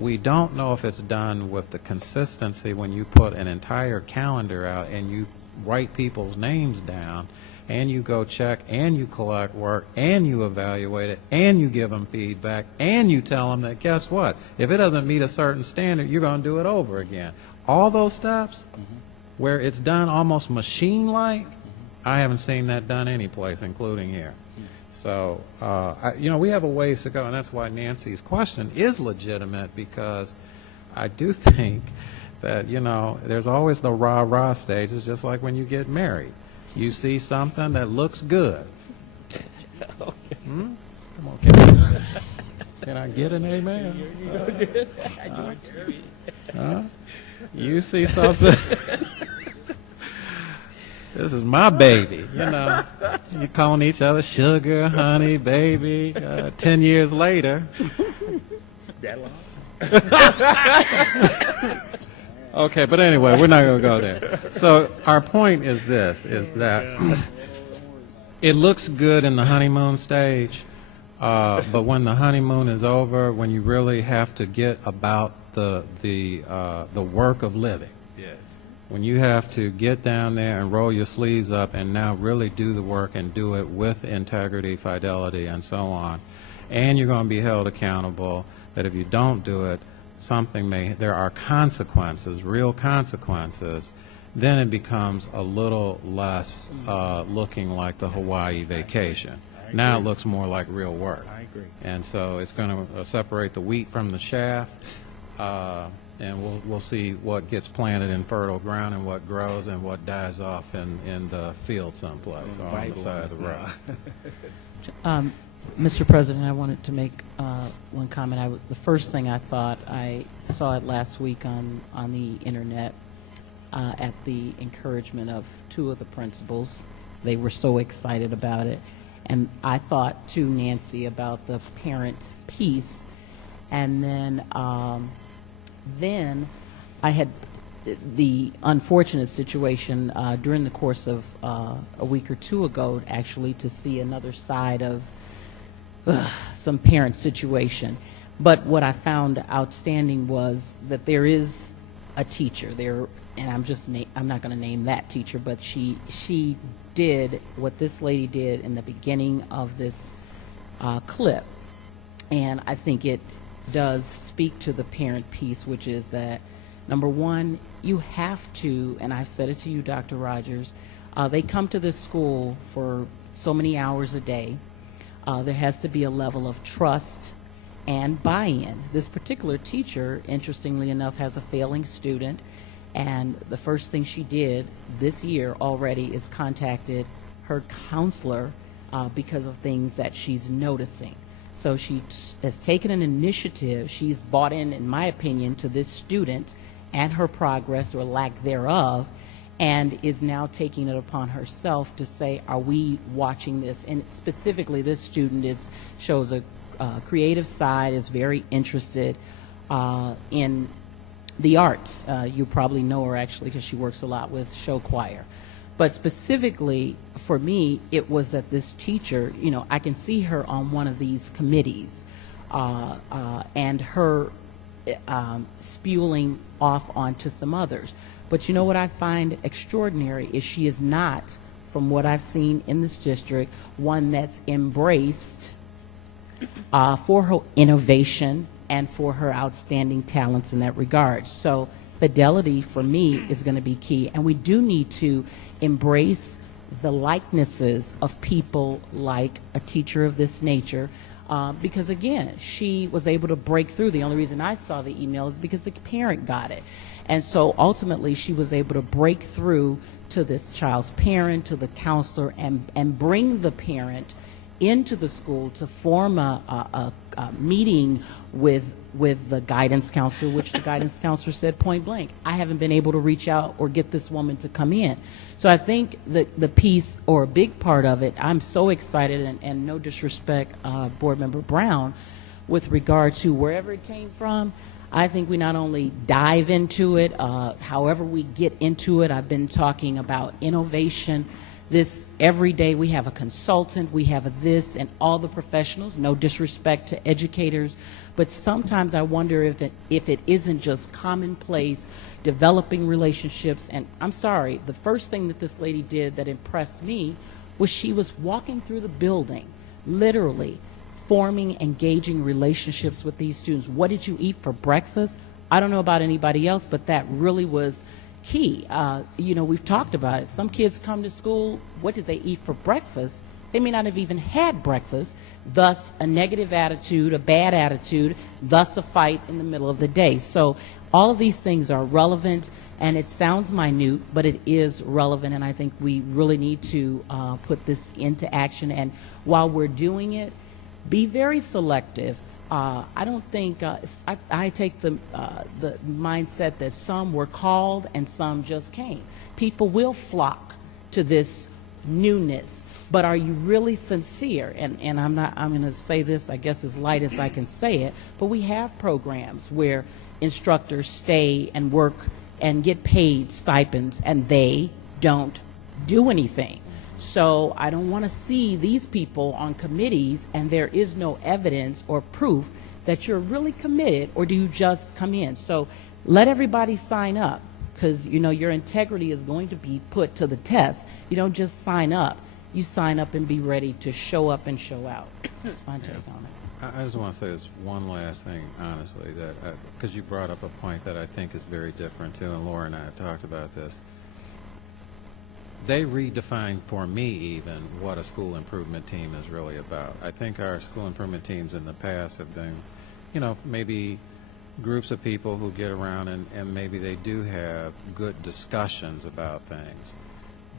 we don't know if it's done with the consistency when you put an entire calendar out and you write people's names down and you go check and you collect work and you evaluate it and you give them feedback and you tell them that, guess what, if it doesn't meet a certain standard, you're going to do it over again. All those steps where it's done almost machine-like, I haven't seen that done any place, including here. So, we have a ways to go, and that's why Nancy's question is legitimate, because I do think that, there's always the rah-rah stages, just like when you get married. You see something that looks good. Come on, can I get an amen? You see something. This is my baby, You're calling each other sugar, honey, baby. 10 years later. That long? Okay, but anyway, we're not going to go there. So our point is this, is that it looks good in the honeymoon stage, but when the honeymoon is over, when you really have to get about the work of living, when you have to get down there and roll your sleeves up and now really do the work and do it with integrity, fidelity, and so on, and you're going to be held accountable, that if you don't do it, there are consequences, real consequences, then it becomes a little less looking like the Hawaii vacation. Now it looks more like real work. I agree. And so it's going to separate the wheat from the chaff. And we'll see what gets planted in fertile ground and what grows and what dies off in the field someplace or on the side of the road. Mr. President, I wanted to make one comment. The first thing I thought, I saw it last week on the internet at the encouragement of two of the principals. They were so excited about it. And I thought to Nancy about the parent piece. And then I had the unfortunate situation during the course of a week or two ago, actually, to see another side of some parent situation. But what I found outstanding was that there is a teacher there, and I'm not going to name that teacher, but she did what this lady did in the beginning of this clip, and I think it does speak to the parent piece, which is that, number one, you have to, and I've said it to you, Dr. Rogers, they come to this school for so many hours a day. There has to be a level of trust and buy-in. This particular teacher, interestingly enough, has a failing student, and the first thing she did this year already is contacted her counselor because of things that she's noticing. So she has taken an initiative. She's bought in my opinion, to this student and her progress or lack thereof, and is now taking it upon herself to say, are we watching this? And specifically, this student shows a creative side, is very interested in the arts. You probably know her actually because she works a lot with show choir. But specifically for me, it was that this teacher, you know, I can see her on one of these committees and her spewing off onto some others. But you know what I find extraordinary is she is not, from what I've seen in this district, one that's embraced for her innovation and for her outstanding talents in that regard. So fidelity for me is going to be key, and we do need to embrace the likenesses of people like a teacher of this nature, because again, she was able to break through. The only reason I saw the email is because the parent got it, and so ultimately she was able to break through to this child's parent, to the counselor, and bring the parent into the school to form a meeting with the guidance counselor, which the guidance counselor said point blank, I haven't been able to reach out or get this woman to come in. So I think the piece, or a big part of it, I'm so excited, and no disrespect, Board Member Brown, with regard to wherever it came from. I think we not only dive into it, however we get into it. I've been talking about innovation. This every day we have a consultant, we have a this, and all the professionals, no disrespect to educators, but sometimes I wonder if it isn't just commonplace developing relationships. And I'm sorry, the first thing that this lady did that impressed me was she was walking through the building, literally forming, engaging relationships with these students. What did you eat for breakfast? I don't know about anybody else, but that really was key. You know, we've talked about it. Some kids come to school, what did they eat for breakfast? They may not have even had breakfast, thus a negative attitude, a bad attitude, thus a fight in the middle of the day. So all of these things are relevant, and it sounds minute, but it is relevant, and I think we really need to put this into action. And while we're doing it, be very selective. I don't think, I take the mindset that some were called and some just came. People will flock to this newness, but are you really sincere? And I'm going to say this, I guess, as light as I can say it, but we have programs where instructors stay and work and get paid stipends, and they don't do anything. So I don't want to see these people on committees and there is no evidence or proof that you're really committed, or do you just come in? So let everybody sign up, because you know your integrity is going to be put to the test. You don't just sign up. You sign up and be ready to show up and show out. That's my take on it. I just want to say this one last thing, honestly, that because you brought up a point that I think is very different too, and Laura and I have talked about this. They redefined for me even what a school improvement team is really about. I think our school improvement teams in the past have been, you know, maybe groups of people who get around and maybe they do have good discussions about things.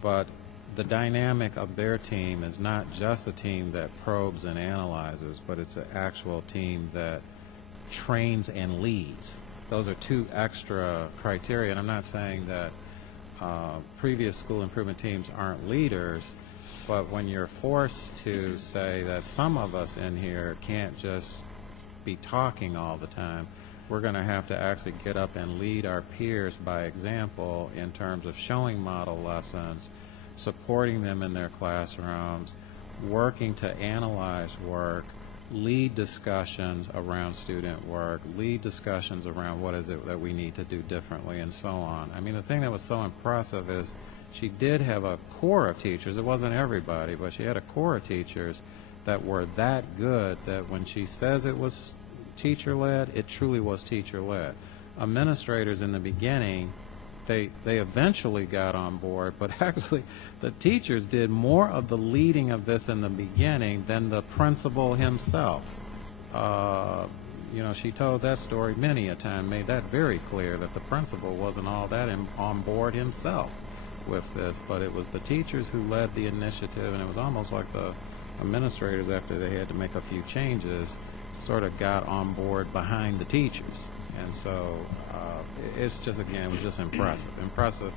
But the dynamic of their team is not just a team that probes and analyzes, but it's an actual team that trains and leads. Those are two extra criteria, and I'm not saying that previous school improvement teams aren't leaders, but when you're forced to say that some of us in here can't just be talking all the time, we're going to have to actually get up and lead our peers by example in terms of showing model lessons, supporting them in their classrooms, working to analyze work, lead discussions around student work, lead discussions around what is it that we need to do differently, and so on. I mean, the thing that was so impressive is she did have a core of teachers. It wasn't everybody, but she had a core of teachers that were that good that when she says it was teacher-led, it truly was teacher-led. Administrators in the beginning, they eventually got on board, but actually the teachers did more of the leading of this in the beginning than the principal himself. You know, she told that story many a time, made that very clear that the principal wasn't all that on board himself with this, but it was the teachers who led the initiative, and it was almost like the administrators, after they had to make a few changes, sort of got on board behind the teachers. And so it's just, again, it was just impressive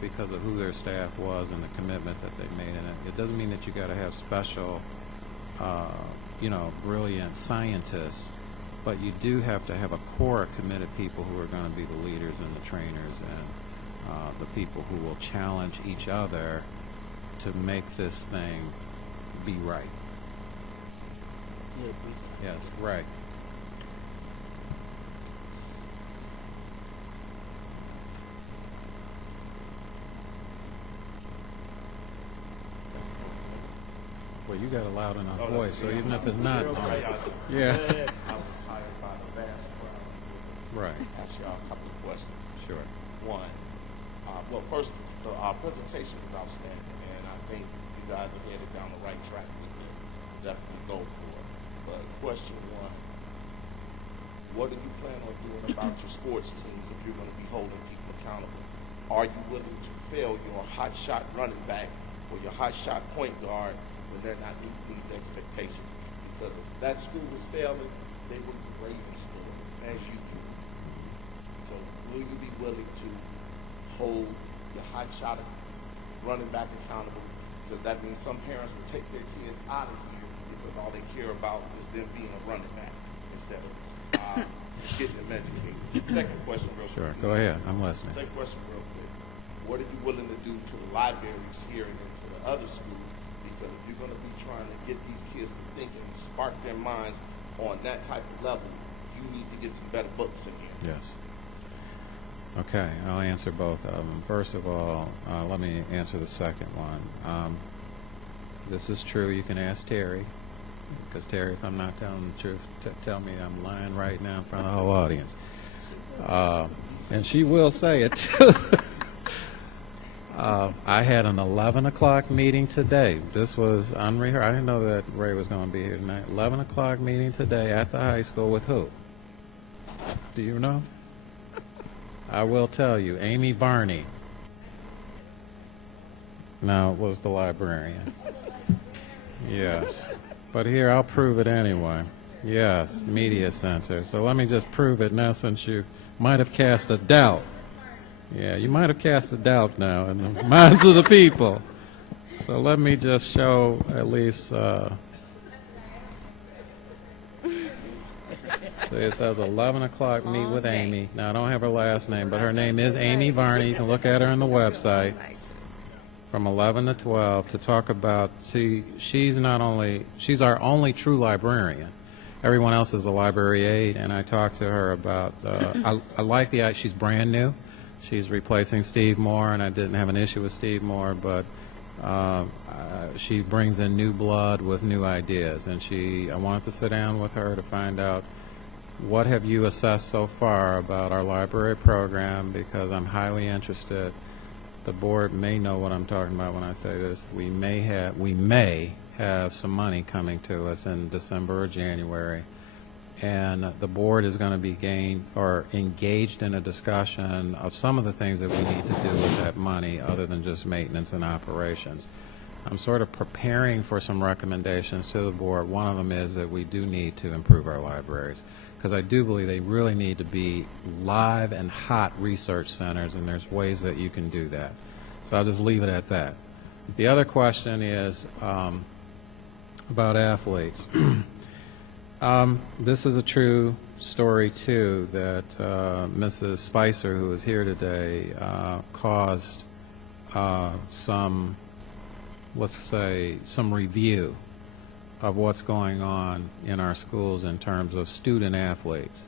because of who their staff was and the commitment that they made in it. It doesn't mean that you got to have special, you know, brilliant scientists but you do have to have a core of committed people who are going to be the leaders and the trainers and the people who will challenge each other to make this thing be right. Yes, right. Well, you got a loud enough voice, so even if it's not, yeah. I was hired by the Bass Pro. Right. Ask y'all a couple of questions. Sure. One, well, first, the presentation is outstanding, and I think you guys are headed down the right track with this. Definitely go for it. But question one, what do you plan on doing about your sports teams if you're going to be holding people accountable? Are you willing to fail your hot shot running back or your hot shot point guard when they're not meeting these expectations? Because if that school was failing, they would be Raven schools, as usual. So will you be willing to hold your hot shot running back accountable? Because that means some parents will take their kids out of here because all they care about is them being a running back instead of getting them educated. Second question real quick. Sure, go ahead, I'm listening. Second question real quick. What are you willing to do to the libraries here and into the other schools? Because if you're going to be trying to get these kids to think and spark their minds on that type of level, you need to get some better books in here. Yes. Okay, I'll answer both of them. First of all, let me answer the second one. This is true. You can ask Terry, because Terry, if I'm not telling the truth, tell me I'm lying right now in front of the whole audience. And she will say it, too. I had an 11 o'clock meeting today. This was unrehearsed. I didn't know that Ray was going to be here tonight. 11 o'clock meeting today at the high school with who? Do you know? I will tell you, Amy Varney. No, it was the librarian. Yes. But here, I'll prove it anyway. Yes, Media Center. So let me just prove it now, since you might have cast a doubt. Yeah, you might have cast a doubt now in the minds of the people. So let me just show at least... See, it says 11 o'clock, meet with Amy. Now, I don't have her last name, but her name is Amy Varney. You can look at her on the website from 11 to 12 to talk about, see, she's our only true librarian. Everyone else is a library aide, and I talked to her about, I like the, she's brand new. She's replacing Steve Moore, and I didn't have an issue with Steve Moore, but she brings in new blood with new ideas, and I wanted to sit down with her to find out, what have you assessed so far about our library program, because I'm highly interested. The board may know what I'm talking about when I say this. We may have some money coming to us in December or January, and the board is going to be engaged in a discussion of some of the things that we need to do with that money other than just maintenance and operations. I'm sort of preparing for some recommendations to the board. One of them is that we do need to improve our libraries, because I do believe they really need to be live and hot research centers, and there's ways that you can do that. So I'll just leave it at that. The other question is about athletes. This is a true story, too, that Mrs. Spicer, who is here today, caused some, let's say, some review of what's going on in our schools in terms of student athletes.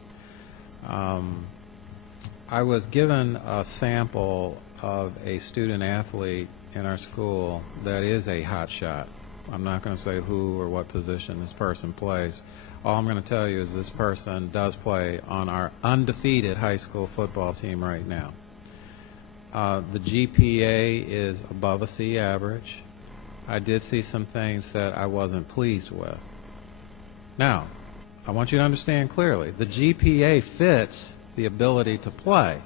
I was given a sample of a student athlete in our school that is a hot shot. I'm not going to say who or what position this person plays. All I'm going to tell you is this person does play on our undefeated high school football team right now. The GPA is above a C average. I did see some things that I wasn't pleased with. Now, I want you to understand clearly, the GPA fits the ability to play,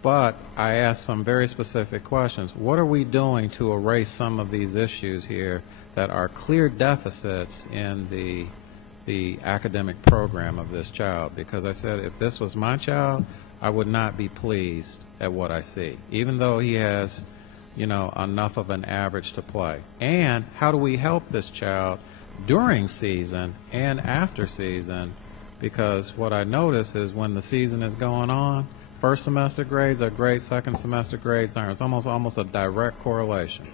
but I asked some very specific questions. What are we doing to erase some of these issues here that are clear deficits in the academic program of this child? Because I said, if this was my child, I would not be pleased at what I see, even though he has, you know, enough of an average to play. And how do we help this child during season and after season because what I notice is when the season is going on, first semester grades are great, second semester grades aren't. It's almost a direct correlation.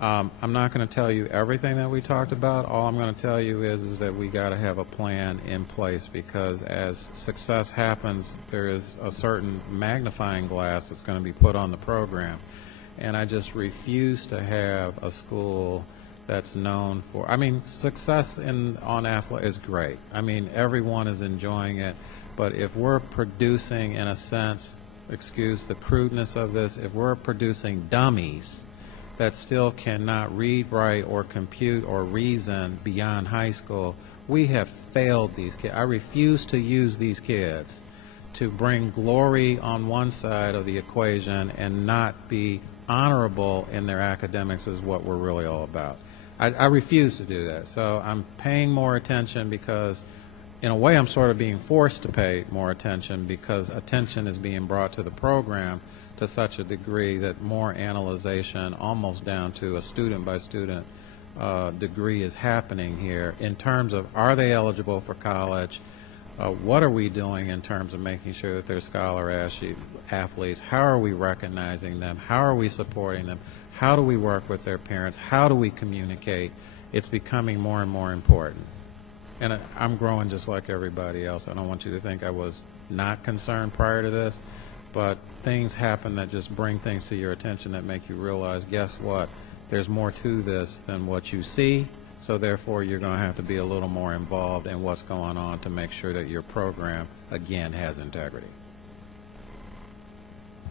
I'm not going to tell you everything that we talked about. All I'm going to tell you is that we got to have a plan in place, because as success happens, there is a certain magnifying glass that's going to be put on the program. And I just refuse to have a school that's known for, I mean, success on AFLA is great. I mean, everyone is enjoying it. But if we're producing, in a sense, excuse the crudeness of this, if we're producing dummies that still cannot read, write, or compute or reason beyond high school, we have failed these kids. I refuse to use these kids to bring glory on one side of the equation and not be honorable in their academics is what we're really all about. I refuse to do that. So I'm paying more attention because, in a way, I'm sort of being forced to pay more attention, because attention is being brought to the program to such a degree that more analyzation, almost down to a student-by-student degree, is happening here in terms of, are they eligible for college? What are we doing in terms of making sure that they're scholar athletes? How are we recognizing them? How are we supporting them? How do we work with their parents? How do we communicate? It's becoming more and more important. And I'm growing just like everybody else. I don't want you to think I was not concerned prior to this, but things happen that just bring things to your attention that make you realize, guess what? There's more to this than what you see, so therefore you're going to have to be a little more involved in what's going on to make sure that your program, again, has integrity.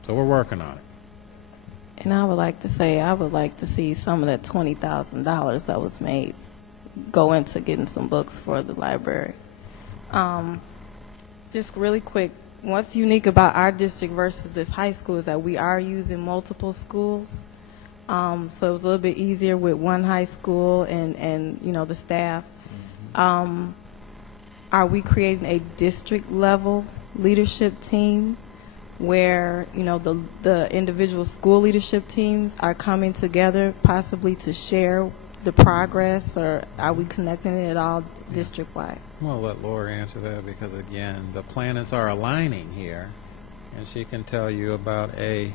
So we're working on it. And I would like to say, I would like to see some of that $20,000 that was made go into getting some books for the library. Just really quick, what's unique about our district versus this high school is that we are using multiple schools. So it was a little bit easier with one high school and you know, the staff. Are we creating a district level leadership team where, you know, the individual school leadership teams are coming together possibly to share the progress, or are we connecting it at all district-wide? I'm going to let Laura answer that, because, again, the planets are aligning here, and she can tell you about a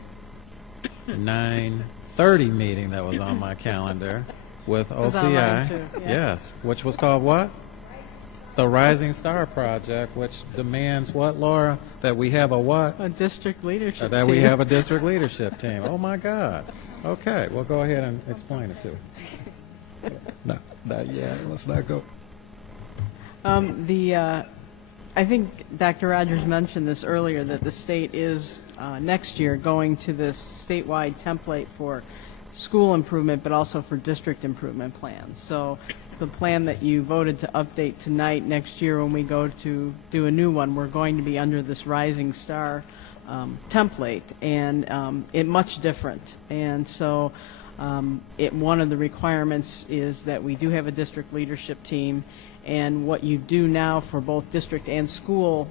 9:30 meeting that was on my calendar with OCI. was on mine too, yeah. Yes, which was called what? The Rising Star Project, which demands what, Laura? That we have a what? A district leadership team. That we have a district leadership team. Oh, my God. Okay, well, go ahead and explain it to her. No, not yet. Let's not go. I think Dr. Rogers mentioned this earlier, that the state is next year going to this statewide template for school improvement, but also for district improvement plans. So the plan that you voted to update tonight, next year when we go to do a new one, we're going to be under this Rising Star template, and it much different. And so one of the requirements is that we do have a district leadership team, and what you do now for both district and school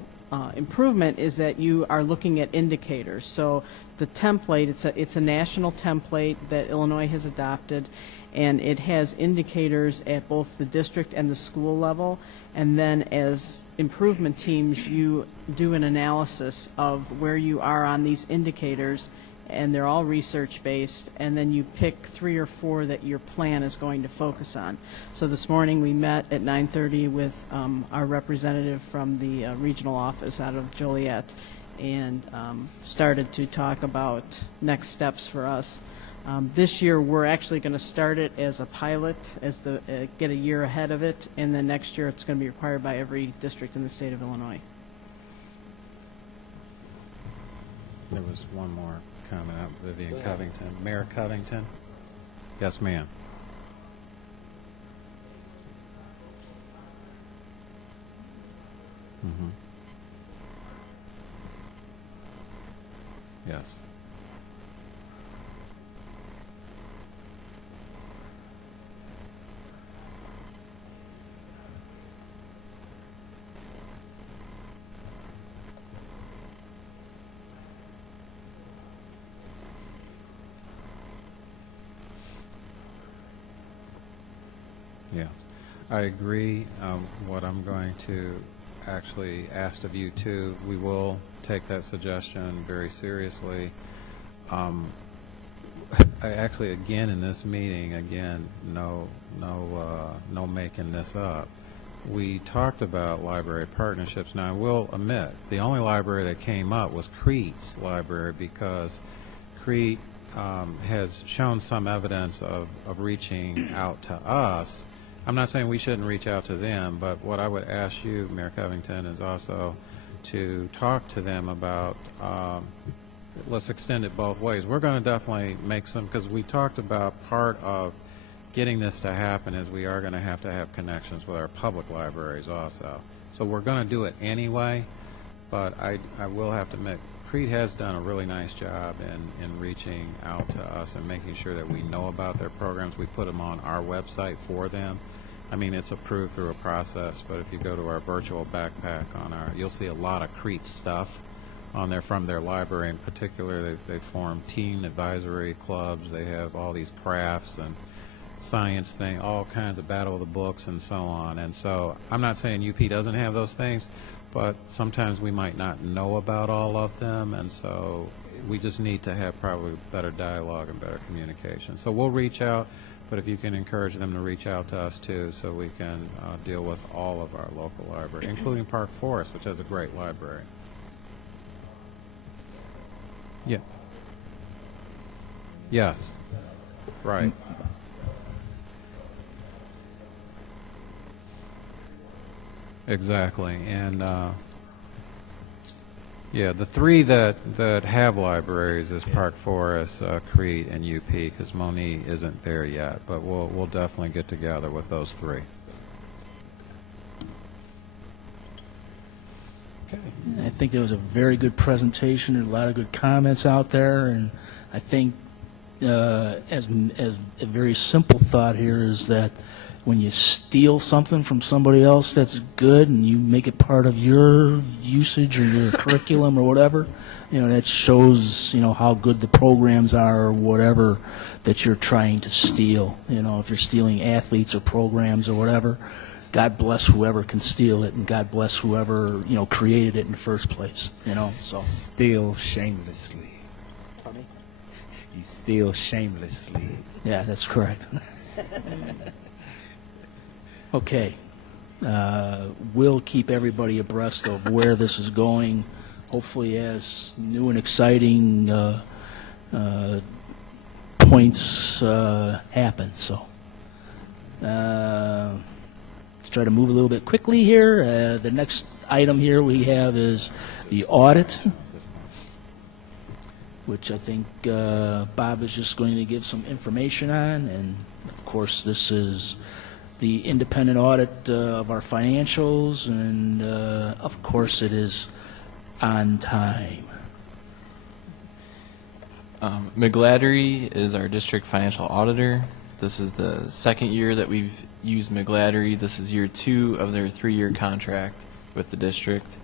improvement is that you are looking at indicators. So the template, it's a national template that Illinois has adopted, and it has indicators at both the district and the school level, and then as improvement teams, you do an analysis of where you are on these indicators, and they're all research-based, and then you pick 3 or 4 that your plan is going to focus on. So this morning we met at 9:30 with our representative from the regional office out of Joliet, and started to talk about next steps for us. This year we're actually going to start it as a pilot, get a year ahead of it, and then next year it's going to be required by every district in the state of Illinois. There was one more comment out, Vivian Covington. Mayor Covington? Yes, ma'am. Mm-hmm. Yes. Yeah, I agree. What I'm going to actually asked of you too. We will take that suggestion very seriously. Actually, again, in this meeting, again, no making this up. We talked about library partnerships. Now, I will admit, the only library that came up was Crete's library, because Crete has shown some evidence of reaching out to us. I'm not saying we shouldn't reach out to them, but what I would ask you, Mayor Covington, is also to talk to them about, let's extend it both ways. We're going to definitely make some, because we talked about part of getting this to happen is we are going to have connections with our public libraries also. So we're going to do it anyway, but I will have to admit, Crete has done a really nice job in reaching out to us and making sure that we know about their programs. We put them on our website for them. I mean, it's approved through a process, but if you go to our virtual backpack you'll see a lot of Crete stuff on there from their library. In particular, they form teen advisory clubs. They have all these crafts and science thing, all kinds of battle of the books and so on. And so I'm not saying UP doesn't have those things, but sometimes we might not know about all of them, and so we just need to have probably better dialogue and better communication. So we'll reach out, but if you can encourage them to reach out to us too, so we can deal with all of our local library, including Park Forest, which has a great library. Yeah. Yes. Right. Exactly, and yeah, the three that have libraries is Park Forest, Crete, and UP, because Monee isn't there yet. But we'll definitely get together with those three. I think there was a very good presentation and a lot of good comments out there, and I think as a very simple thought here is that when you steal something from somebody else that's good and you make it part of your usage or your curriculum or whatever, that shows, how good the programs are or whatever that you're trying to steal. If you're stealing athletes or programs or whatever, God bless whoever can steal it, and God bless whoever, created it in the first place, so. Steal shamelessly. Pardon me? You steal shamelessly. Yeah, that's correct. Okay. We'll keep everybody abreast of where this is going, hopefully as new and exciting points happen. So let's try to move a little bit quickly here. The next item here we have is the audit, which I think Bob is just going to give some information on. And, of course, this is the independent audit of our financials, and of course it is on time. McGladdery is our district financial auditor. This is the second year that we've used McGladdery. This is year 2 of their 3-year contract with the district.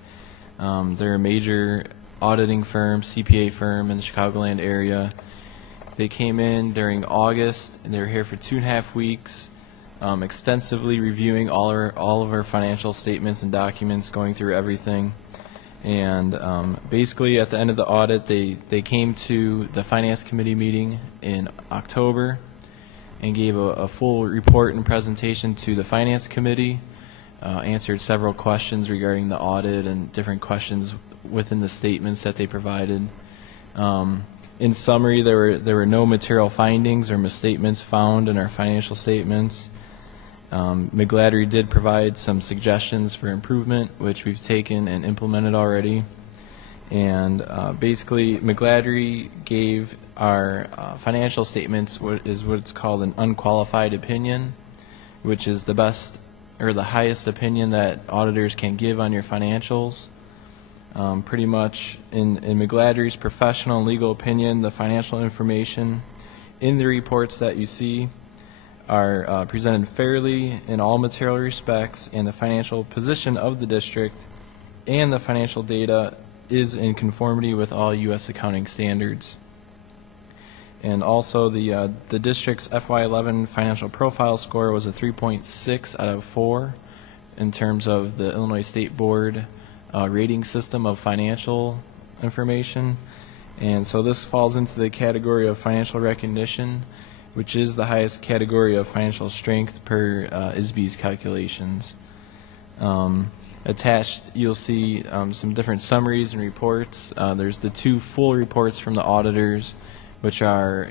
They're a major auditing firm, CPA firm in the Chicagoland area. They came in during August, and they were here for 2.5 weeks. Extensively reviewing all of our financial statements and documents, going through everything. And basically at the end of the audit, they came to the Finance Committee meeting in October and gave a full report and presentation to the Finance Committee, answered several questions regarding the audit and different questions within the statements that they provided. In summary, there were no material findings or misstatements found in our financial statements. McGladdery did provide some suggestions for improvement, which we've taken and implemented already. And basically, McGladdery gave our financial statements what is what's called an unqualified opinion, which is the best or the highest opinion that auditors can give on your financials. Pretty much, in McGladdery's professional and legal opinion, the financial information in the reports that you see are presented fairly in all material respects, and the financial position of the district and the financial data is in conformity with all U.S. accounting standards. And also the district's FY11 financial profile score was a 3.6 out of 4, in terms of the Illinois State Board rating system of financial information. And so this falls into the category of financial recognition, which is the highest category of financial strength per ISBE's calculations. Attached, you'll see some different summaries and reports. There's the 2 full reports from the auditors, which are,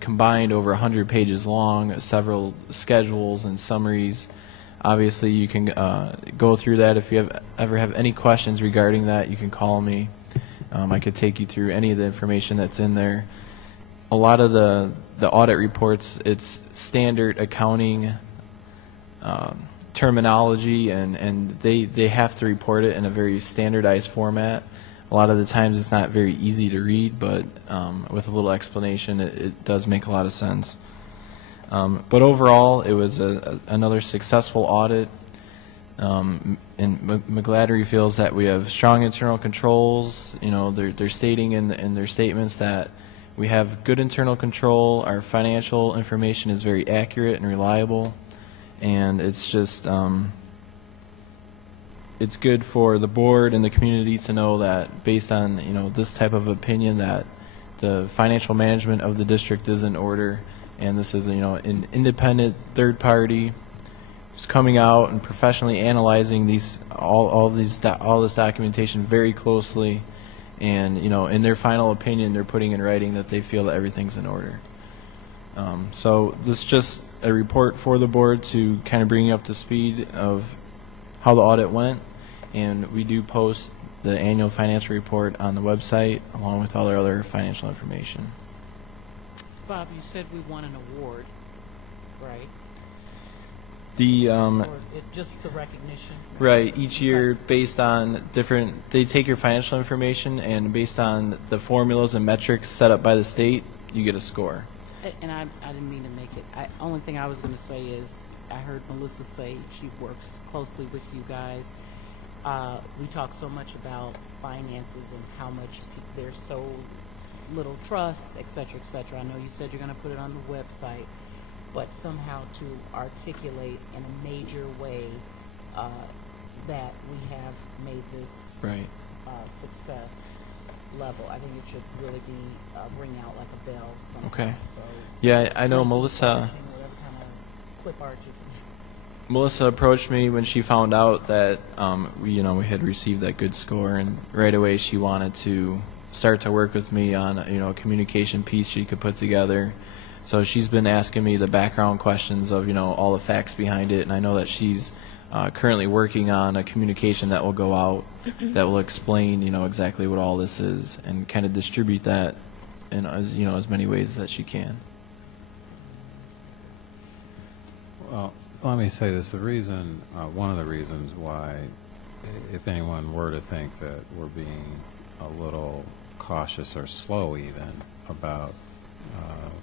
combined over 100 pages long, several schedules and summaries. Obviously, you can go through that. If you ever have any questions regarding that, you can call me. I could take you through any of the information that's in there. A lot of the audit reports, it's standard accounting terminology, and they have to report it in a very standardized format. A lot of the times it's not very easy to read, but with a little explanation, it does make a lot of sense. But overall, it was another successful audit. And McGladdery feels that we have strong internal controls. They're stating in their statements that we have good internal control. Our financial information is very accurate and reliable. And it's just, it's good for the board and the community to know that based on, this type of opinion, that the financial management of the district is in order. And this is, an independent third party who's coming out and professionally analyzing all this documentation very closely. And, in their final opinion, they're putting in writing that they feel that everything's in order. So this is just a report for the board to kind of bring you up to speed of how the audit went, and we do post the annual financial report on the website along with all our other financial information. Bob, you said we won an award, right? Just the recognition? Right, each year based on they take your financial information, and based on the formulas and metrics set up by the state, you get a score. And I didn't mean to make it. Only thing I was going to say is I heard Melissa say she works closely with you guys. We talk so much about finances and how much there's so little trust, et cetera, et cetera. I know you said you're going to put it on the website, but somehow to articulate in a major way that we have made this success level. I think it should really be ring out like a bell sometime. Okay. So yeah, I know Melissa. Melissa approached me when she found out that we had received that good score, and right away she wanted to start to work with me on a communication piece she could put together. So she's been asking me the background questions of all the facts behind it, and I know that she's currently working on a communication that will go out that will explain exactly what all this is and kind of distribute that in as many ways that she can. Well, let me say this. The reason, one of the reasons why, if anyone were to think that we're being a little cautious or slow even about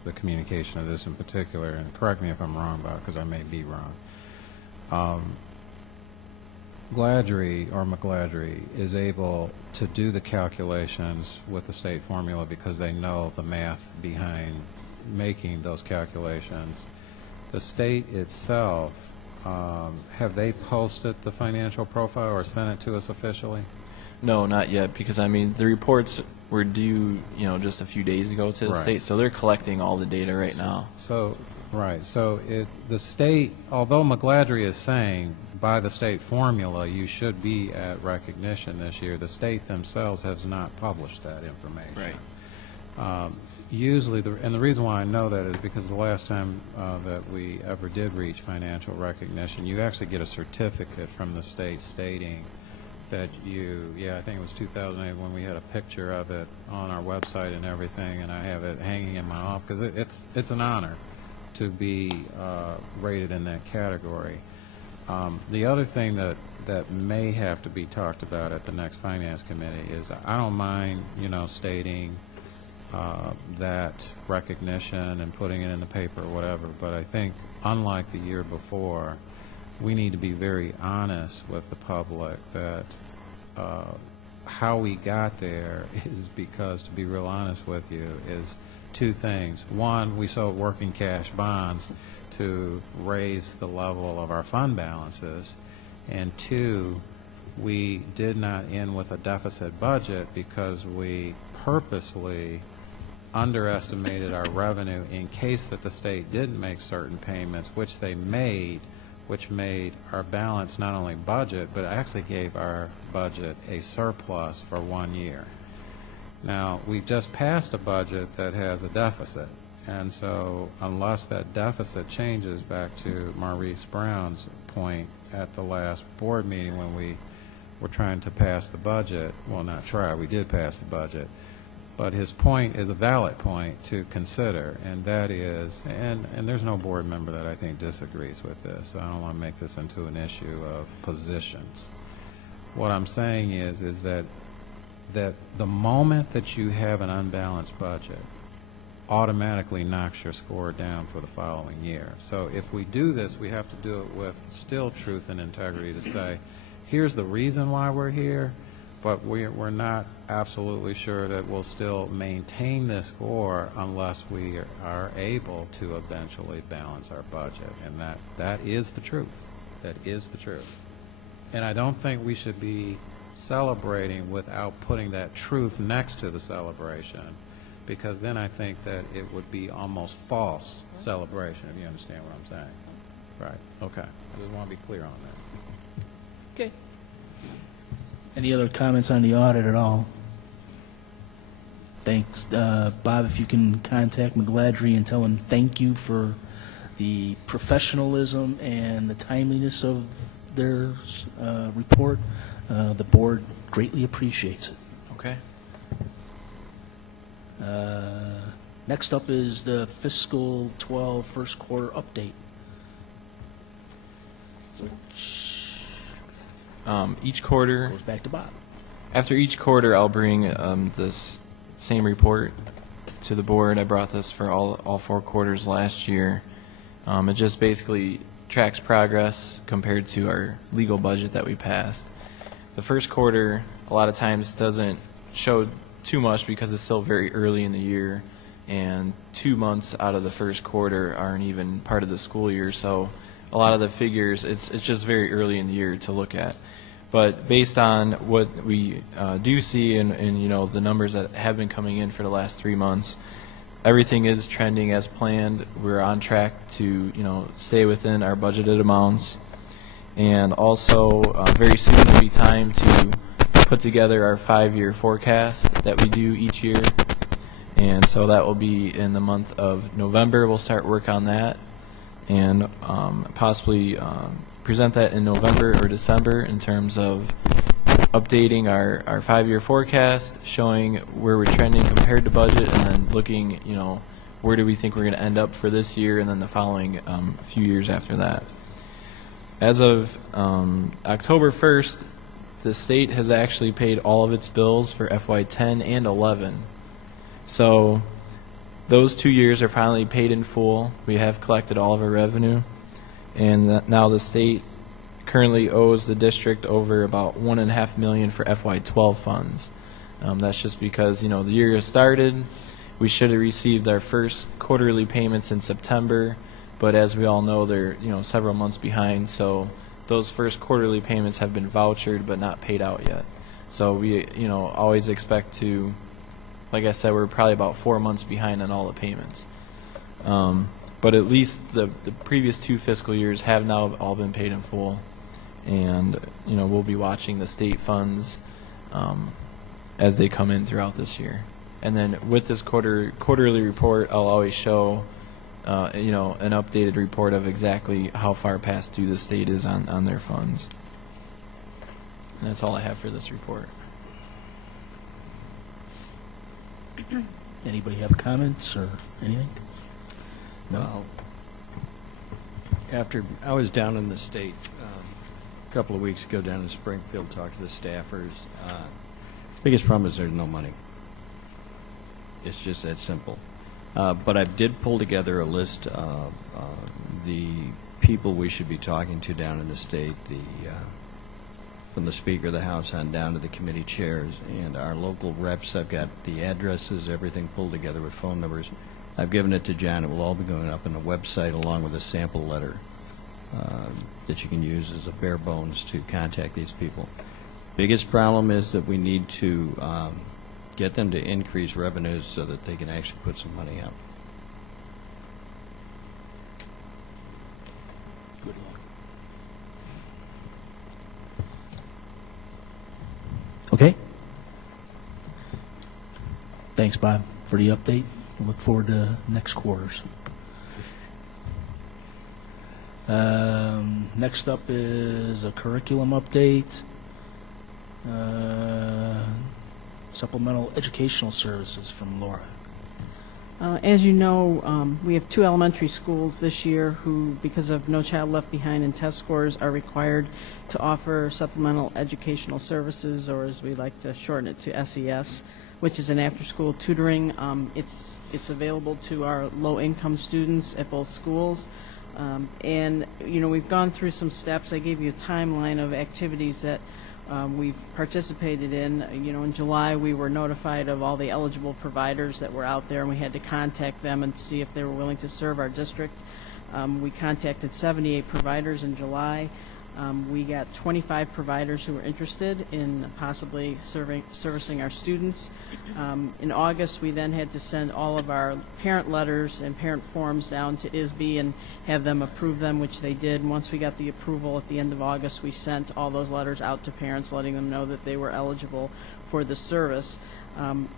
the communication of this in particular, and correct me if I'm wrong about it because I may be wrong, McGladdery is able to do the calculations with the state formula because they know the math behind making those calculations. The state itself, have they posted the financial profile or sent it to us officially? No, not yet, because the reports were due just a few days ago to the state, so they're collecting all the data right now. So the state, although McGladdery is saying by the state formula you should be at recognition this year, the state themselves has not published that information. Right. Usually, and the reason why I know that is because the last time that we ever did reach financial recognition, you actually get a certificate from the state stating that I think it was 2008 when we had a picture of it on our website and everything, and I have it hanging in my office because it's an honor to be rated in that category. The other thing that may have to be talked about at the next Finance Committee is I don't mind, stating that recognition and putting it in the paper or whatever, but I think unlike the year before, we need to be very honest with the public that how we got there is because, to be real honest with you, is two things. One, we sold working cash bonds to raise the level of our fund balances, And two, we did not end with a deficit budget because we purposely underestimated our revenue in case that the state didn't make certain payments, which they made, which made our balance not only budget, but actually gave our budget a surplus for 1 year. Now, we've just passed a budget that has a deficit, and so unless that deficit changes, back to Maurice Brown's point at the last board meeting when we were trying to pass the budget, well, not try, we did pass the budget, but his point is a valid point to consider, and that is, and there's no board member that I think disagrees with this, so I don't want to make this into an issue of positions. What I'm saying is that the moment that you have an unbalanced budget automatically knocks your score down for the following year. So if we do this, we have to do it with still truth and integrity to say, here's the reason why we're here, but we're not absolutely sure that we'll still maintain this score unless we are able to eventually balance our budget. And that is the truth. That is the truth. And I don't think we should be celebrating without putting that truth next to the celebration, because then I think that it would be almost false celebration, if you understand what I'm saying. Right. Okay. I just want to be clear on that. Okay. Any other comments on the audit at all? Thanks. Bob, if you can contact McGladrey and tell him thank you for the professionalism and the timeliness of their report. The board greatly appreciates it. Okay. Next up is the fiscal 12 first quarter update. Each quarter goes back to Bob. After each quarter, I'll bring this same report to the board. I brought this for all 4 quarters last year. It just basically tracks progress compared to our legal budget that we passed. The first quarter, a lot of times, doesn't show too much because it's still very early in the year, and 2 months out of the first quarter aren't even part of the school year, so a lot of the figures, it's just very early in the year to look at. But based on what we do see and you know, the numbers that have been coming in for the last 3 months, everything is trending as planned. We're on track to, you know, stay within our budgeted amounts. And also, very soon will be time to put together our 5-year forecast that we do each year. And so that will be in the month of November. We'll start work on that and possibly present that in November or December in terms of updating our 5-year forecast, showing where we're trending compared to budget, and then looking, you know, where do we think we're going to end up for this year and then the following few years after that. As of October 1st, the state has actually paid all of its bills for FY10 and 11. So those 2 years are finally paid in full. We have collected all of our revenue, and now the state currently owes the district over about $1.5 million for FY12 funds. That's just because, you know, the year has started. We should have received our first quarterly payments in September, but as we all know, they're, you know, several months behind. So those first quarterly payments have been vouchered but not paid out yet. So we, you know, always expect to, like I said, we're probably about 4 months behind on all the payments. But at least the previous 2 fiscal years have now all been paid in full. And, you know, we'll be watching the state funds as they come in throughout this year. And then with this quarterly report, I'll always show, you know, an updated report of exactly how far past due the state is on their funds. And that's all I have for this report. Anybody have comments or anything? No. Well, after I was down in the state a couple of weeks ago down in Springfield, talked to the staffers. Biggest problem is there's no money. It's just that simple. But I did pull together a list of the people we should be talking to down in the state, from the Speaker of the House on down to the committee chairs, and our local reps. I've got the addresses, everything pulled together with phone numbers. I've given it to John. It will all be going up on the website along with a sample letter that you can use as a bare bones to contact these people. Biggest problem is that we need to get them to increase revenues so that they can actually put some money out. Good luck. Okay. Thanks, Bob, for the update. We'll look forward to next quarters. Next up is a curriculum update. Supplemental educational services from Laura. As you know, we have 2 elementary schools this year who, because of No Child Left Behind and test scores, are required to offer supplemental educational services, or as we like to shorten it to SES, which is an after-school tutoring. It's available to our low-income students at both schools. And, you know, we've gone through some steps. I gave you a timeline of activities that we've participated in. You know, in July, we were notified of all the eligible providers that were out there, and we had to contact them and see if they were willing to serve our district. We contacted 78 providers in July. We got 25 providers who were interested in possibly servicing our students. In August, we then had to send all of our parent letters and parent forms down to ISB and have them approve them, which they did. And once we got the approval at the end of August, we sent all those letters out to parents, letting them know that they were eligible for the service.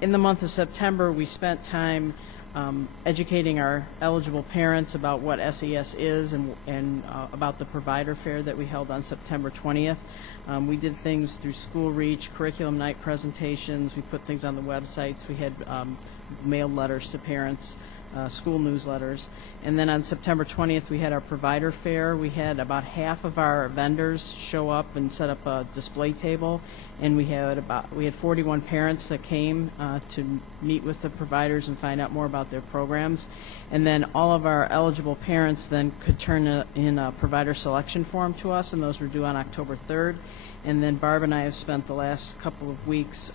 In the month of September, we spent time educating our eligible parents about what SES is and about the provider fair that we held on September 20th. We did things through School Reach, curriculum night presentations. We put things on the websites. We had mailed letters to parents, school newsletters. And then on September 20th, we had our provider fair. We had about half of our vendors show up and set up a display table. And we had 41 parents that came to meet with the providers and find out more about their programs. And then all of our eligible parents then could turn in a provider selection form to us, and those were due on October 3rd. And then Barb and I have spent the last couple of weeks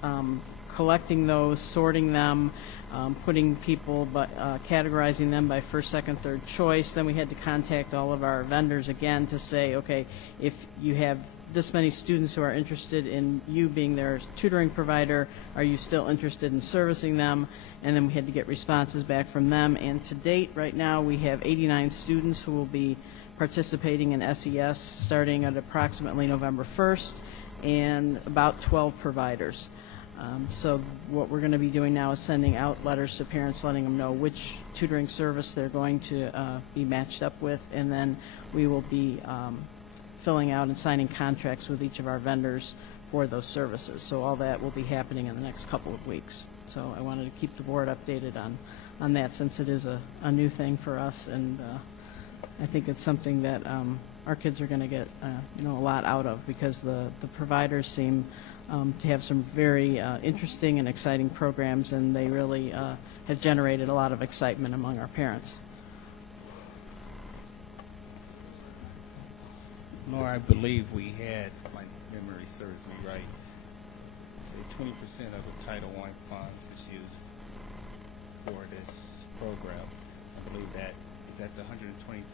collecting those, sorting them, putting people, categorizing them by first, second, third choice. Then we had to contact all of our vendors again to say, okay, if you have this many students who are interested in you being their tutoring provider, are you still interested in servicing them? And then we had to get responses back from them. And to date, right now, we have 89 students who will be participating in SES starting at approximately November 1st, and about 12 providers. So what we're going to be doing now is sending out letters to parents letting them know which tutoring service they're going to be matched up with, and then we will be filling out and signing contracts with each of our vendors for those services. So all that will be happening in the next couple of weeks. So I wanted to keep the board updated on that, since it is a new thing for us, and I think it's something that our kids are going to get a lot out of, because the providers seem to have some very interesting and exciting programs, and they really have generated a lot of excitement among our parents. Laura, I believe we had, if my memory serves me right, say 20% of the Title I funds is used for this program. I believe is that the $120,000?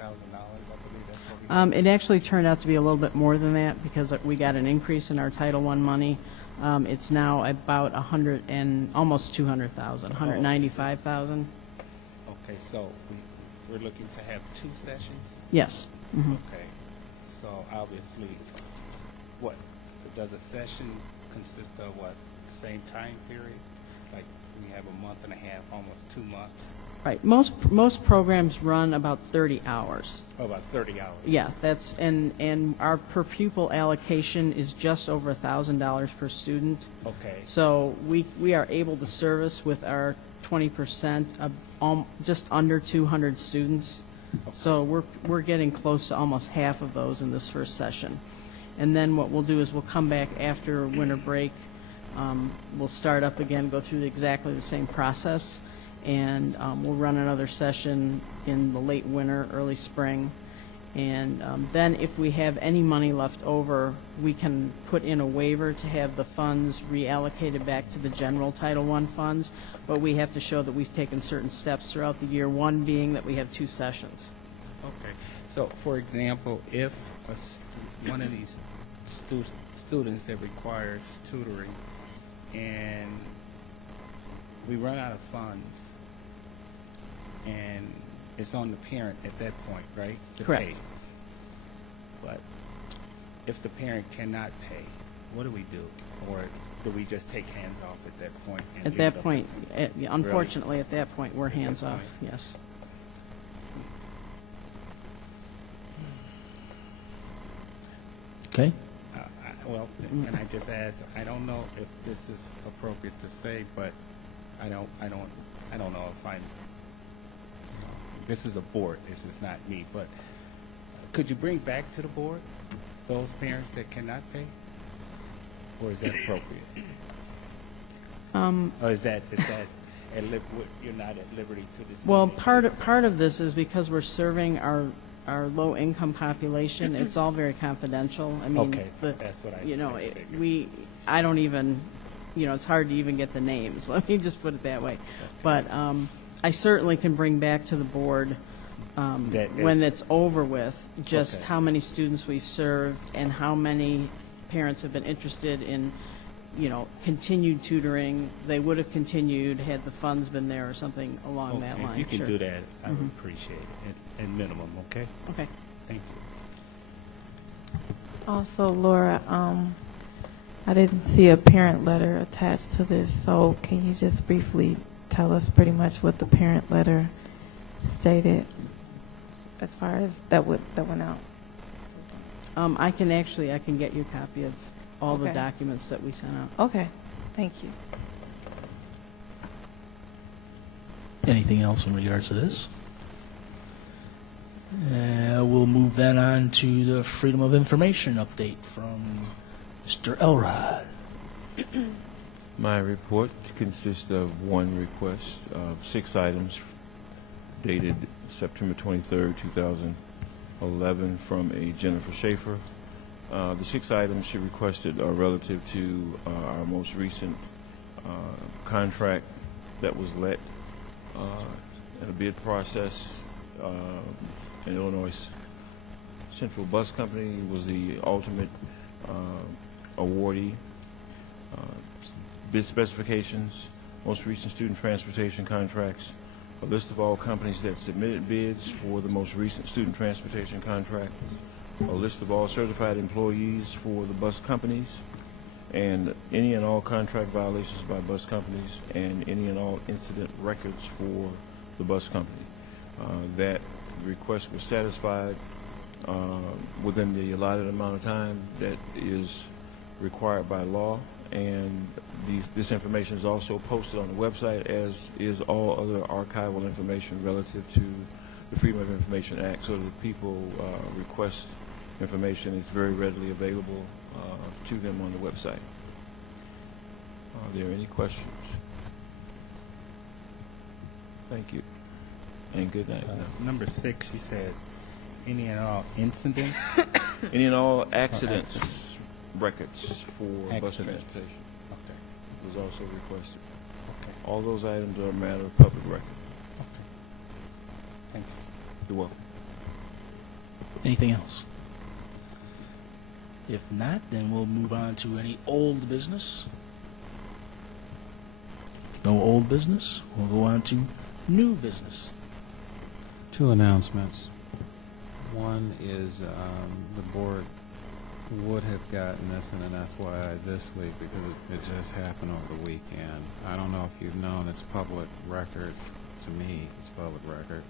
I believe that's what we It actually turned out to be a little bit more than that, because we got an increase in our Title I money. It's now about almost 200,000, 195,000. Okay, so we're looking to have 2 sessions? Yes. Mm-hmm. Okay. So obviously, what does a session consist of? What, the same time period? Like we have a month and a half, almost 2 months. Right. Most programs run about 30 hours. Oh, about 30 hours. Yeah, that's and our per pupil allocation is just over $1,000 per student. Okay. So we are able to service with our 20% just under 200 students. Okay. So we're getting close to almost half of those in this first session. And then what we'll do is we'll come back after winter break. We'll start up again, go through exactly the same process, and we'll run another session in the late winter, early spring. And then if we have any money left over, we can put in a waiver to have the funds reallocated back to the general Title I funds, but we have to show that we've taken certain steps throughout the year, one being that we have 2 sessions. Okay. So, for example, if one of these students that requires tutoring and we run out of funds and it's on the parent at that point, right? To Correct. pay. But if the parent cannot pay, what do we do? Or do we just take hands off at that point? And At leave that it up point, to- unfortunately, at that point, we're At that hands off, point. yes. Okay. Well, can I just ask? I don't know if this is appropriate to say, but I don't know if I'm. This is a board. This is not me. But could you bring back to the board those parents that cannot pay, or is that appropriate? Or is that you're not at liberty to decide? Well, part of this is because we're serving our low-income population, it's all very confidential. I mean, Okay, that's what I figured. I don't even, it's hard to even get the names. Let me just put it that way. But I certainly can bring back to the board when it's over with, just Okay. how many students we've served and how many parents have been interested in, continued tutoring. They would have continued had the funds been there or something along that line. If you can Sure. do that, I would Mhm. appreciate it at minimum. Okay. Okay. Thank you. Also, Laura, I didn't see a parent letter attached to this, so can you just briefly tell us pretty much what the parent letter stated as far as that went out? I can get you a copy of all the Okay. documents that we sent out. Okay, thank you. Anything else in regards to this? We'll move then on to the Freedom of Information update from Mr. Elrod. My report consists of one request of 6 items dated September 23rd, 2011 from a Jennifer Schaefer. The 6 items she requested are relative to our most recent contract that was let in a bid process. In Illinois Central Bus Company was the ultimate awardee. Bid specifications, most recent student transportation contracts, a list of all companies that submitted bids for the most recent student transportation contract, a list of all certified employees for the bus companies, and any and all contract violations by bus companies, and any and all incident records for the bus company. That request was satisfied within the allotted amount of time that is required by law, and this information is also posted on the website, as is all other archival information relative to the Freedom of Information Act, so that if people request information, it's very readily available to them on the website. Are there any questions? Thank you, and good night. Number 6, you said any and all incidents? Any and all accidents records for bus Accidents. transportation Okay. was also requested. Okay. All those items are a matter of public record. Okay. Thanks. You're welcome. Anything else? If not, then we'll move on to any old business. No old business. We'll go on to new business. 2 announcements. One is the board would have gotten this in an FYI this week because it just happened over the weekend. I don't know if you've known, it's public record. To me, it's public record.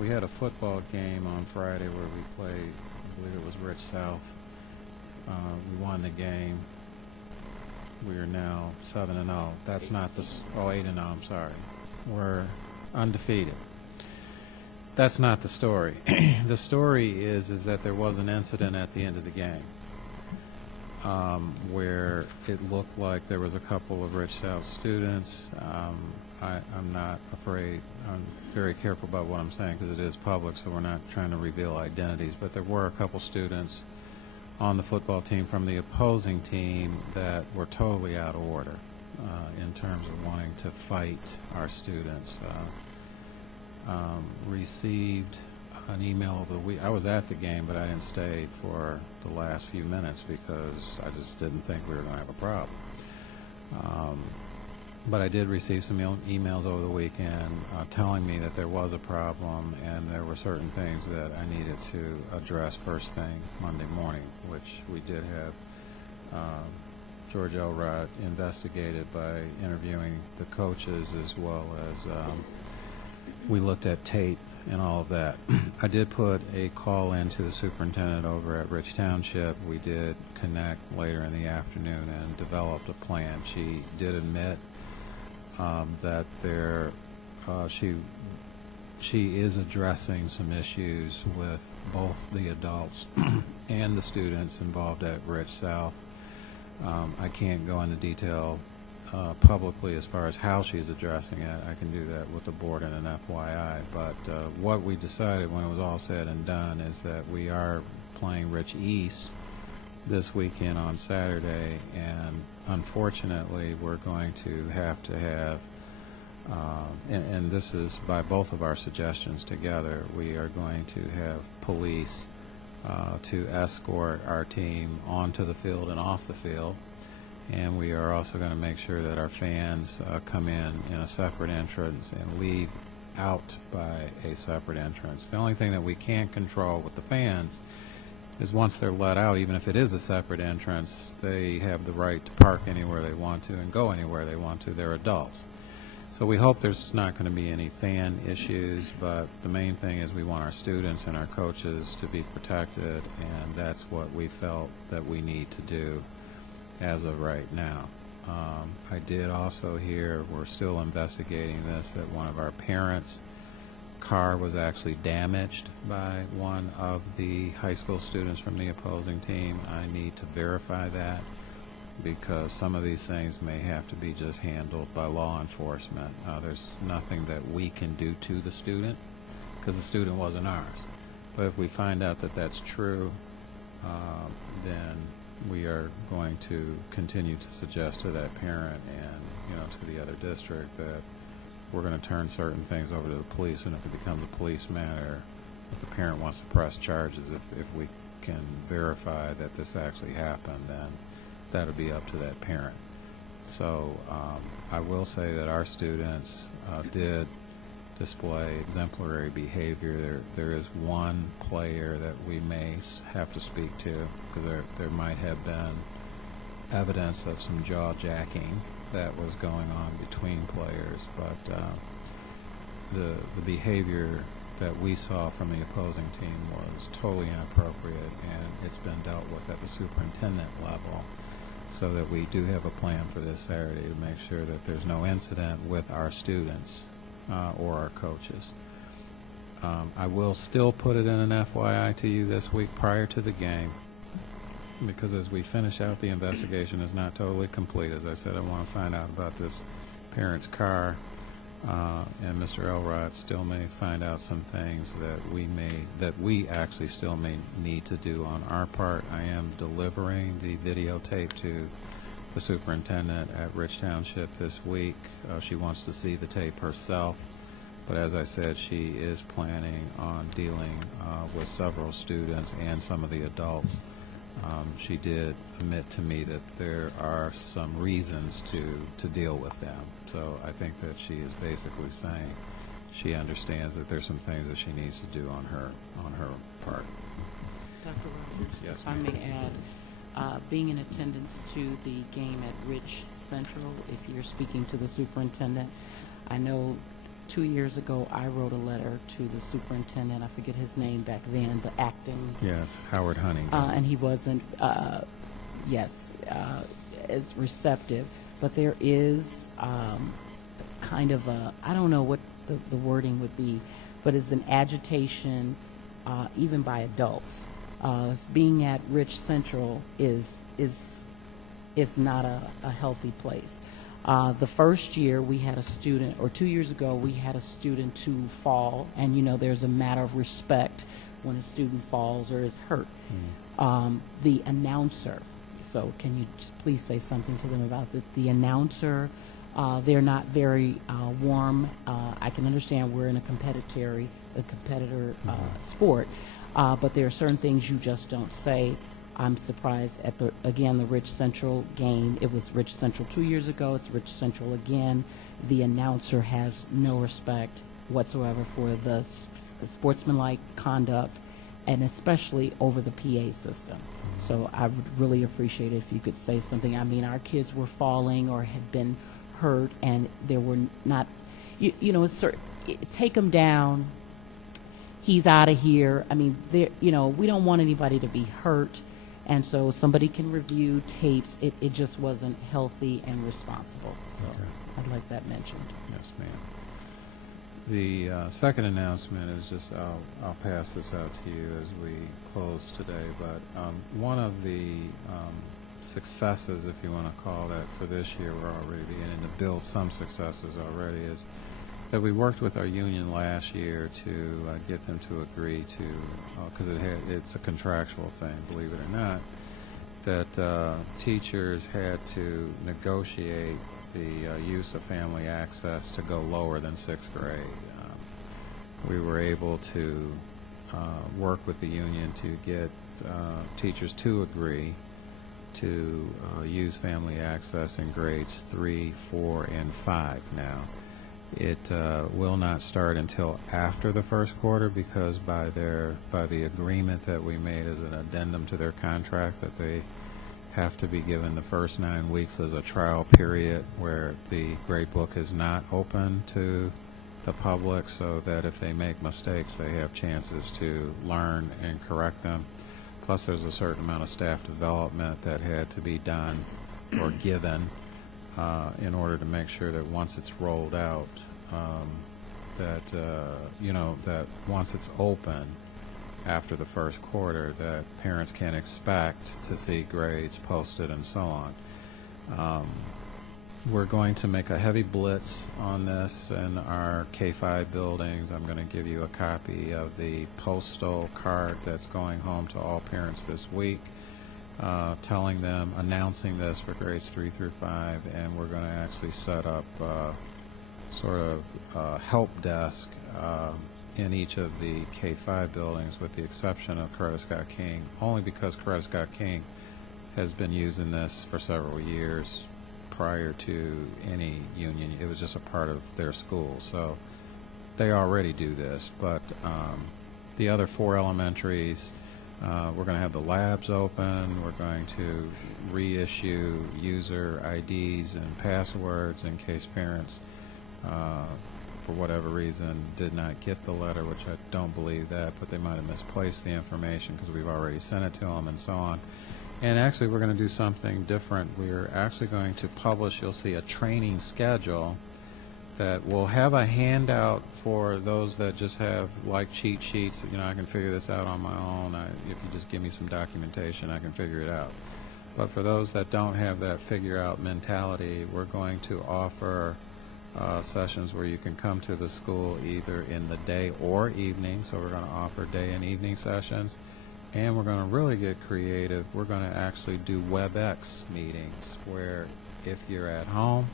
We had a football game on Friday where we played, I believe it was Rich South. We won the game. We are now 7-0. That's not the 8-0. I'm sorry. We're undefeated. That's not the story. The story is that there was an incident at the end of the game where it looked like there was a couple of Rich South students. I'm not afraid. I'm very careful about what I'm saying because it is public, so we're not trying to reveal identities. But there were a couple students on the football team from the opposing team that were totally out of order in terms of wanting to fight our students. Received an email over the week. I was at the game, but I didn't stay for the last few minutes because I just didn't think we were going to have a problem. But I did receive some emails over the weekend telling me that there was a problem and there were certain things that I needed to address first thing Monday morning, which we did have George Elrod investigated by interviewing the coaches, as well as we looked at tape and all of that. I did put a call in to the superintendent over at Rich Township. We did connect later in the afternoon and developed a plan. She did admit that she is addressing some issues with both the adults and the students involved at Rich South. I can't go into detail publicly as far as how she's addressing it. I can do that with the board and an FYI. But what we decided when it was all said and done is that we are playing Rich East this weekend on Saturday, and unfortunately we're going to have, and this is by both of our suggestions together, we are going to have police to escort our team onto the field and off the field. And we are also going to make sure that our fans come in a separate entrance and leave out by a separate entrance. The only thing that we can't control with the fans is once they're let out, even if it is a separate entrance, they have the right to park anywhere they want to and go anywhere they want to. They're adults. So we hope there's not going to be any fan issues, but the main thing is we want our students and our coaches to be protected, and that's what we felt that we need to do as of right now. I did also hear, we're still investigating this, that one of our parents' car was actually damaged by one of the high school students from the opposing team. I need to verify that because some of these things may have to be just handled by law enforcement. There's nothing that we can do to the student because the student wasn't ours. But if we find out that that's true, then we are going to continue to suggest to that parent and to the other district that we're going to turn certain things over to the police, and if it becomes a police matter, if the parent wants to press charges, if we can verify that this actually happened, then that would be up to that parent. So I will say that our students did display exemplary behavior. There is one player that we may have to speak to because there might have been evidence of some jaw-jacking that was going on between players, but the behavior that we saw from the opposing team was totally inappropriate, and it's been dealt with at the superintendent level, so that we do have a plan for this Saturday to make sure that there's no incident with our students or our coaches. I will still put it in an FYI to you this week prior to the game, because as we finish out the investigation, it's not totally complete. As I said, I want to find out about this parent's car, and Mr. Elrod still may find out some things that we actually still may need to do on our part. I am delivering the videotape to the superintendent at Rich Township this week. She wants to see the tape herself, but as I said, she is planning on dealing with several students and some of the adults. She did admit to me that there are some reasons to deal with them. So I think that she is basically saying she understands that there's some things that she needs to do on her part. Dr. Roberts, Yes, if I may add, being in attendance to the game at Rich Central, if you're speaking to the superintendent, I know 2 years ago I wrote a letter to the superintendent, I forget his name back then, the acting. Yes, Howard Hunting. And he wasn't, as receptive. But there is kind of a, I don't know what the wording would be, but it's an agitation even by adults. Being at Rich Central is not a healthy place. The first year we had a student, or 2 years ago we had a student to fall, and there's a matter of respect when a student falls or is hurt. The announcer, so can you just please say something to them about the announcer They're not very warm. I can understand we're in a competitor sport, but there are certain things you just don't say. I'm surprised at the Rich Central game. It was Rich Central 2 years ago. It's Rich Central again. The announcer has no respect whatsoever for the sportsmanlike conduct, and especially over the PA system. So I would really appreciate it if you could say something. I mean, our kids were falling or had been hurt, and there were not, take them down. He's out of here. I mean, we don't want anybody to be hurt, and so somebody can review tapes. It just wasn't healthy and responsible. So Okay. I'd like that mentioned. Yes, ma'am. The second announcement is just, I'll pass this out to you as we close today, but one of the successes, if you want to call that, for this year, we're already beginning to build some successes already, is that we worked with our union last year to get them to agree to, because it's a contractual thing, believe it or not, that teachers had to negotiate the use of family access to go lower than 6th grade. We were able to work with the union to get teachers to agree to use family access in grades 3, 4, and 5 now. It will not start until after the first quarter, because by the agreement that we made as an addendum to their contract, that they have to be given the first 9 weeks as a trial period where the grade book is not open to the public, so that if they make mistakes, they have chances to learn and correct them. Plus, there's a certain amount of staff development that had to be done or given in order to make sure that once it's rolled out, that once it's open after the first quarter, that parents can expect to see grades posted and so on. We're going to make a heavy blitz on this in our K-5 buildings. I'm going to give you a copy of the postal card that's going home to all parents this week, telling them, announcing this for grades 3 through 5, and we're going to actually set up sort of help desk in each of the K-5 buildings, with the exception of Coretta Scott King, only because Coretta Scott King has been using this for several years prior to any union. It was just a part of their school, so they already do this. But the other 4 elementaries, we're going to have the labs open. We're going to reissue user IDs and passwords in case parents for whatever reason did not get the letter, which I don't believe that, but they might have misplaced the information because we've already sent it to them and so on. And actually, we're going to do something different. We're actually going to publish, you'll see, a training schedule that will have a handout for those that just have, like, cheat sheets, that, I can figure this out on my own. If you just give me some documentation, I can figure it out. But for those that don't have that figure-out mentality, we're going to offer sessions where you can come to the school either in the day or evening. So we're going to offer day and evening sessions. And we're going to really get creative. We're going to actually do WebEx meetings where, if you're at home,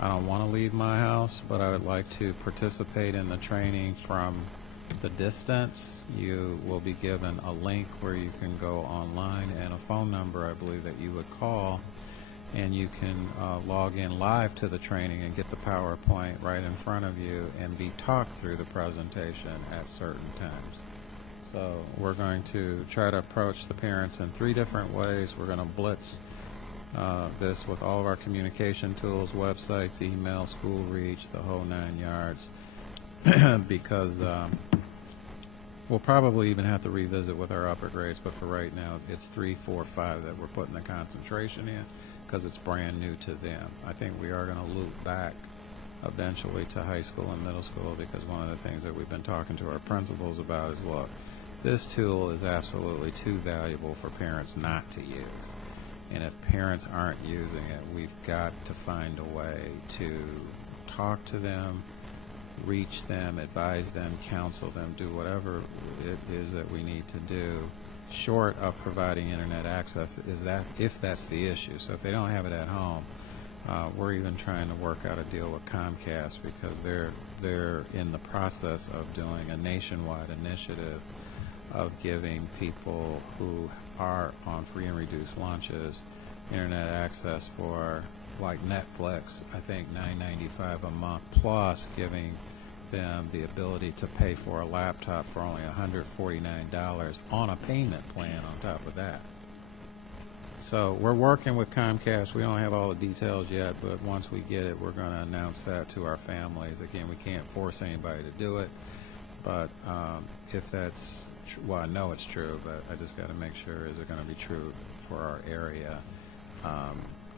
I don't want to leave my house, but I would like to participate in the training from the distance. You will be given a link where you can go online, and a phone number, I believe, that you would call, and you can log in live to the training and get the PowerPoint right in front of you and be talked through the presentation at certain times. So we're going to try to approach the parents in 3 different ways. We're going to blitz this with all of our communication tools, websites, email, school reach, the whole 9 yards, because we'll probably even have to revisit with our upper grades, but for right now, it's 3, 4, 5 that we're putting the concentration in because it's brand new to them. I think we are going to loop back eventually to high school and middle school, because one of the things that we've been talking to our principals about is, look, this tool is absolutely too valuable for parents not to use. And if parents aren't using it, we've got to find a way to talk to them, reach them, advise them, counsel them, do whatever it is that we need to do, short of providing internet access, if that's the issue. So if they don't have it at home, We're even trying to work out a deal with Comcast because they're in the process of doing a nationwide initiative of giving people who are on free and reduced lunches internet access for, like Netflix, I think $9.95 a month, plus giving them the ability to pay for a laptop for only $149 on a payment plan on top of that. So we're working with Comcast. We don't have all the details yet, but once we get it, we're going to announce that to our families. Again, we can't force anybody to do it, but if that's well, I know it's true, but I just got to make sure, is it going to be true for our area?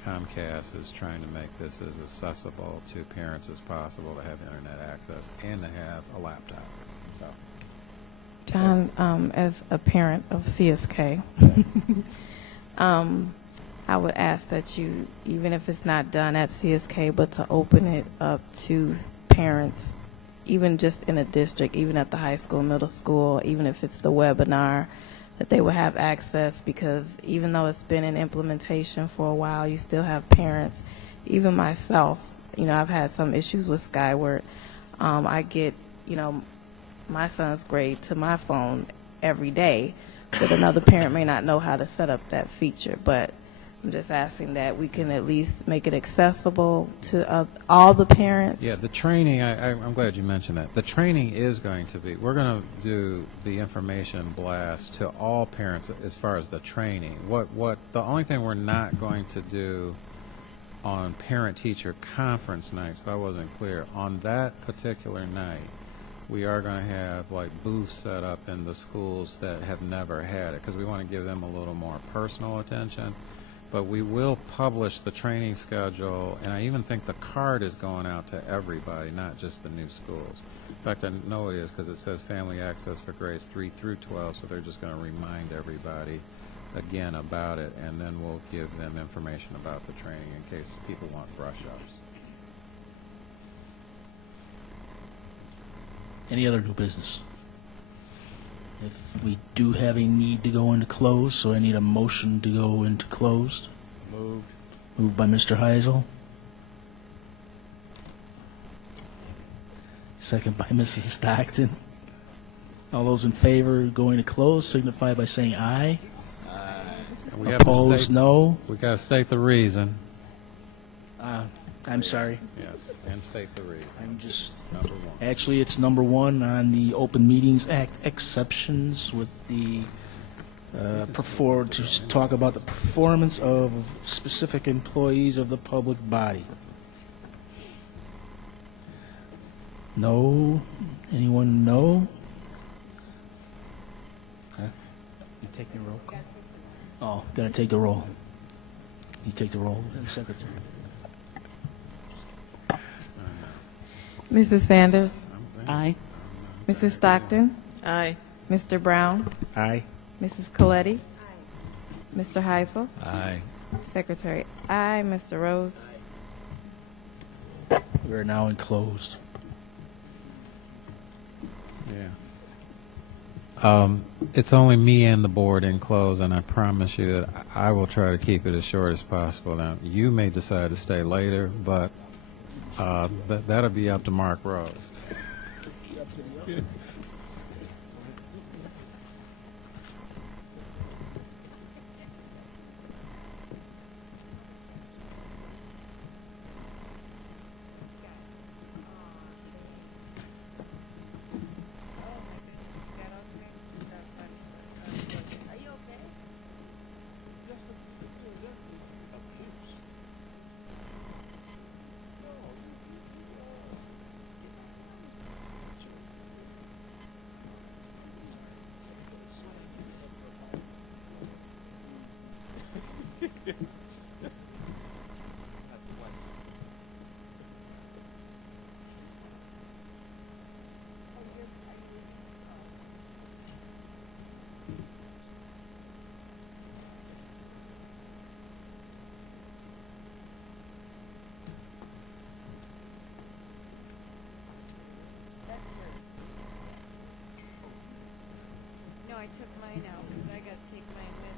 Comcast is trying to make this as accessible to parents as possible to have internet access and to have a laptop. So, John, as a parent of CSK, I would ask that you, even if it's not done at CSK, but to open it up to parents, even just in a district, even at the high school, middle school, even if it's the webinar, that they will have access, because even though it's been in implementation for a while, you still have parents, even myself, I've had some issues with Skyward. I get, my son's grade to my phone every day, but another parent may not know how to set up that feature. But I'm just asking that we can at least make it accessible to all the parents. yeah, the training, I'm glad you mentioned that. The training is going to be, we're going to do the information blast to all parents as far as the training. The only thing we're not going to do on parent-teacher conference nights, if I wasn't clear, on that particular night, we are going to have like booths set up in the schools that have never had it, because we want to give them a little more personal attention. But we will publish the training schedule, and I even think the card is going out to everybody, not just the new schools. In fact, I know it is because it says family access for grades 3 through 12, so they're just going to remind everybody again about it, and then we'll give them information about the training in case people want brush-ups. Any other new business? If we do have a need to go into closed, so I need a motion to go into closed. Moved. Moved by Mr. Heisel. Second by Mrs. Stockton. All those in favor of going to closed signify by saying aye. We have to Opposed, state, no. we got to state the reason. I'm sorry. Yes, and state the reason. I'm just Number one. actually it's number 1 on the Open Meetings Act exceptions with the to talk about the performance of specific employees of the public body. No? Anyone no? Huh? You taking roll call? Oh, gonna take the roll. You take the roll, Secretary. Mrs. Sanders? Aye. Mrs. Stockton? Aye. Mr. Brown? Aye. Mrs. Coletti? Mr. Heisel? Aye. Secretary? Aye. Mr. Rose? We are now enclosed. Yeah. It's only me and the board in close, and I promise you that I will try to keep it as short as possible. Now, you may decide to stay later, but that'll be up to Mark Rose. No, I took mine out because I got to take mine with.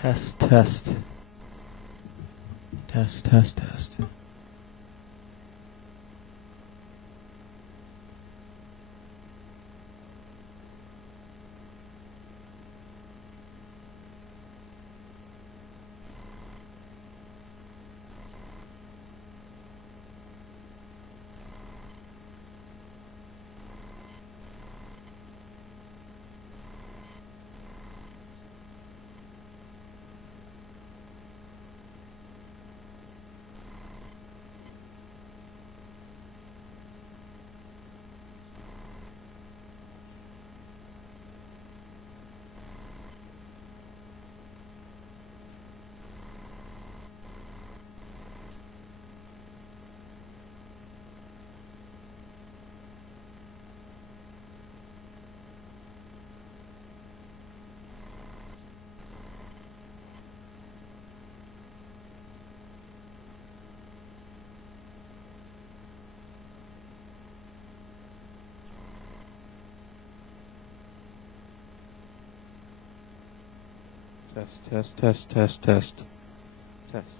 Test, test. Test, test, test. Test, test, test, test, test. Test.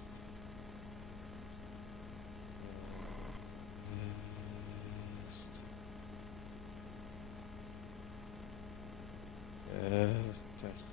Test, test.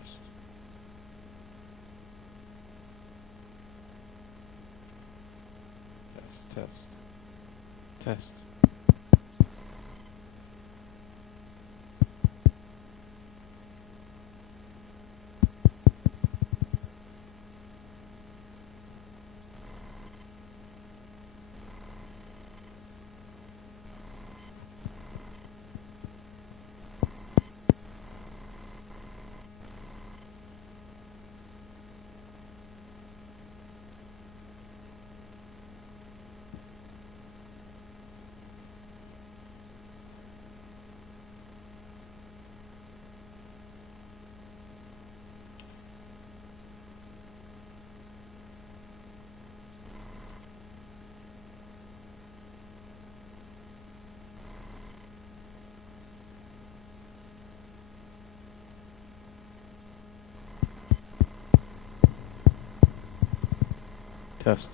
Test. Test, test. Test. Test.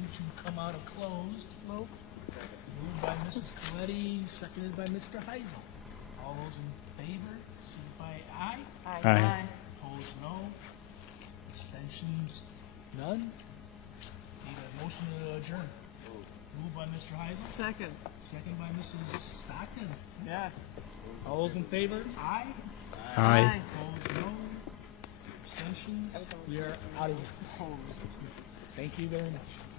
motion to come out of closed. Moved by Mrs. Coletti, seconded by Mr. Heisel. All those in favor, signify aye. Aye. Opposed, no. Abstentions, none. Need a motion to adjourn. Moved by Mr. Heisel. Second. Second by Mrs. Stockton. Yes. All those in favor, aye. Aye. Opposed, no. Abstentions, we are out of here. Thank you very much.